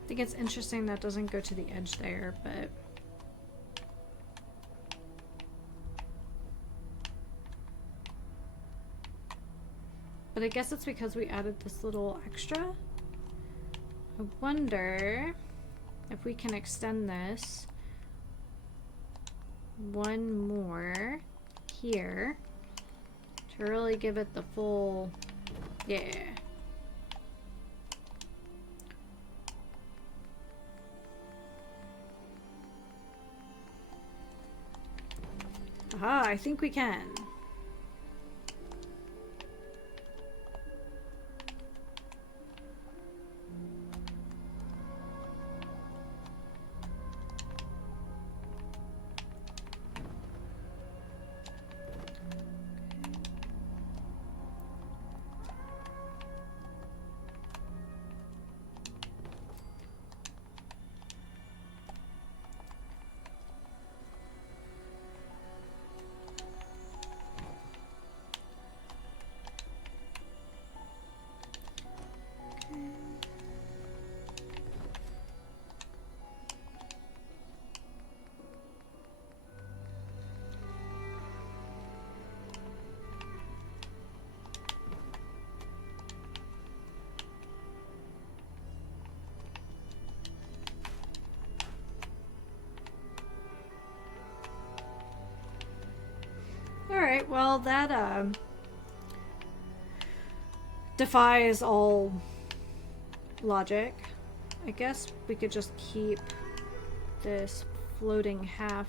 I think it's interesting that doesn't go to the edge there, but... But I guess it's because we added this little extra. I wonder if we can extend this one more here to really give it the full... Yeah. Aha, I think we can. Alright, well that defies all logic. I guess we could just keep this floating half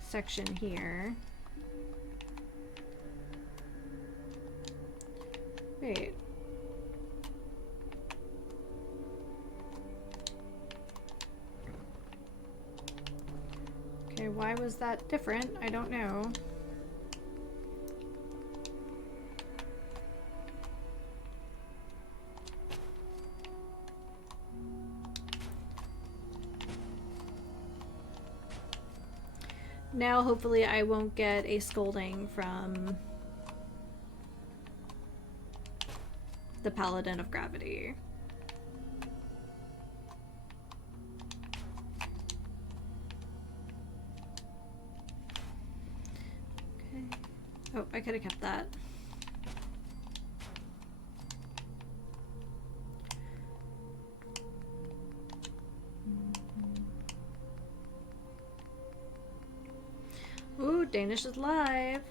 section here. Wait. Okay, why was that different? I don't know. Now, hopefully, I won't get a scolding from the Paladin of Gravity. Okay. Oh, I could have kept that. Ooh, Danish is live.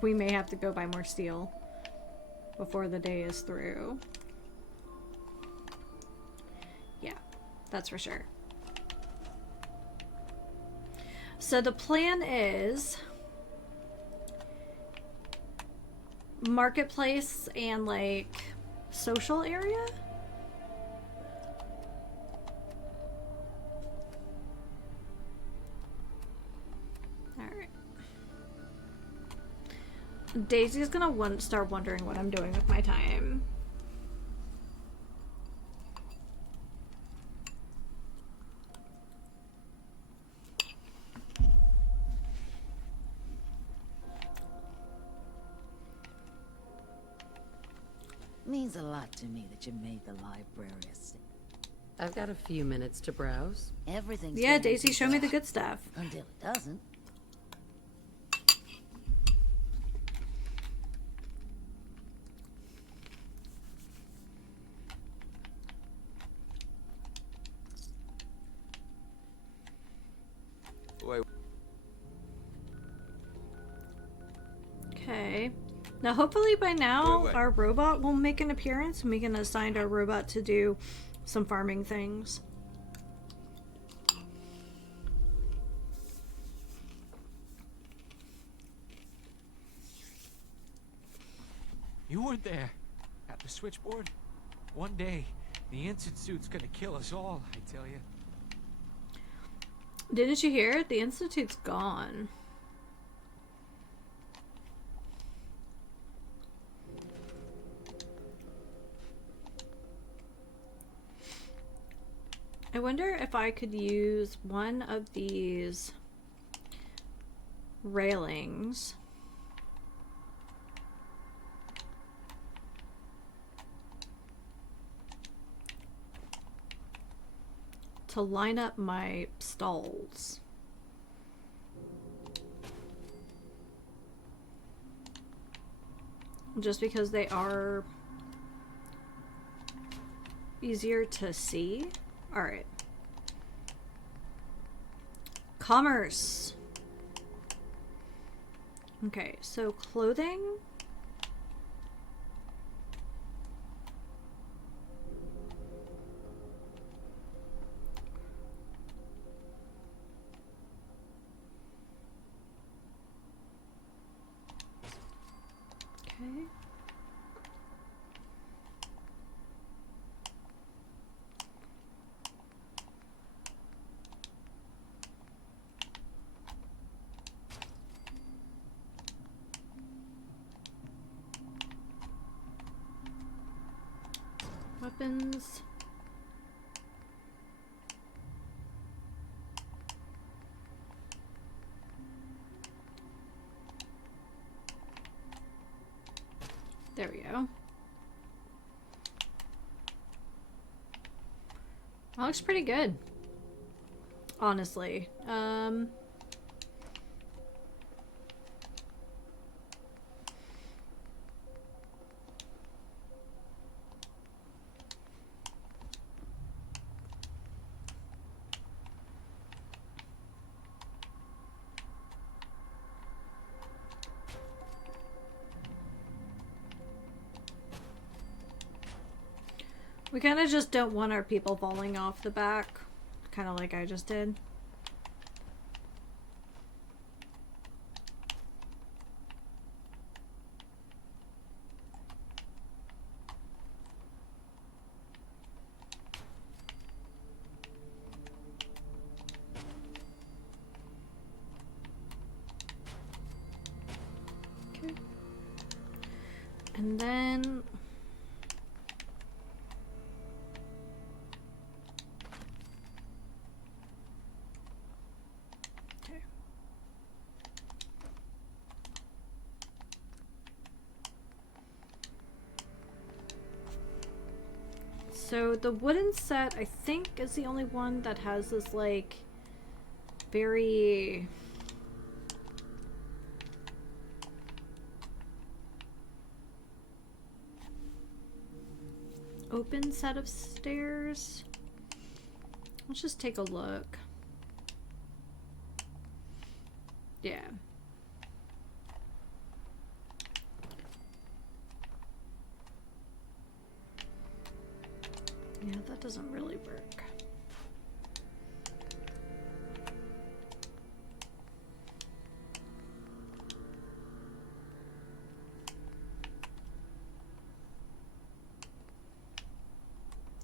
We may have to go buy more steel before the day is through. Yeah, that's for sure. So the plan is marketplace and like social area. Daisy's gonna start wondering what I'm doing with my time. Means a lot to me that you made the library a safe. I've got a few minutes to browse. Everything's Yeah, gonna Daisy, be show me the fine. good stuff. Until it doesn't. Okay. Now, hopefully by now, our robot will make an appearance and we can assign our robot to do some farming things. You weren't there at the switchboard? One day, the instant suit's gonna kill us all, I tell you. Didn't you hear it? The Institute's gone. I wonder if I could use one of these railings to line up my stalls. Just because they are easier to see. All right. Commerce. Okay, so clothing. Okay. Weapons. There we go. That looks pretty good. Honestly. We kind of just don't want our people falling off the back. Kind of like I just did. Okay. And then... So the wooden set, I think, is the only one that has this, like, very... open set of stairs. Let's just take a look. Yeah. Yeah, that doesn't really work.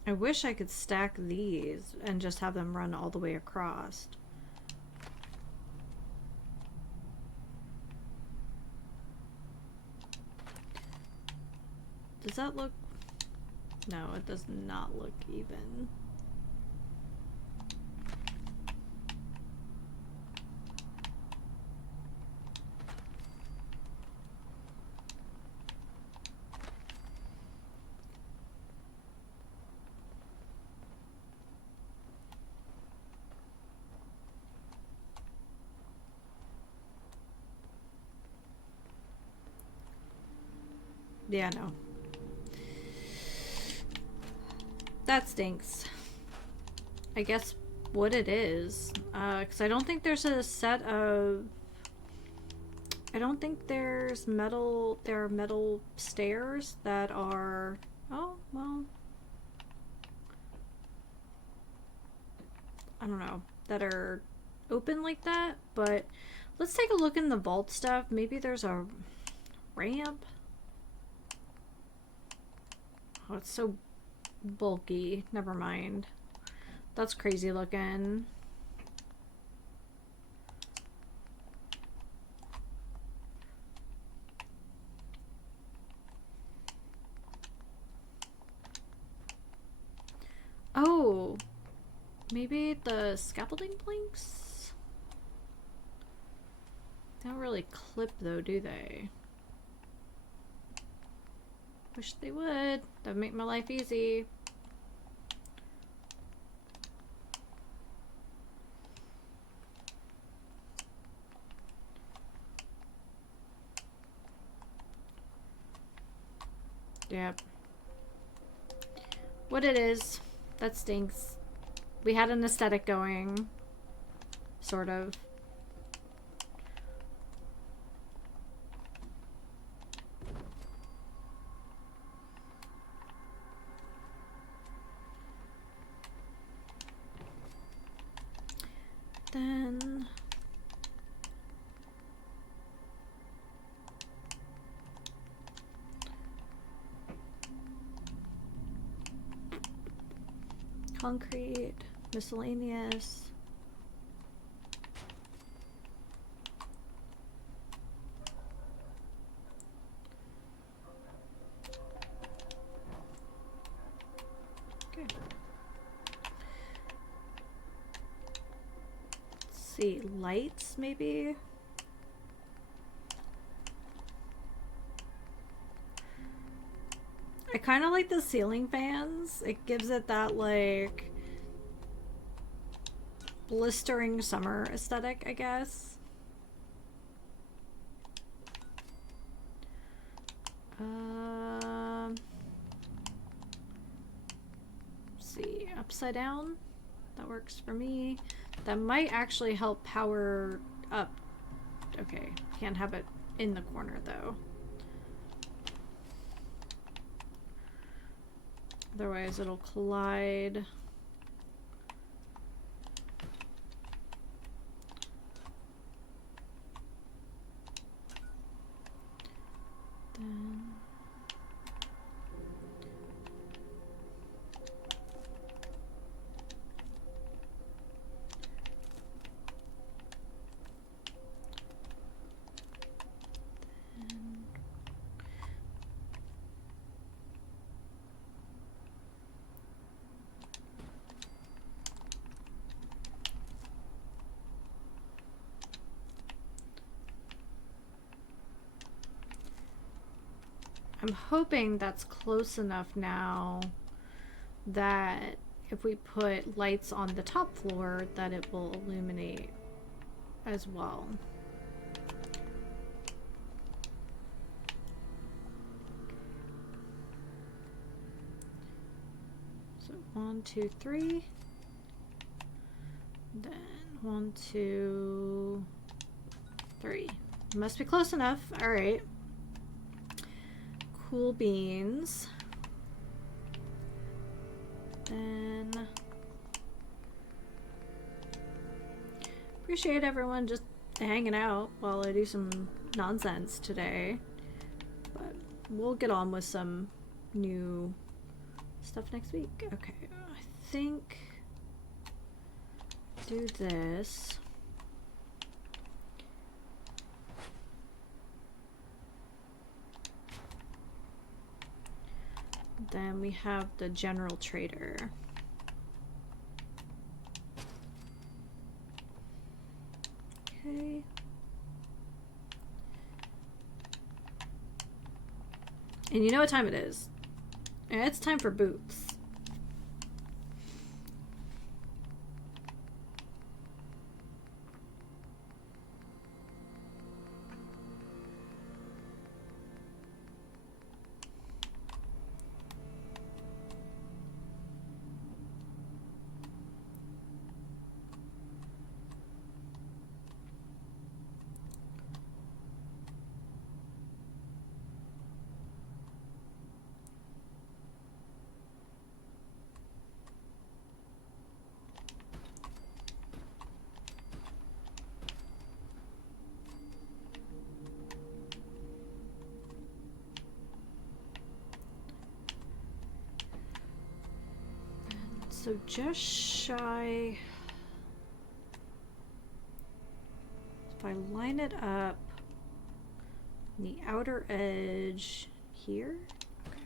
I wish I could stack these and just have them run all the way across. Does that look... No, it does not look even. Yeah, no. That stinks. I guess what it is. Because I don't think there's a set of... I don't think there's metal... There are metal stairs that are... Oh, well... I don't know. That are open like that. But let's take a look in the vault stuff. Maybe there's a ramp. Oh, it's so bulky. Never mind. That's crazy looking. Oh, maybe the scaffolding planks? They don't really clip though, do they? Wish they would. That'd make my life easy. Yep. What it is. That stinks. We had an aesthetic going. Sort of. Then... concrete, miscellaneous. Okay. Let's see, lights maybe? I kind of like the ceiling fans. It gives it that, like, blistering summer aesthetic, I guess. Let's see, upside down. That works for me. That might actually help power up. Okay, can't have it in the corner though. Otherwise it'll collide. Then I'm hoping that's close enough now that if we put lights on the top floor that it will illuminate as well. So 1, 2, 3. Then 1, 2, 3. Must be close enough. All right. Cool beans. Then appreciate everyone just hanging out while I do some nonsense today. But we'll get on with some new stuff next week. Okay, I think do this. Then we have the general trader. Okay. And you know what time it is? It's time for boots. So just shy, if I line it up on the outer edge here. Okay.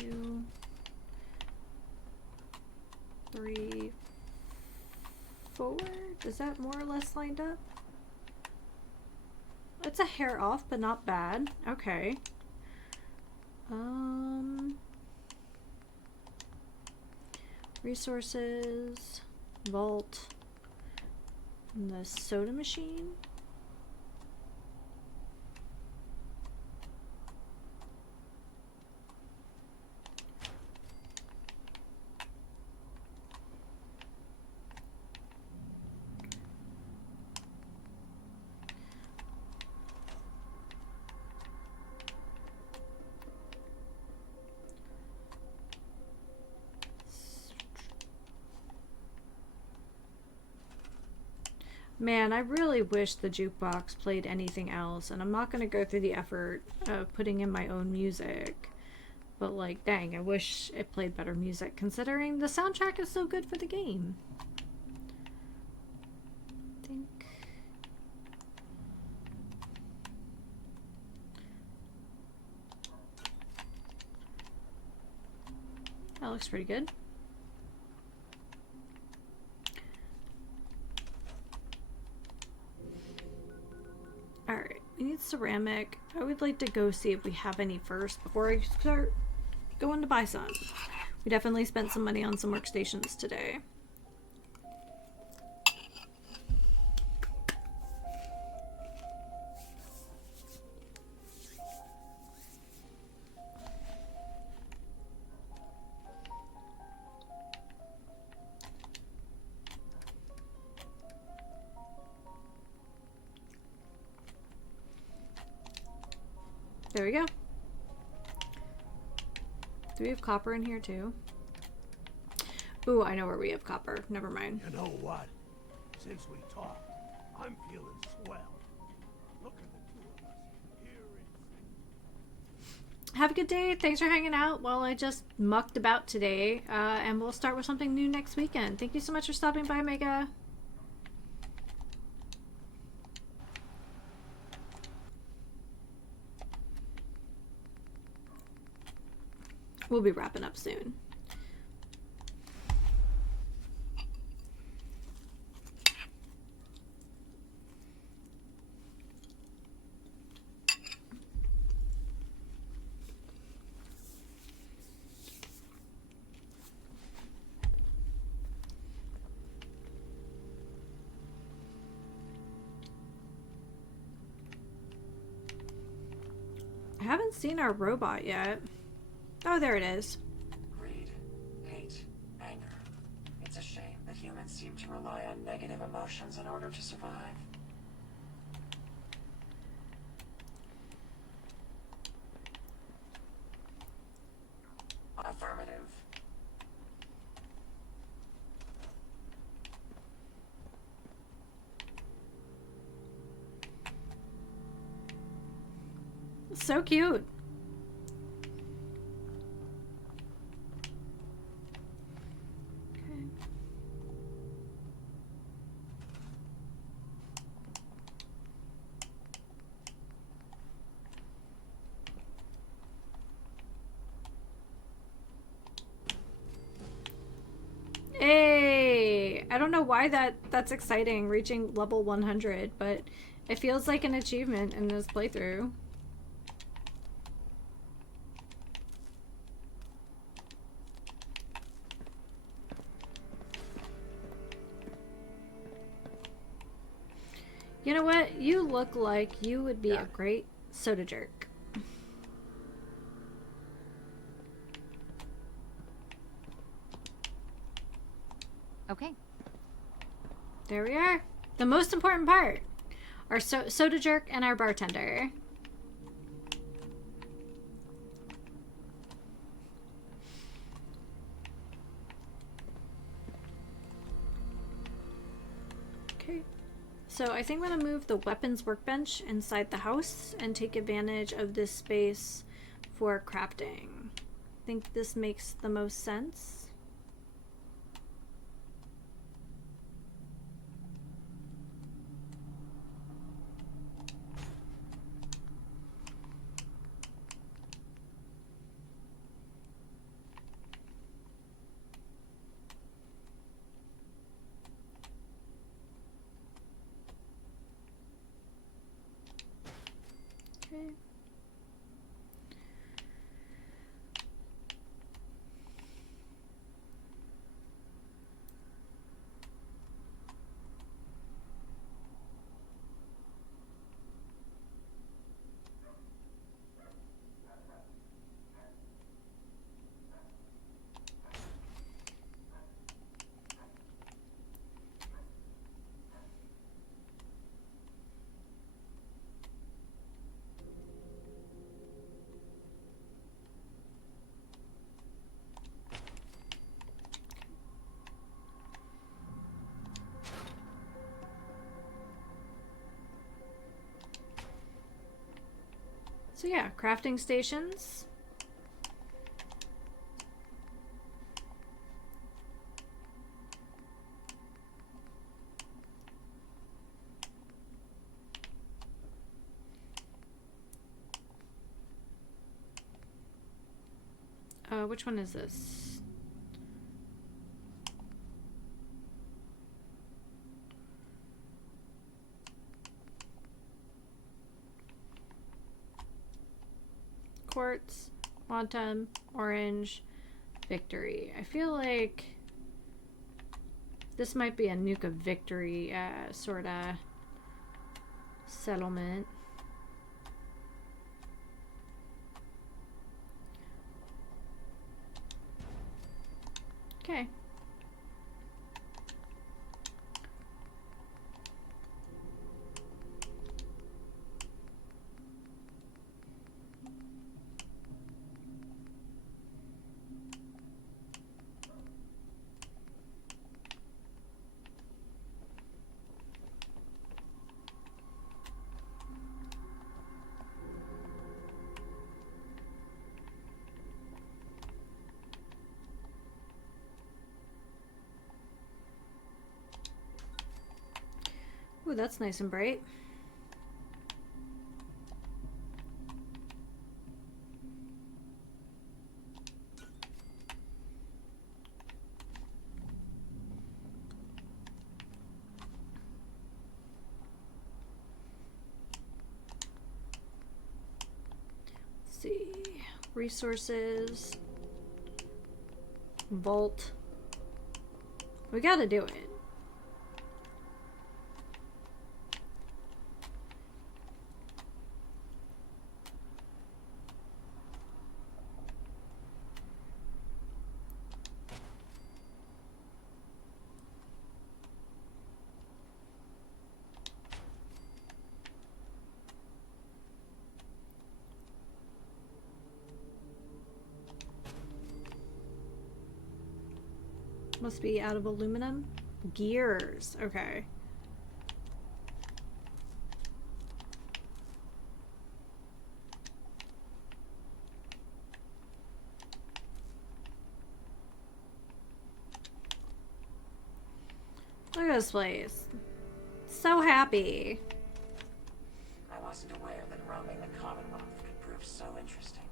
2, 3, 4. Is that more or less lined up? It's a hair off, but not bad. Okay. Resources, vault, and the soda machine. Man, I really wish the jukebox played anything else, and I'm not going to go through the effort of putting in my own music. But like, dang, I wish it played better music, considering the soundtrack is so good for the game. I think... that looks pretty good. need ceramic. I would like to go see if we have any first before I start going to buy some. We definitely spent some money on some workstations today. There we go. Do we have copper in here too? Ooh, I know where we have copper. Never mind. You know what? Since we talked, I'm feeling swell. Look at the two of us here in... Have a good day. Thanks for hanging out while I just mucked about today. And we'll start with something new next weekend. Thank you so much for stopping by, Mega. We'll be wrapping up soon. I haven't seen our robot yet. Oh, there it is. Greed, hate, anger. It's a shame that humans seem to rely on negative emotions in order to survive. Affirmative. So cute. Hey, I don't know why that's exciting, reaching level 100, but it feels like an achievement in this playthrough. You know what? You look like you would be a great soda jerk. Okay. There we are. The most important part. Our soda jerk and our bartender. Okay. So I think I'm going to move the weapons workbench inside the house and take advantage of this space for crafting. I think this makes the most sense. Okay. So yeah, crafting stations. Which one is this? quartz, quantum, orange, victory. I feel like this might be a Nuka Victory sort of settlement. Okay. Ooh, that's nice and bright. Let's see. Resources. Vault. We gotta do it. Must be out of aluminum. Gears. Okay. Look at this place. So happy. I wasn't aware that roaming the Commonwealth could prove so interesting.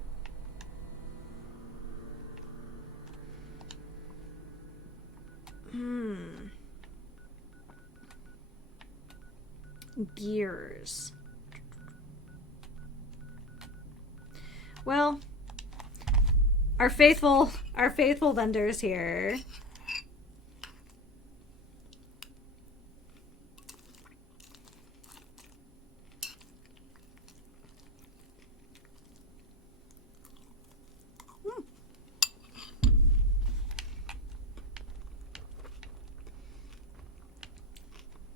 Gears. Well, our faithful vendors here.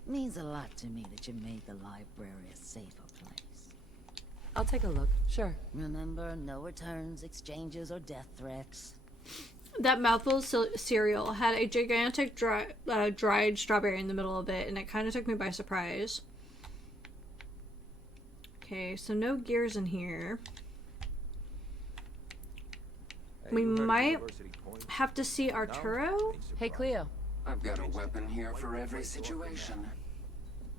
Means a lot to me that you made the library a safer place. I'll take a look. Sure. Remember, no returns, exchanges, or death threats. That mouthful cereal had a gigantic dried strawberry in the middle of it, and it kind of took me by surprise. Okay, so no gears in here. We might have to see Arturo. Hey, Cleo. I've got a weapon here for every situation.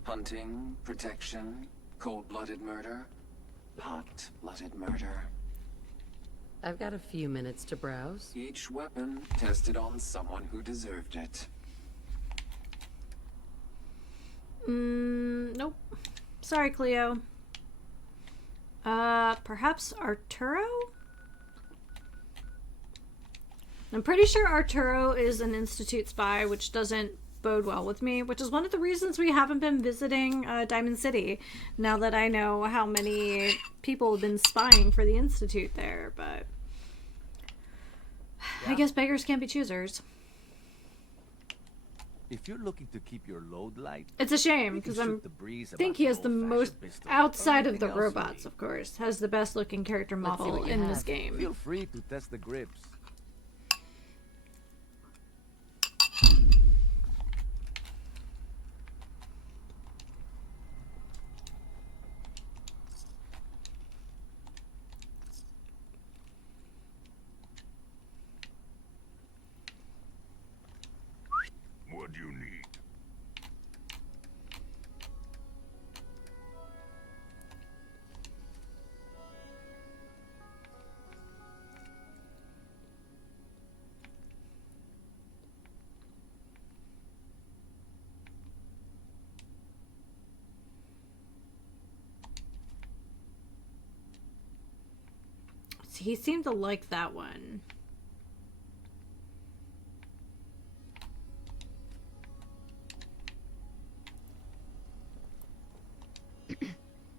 Hunting, protection, cold-blooded murder, hot-blooded murder. I've got a few minutes to browse. Each weapon tested on someone who deserved it. Nope. Sorry, Cleo. Perhaps Arturo? I'm pretty sure Arturo is an Institute spy, which doesn't bode well with me, which is one of the reasons we haven't been visiting Diamond City, now that I know how many people have been spying for the Institute there, but I guess beggars can't be choosers. If you're looking to keep your load light, It's a shame, because I think he has the most, outside of the robots, of course, has the best looking character model in this game. Feel free to test the grips. What do you need? He seemed to like that one.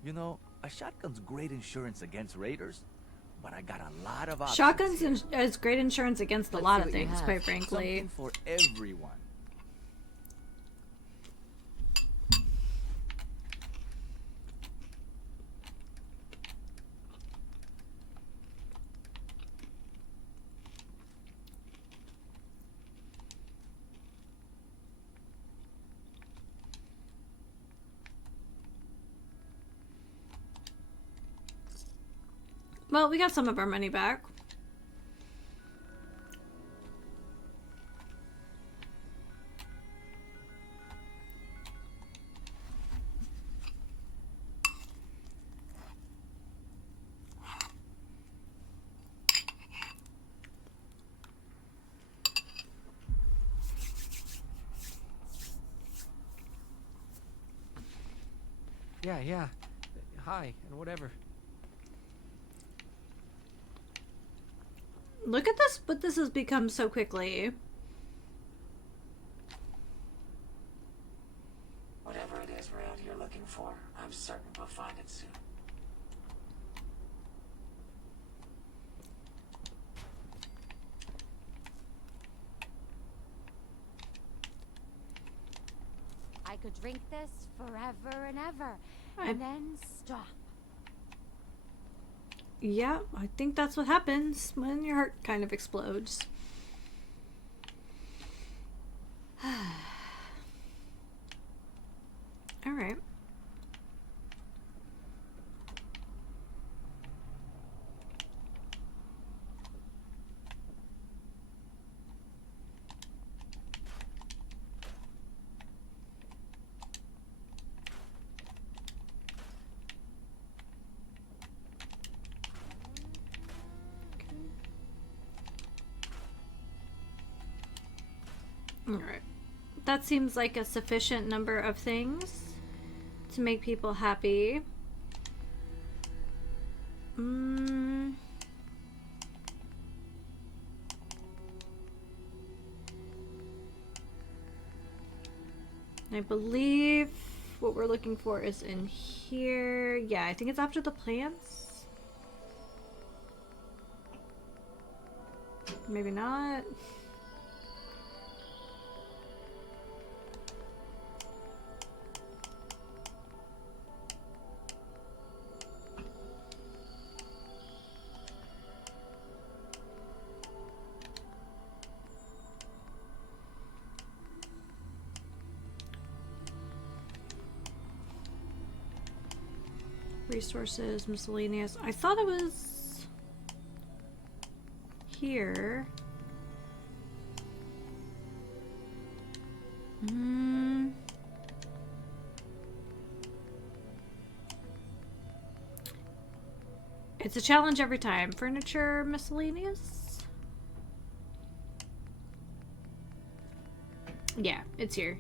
You know, a shotgun's great insurance against raiders, but I got a lot of options. Shotguns is great insurance against a lot of things, quite frankly. Something for everyone. Well, we got some of our money back. Yeah. Hi, and whatever. Look at this, but this has become so quickly. Whatever it is we're out here looking for, I'm certain we'll find it soon. I could drink this forever and ever, and then stop. Yeah, I think that's what happens when your heart kind of explodes. All right. Alright. That seems like a sufficient number of things to make people happy. I believe what we're looking for is in here. Yeah, I think it's after the plants. Maybe not. Resources, miscellaneous. I thought it was here. It's a challenge every time. Furniture, miscellaneous? Yeah, it's here.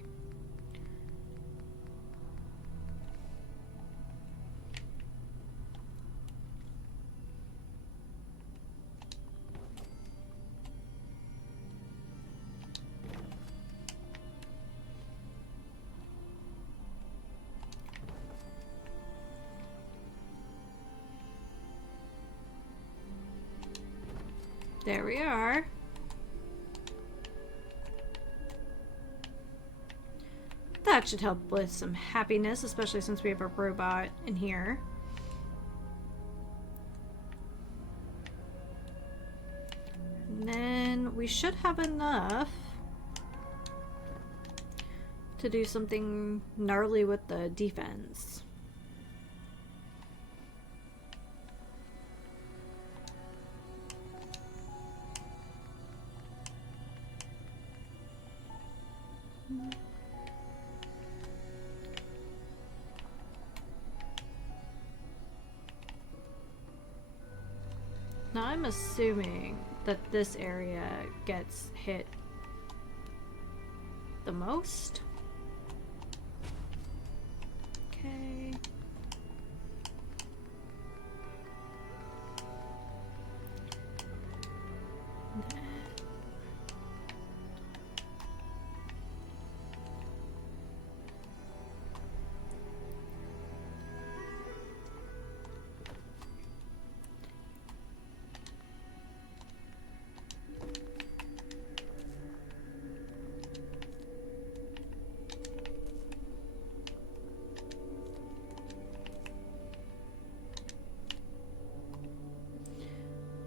There we are. That should help with some happiness, especially since we have a robot in here. And then we should have enough to do something gnarly with the defense. Now I'm assuming that this area gets hit the most. Okay.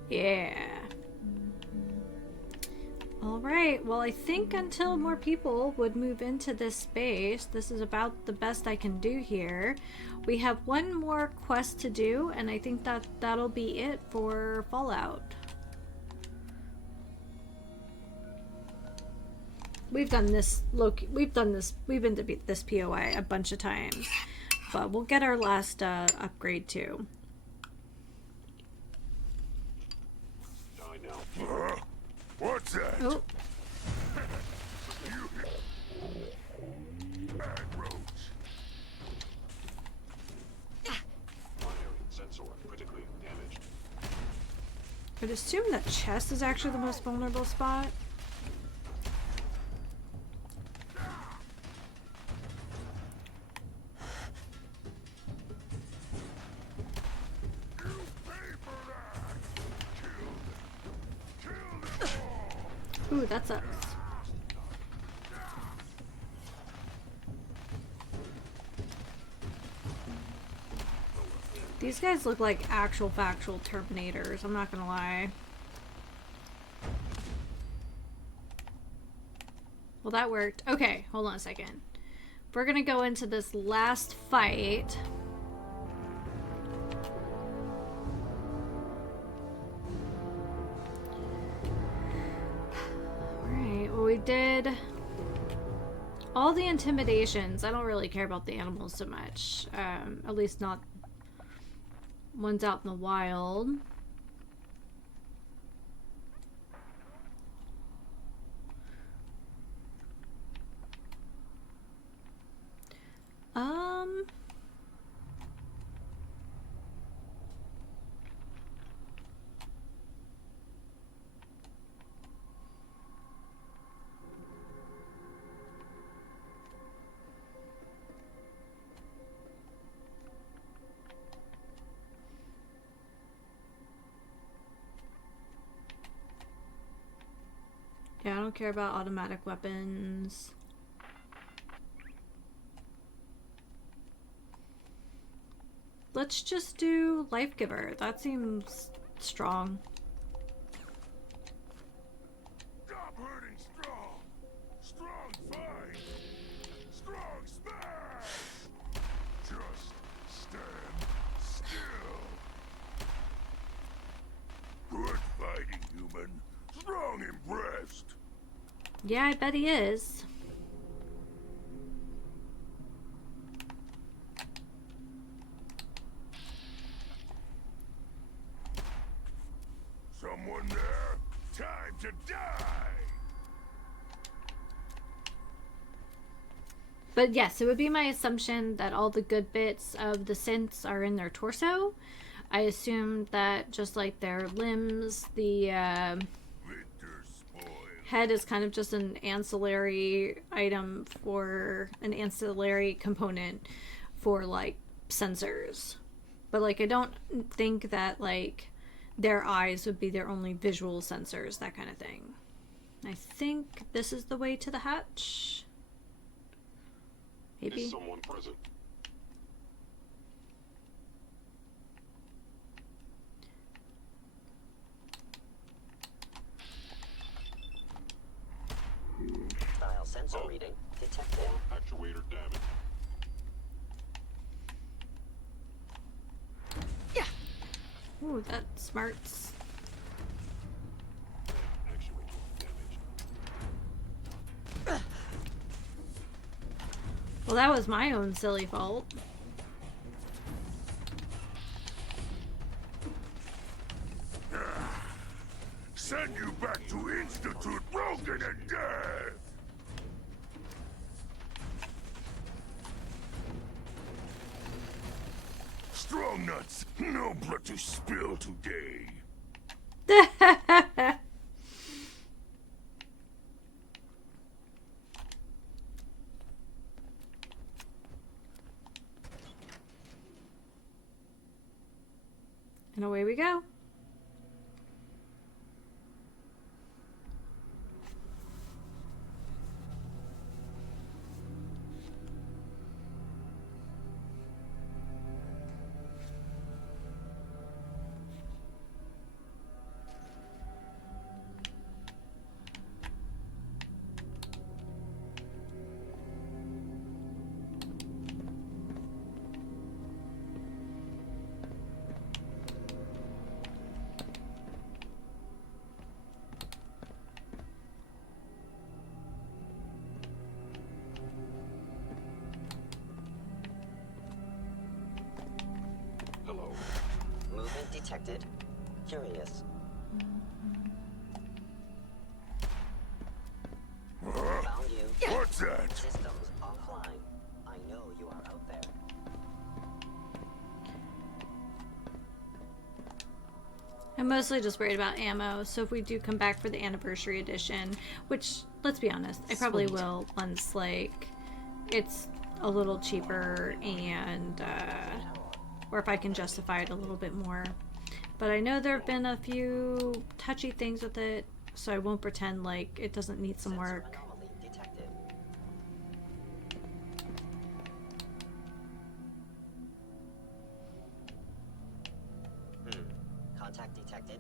Yeah. Alright, well I think until more people would move into this space, this is about the best I can do here. We have one more quest to do, and I think that that'll be it for Fallout. We've done this, we've been to this POI a bunch of times, but we'll get our last upgrade too. I know. What's that? Oh. Bad roach. Binary sensor critically damaged. I'd assume that chest is actually the most vulnerable spot. Ooh, that sucks. These guys look like actual factual Terminators, I'm not gonna lie. Well, that worked. Okay, hold on a second. We're gonna go into this last fight. Alright, well we did all the intimidations. I don't really care about the animals so much. At least not ones out in the wild. Yeah, I don't care about automatic weapons. Let's just do Life Giver. That seems strong. Stop hurting strong. Strong fight. Strong smash. Just stand still. Good fighting, human. Strong impressed. Yeah, I bet he is. Someone there? Time to die! But yes, it would be my assumption that all the good bits of the synths are in their torso. I assume that just like their limbs, the head is kind of just an ancillary item for an ancillary component for like sensors. But like I don't think that like their eyes would be their only visual sensors, that kind of thing. I think this is the way to the hatch. Maybe. Is someone present? Dial sensor reading detected. Actuator damage. Yeah. Ooh, that smarts. Well, that was my own silly fault. Send you back to Institute broken and dead! Strong nuts, no blood to spill today. And away we go. detected. Curious. Found you. What's that? Systems offline. I know you are out there. I'm mostly just worried about ammo, so if we do come back for the anniversary edition, which, let's be honest, I probably will once, like, it's a little cheaper and, or if I can justify it a little bit more. But I know there have been a few touchy things with it, so I won't pretend like it doesn't need some work. Contact detected.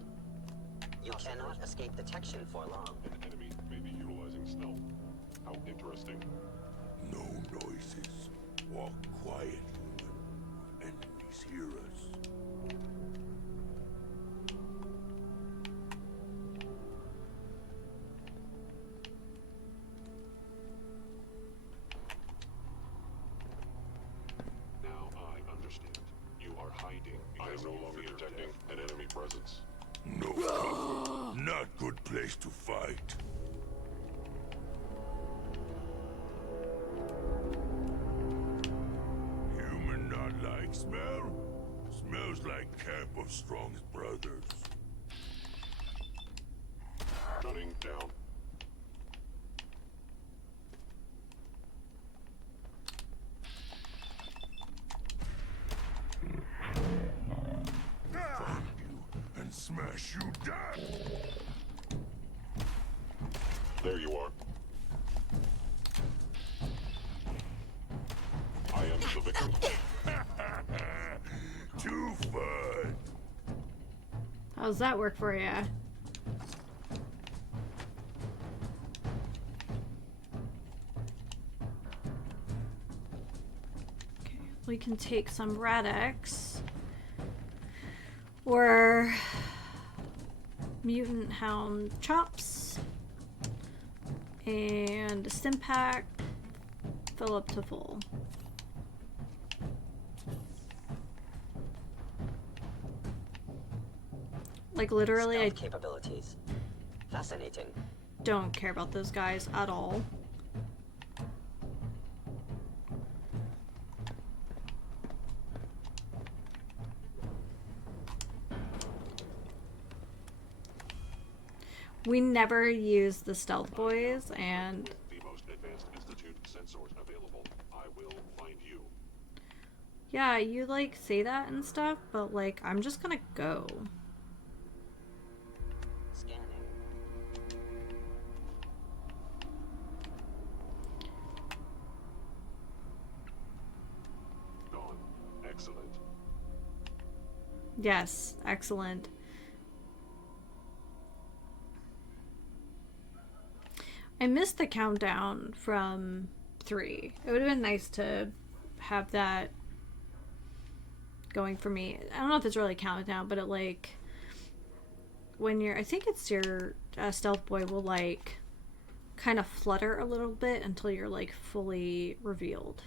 You cannot escape detection for long. An enemy may be utilizing stealth. How interesting. No noises. Walk quietly when enemies hear us. Now I understand. You are hiding. I am no longer detecting an enemy presence. No cover. Not good place to fight. Human not like smell? Smells like camp of strongest brothers. Gunning down. Find you and smash you down. There you are. I am the victim. Too fun. How's that work for you? Okay, we can take some Radix or Mutant Hound Chops and a Stim Pack, fill up to full. Like literally, I capabilities. Fascinating. don't care about those guys at all. We never use the stealth boys, and The most advanced institute sensors available. I will find you. yeah, you like say that and stuff, but like I'm just gonna go. Scanning. Gone. Excellent. Yes, excellent. I missed the countdown from 3. It would have been nice to have that going for me. I don't know if it's really counted down, but it like when you're, I think it's your stealth boy will like kind of flutter a little bit until you're like fully revealed.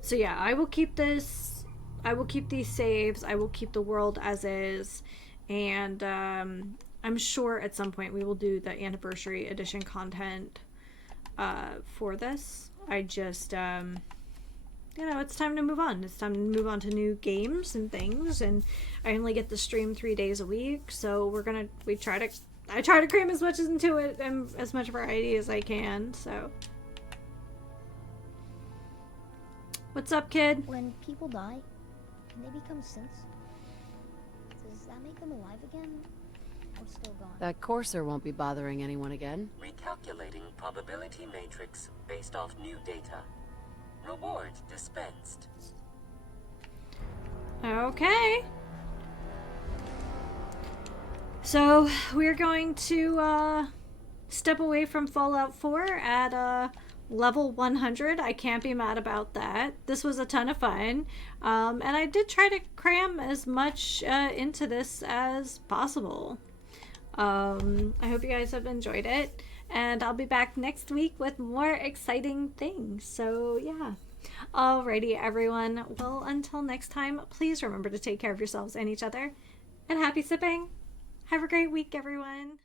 So yeah, I will keep this. I will keep these saves. I will keep the world as is. And I'm sure at some point we will do the anniversary edition content for this. I just, you know, it's time to move on. It's time to move on to new games and things. And I only get to stream 3 days a week, so I try to cram as much into it and as much variety as I can. So, what's up, kid? When people die, can they become synths? Does that make them alive again? Or still gone? That courser won't be bothering anyone again. Recalculating probability matrix based off new data. Reward dispensed. Okay. So we're going to step away from Fallout 4 at level 100. I can't be mad about that. This was a ton of fun. And I did try to cram as much into this as possible. I hope you guys have enjoyed it. And I'll be back next week with more exciting things. So yeah. Alrighty, everyone. Well, until next time, please remember to take care of yourselves and each other. And happy sipping. Have a great week, everyone.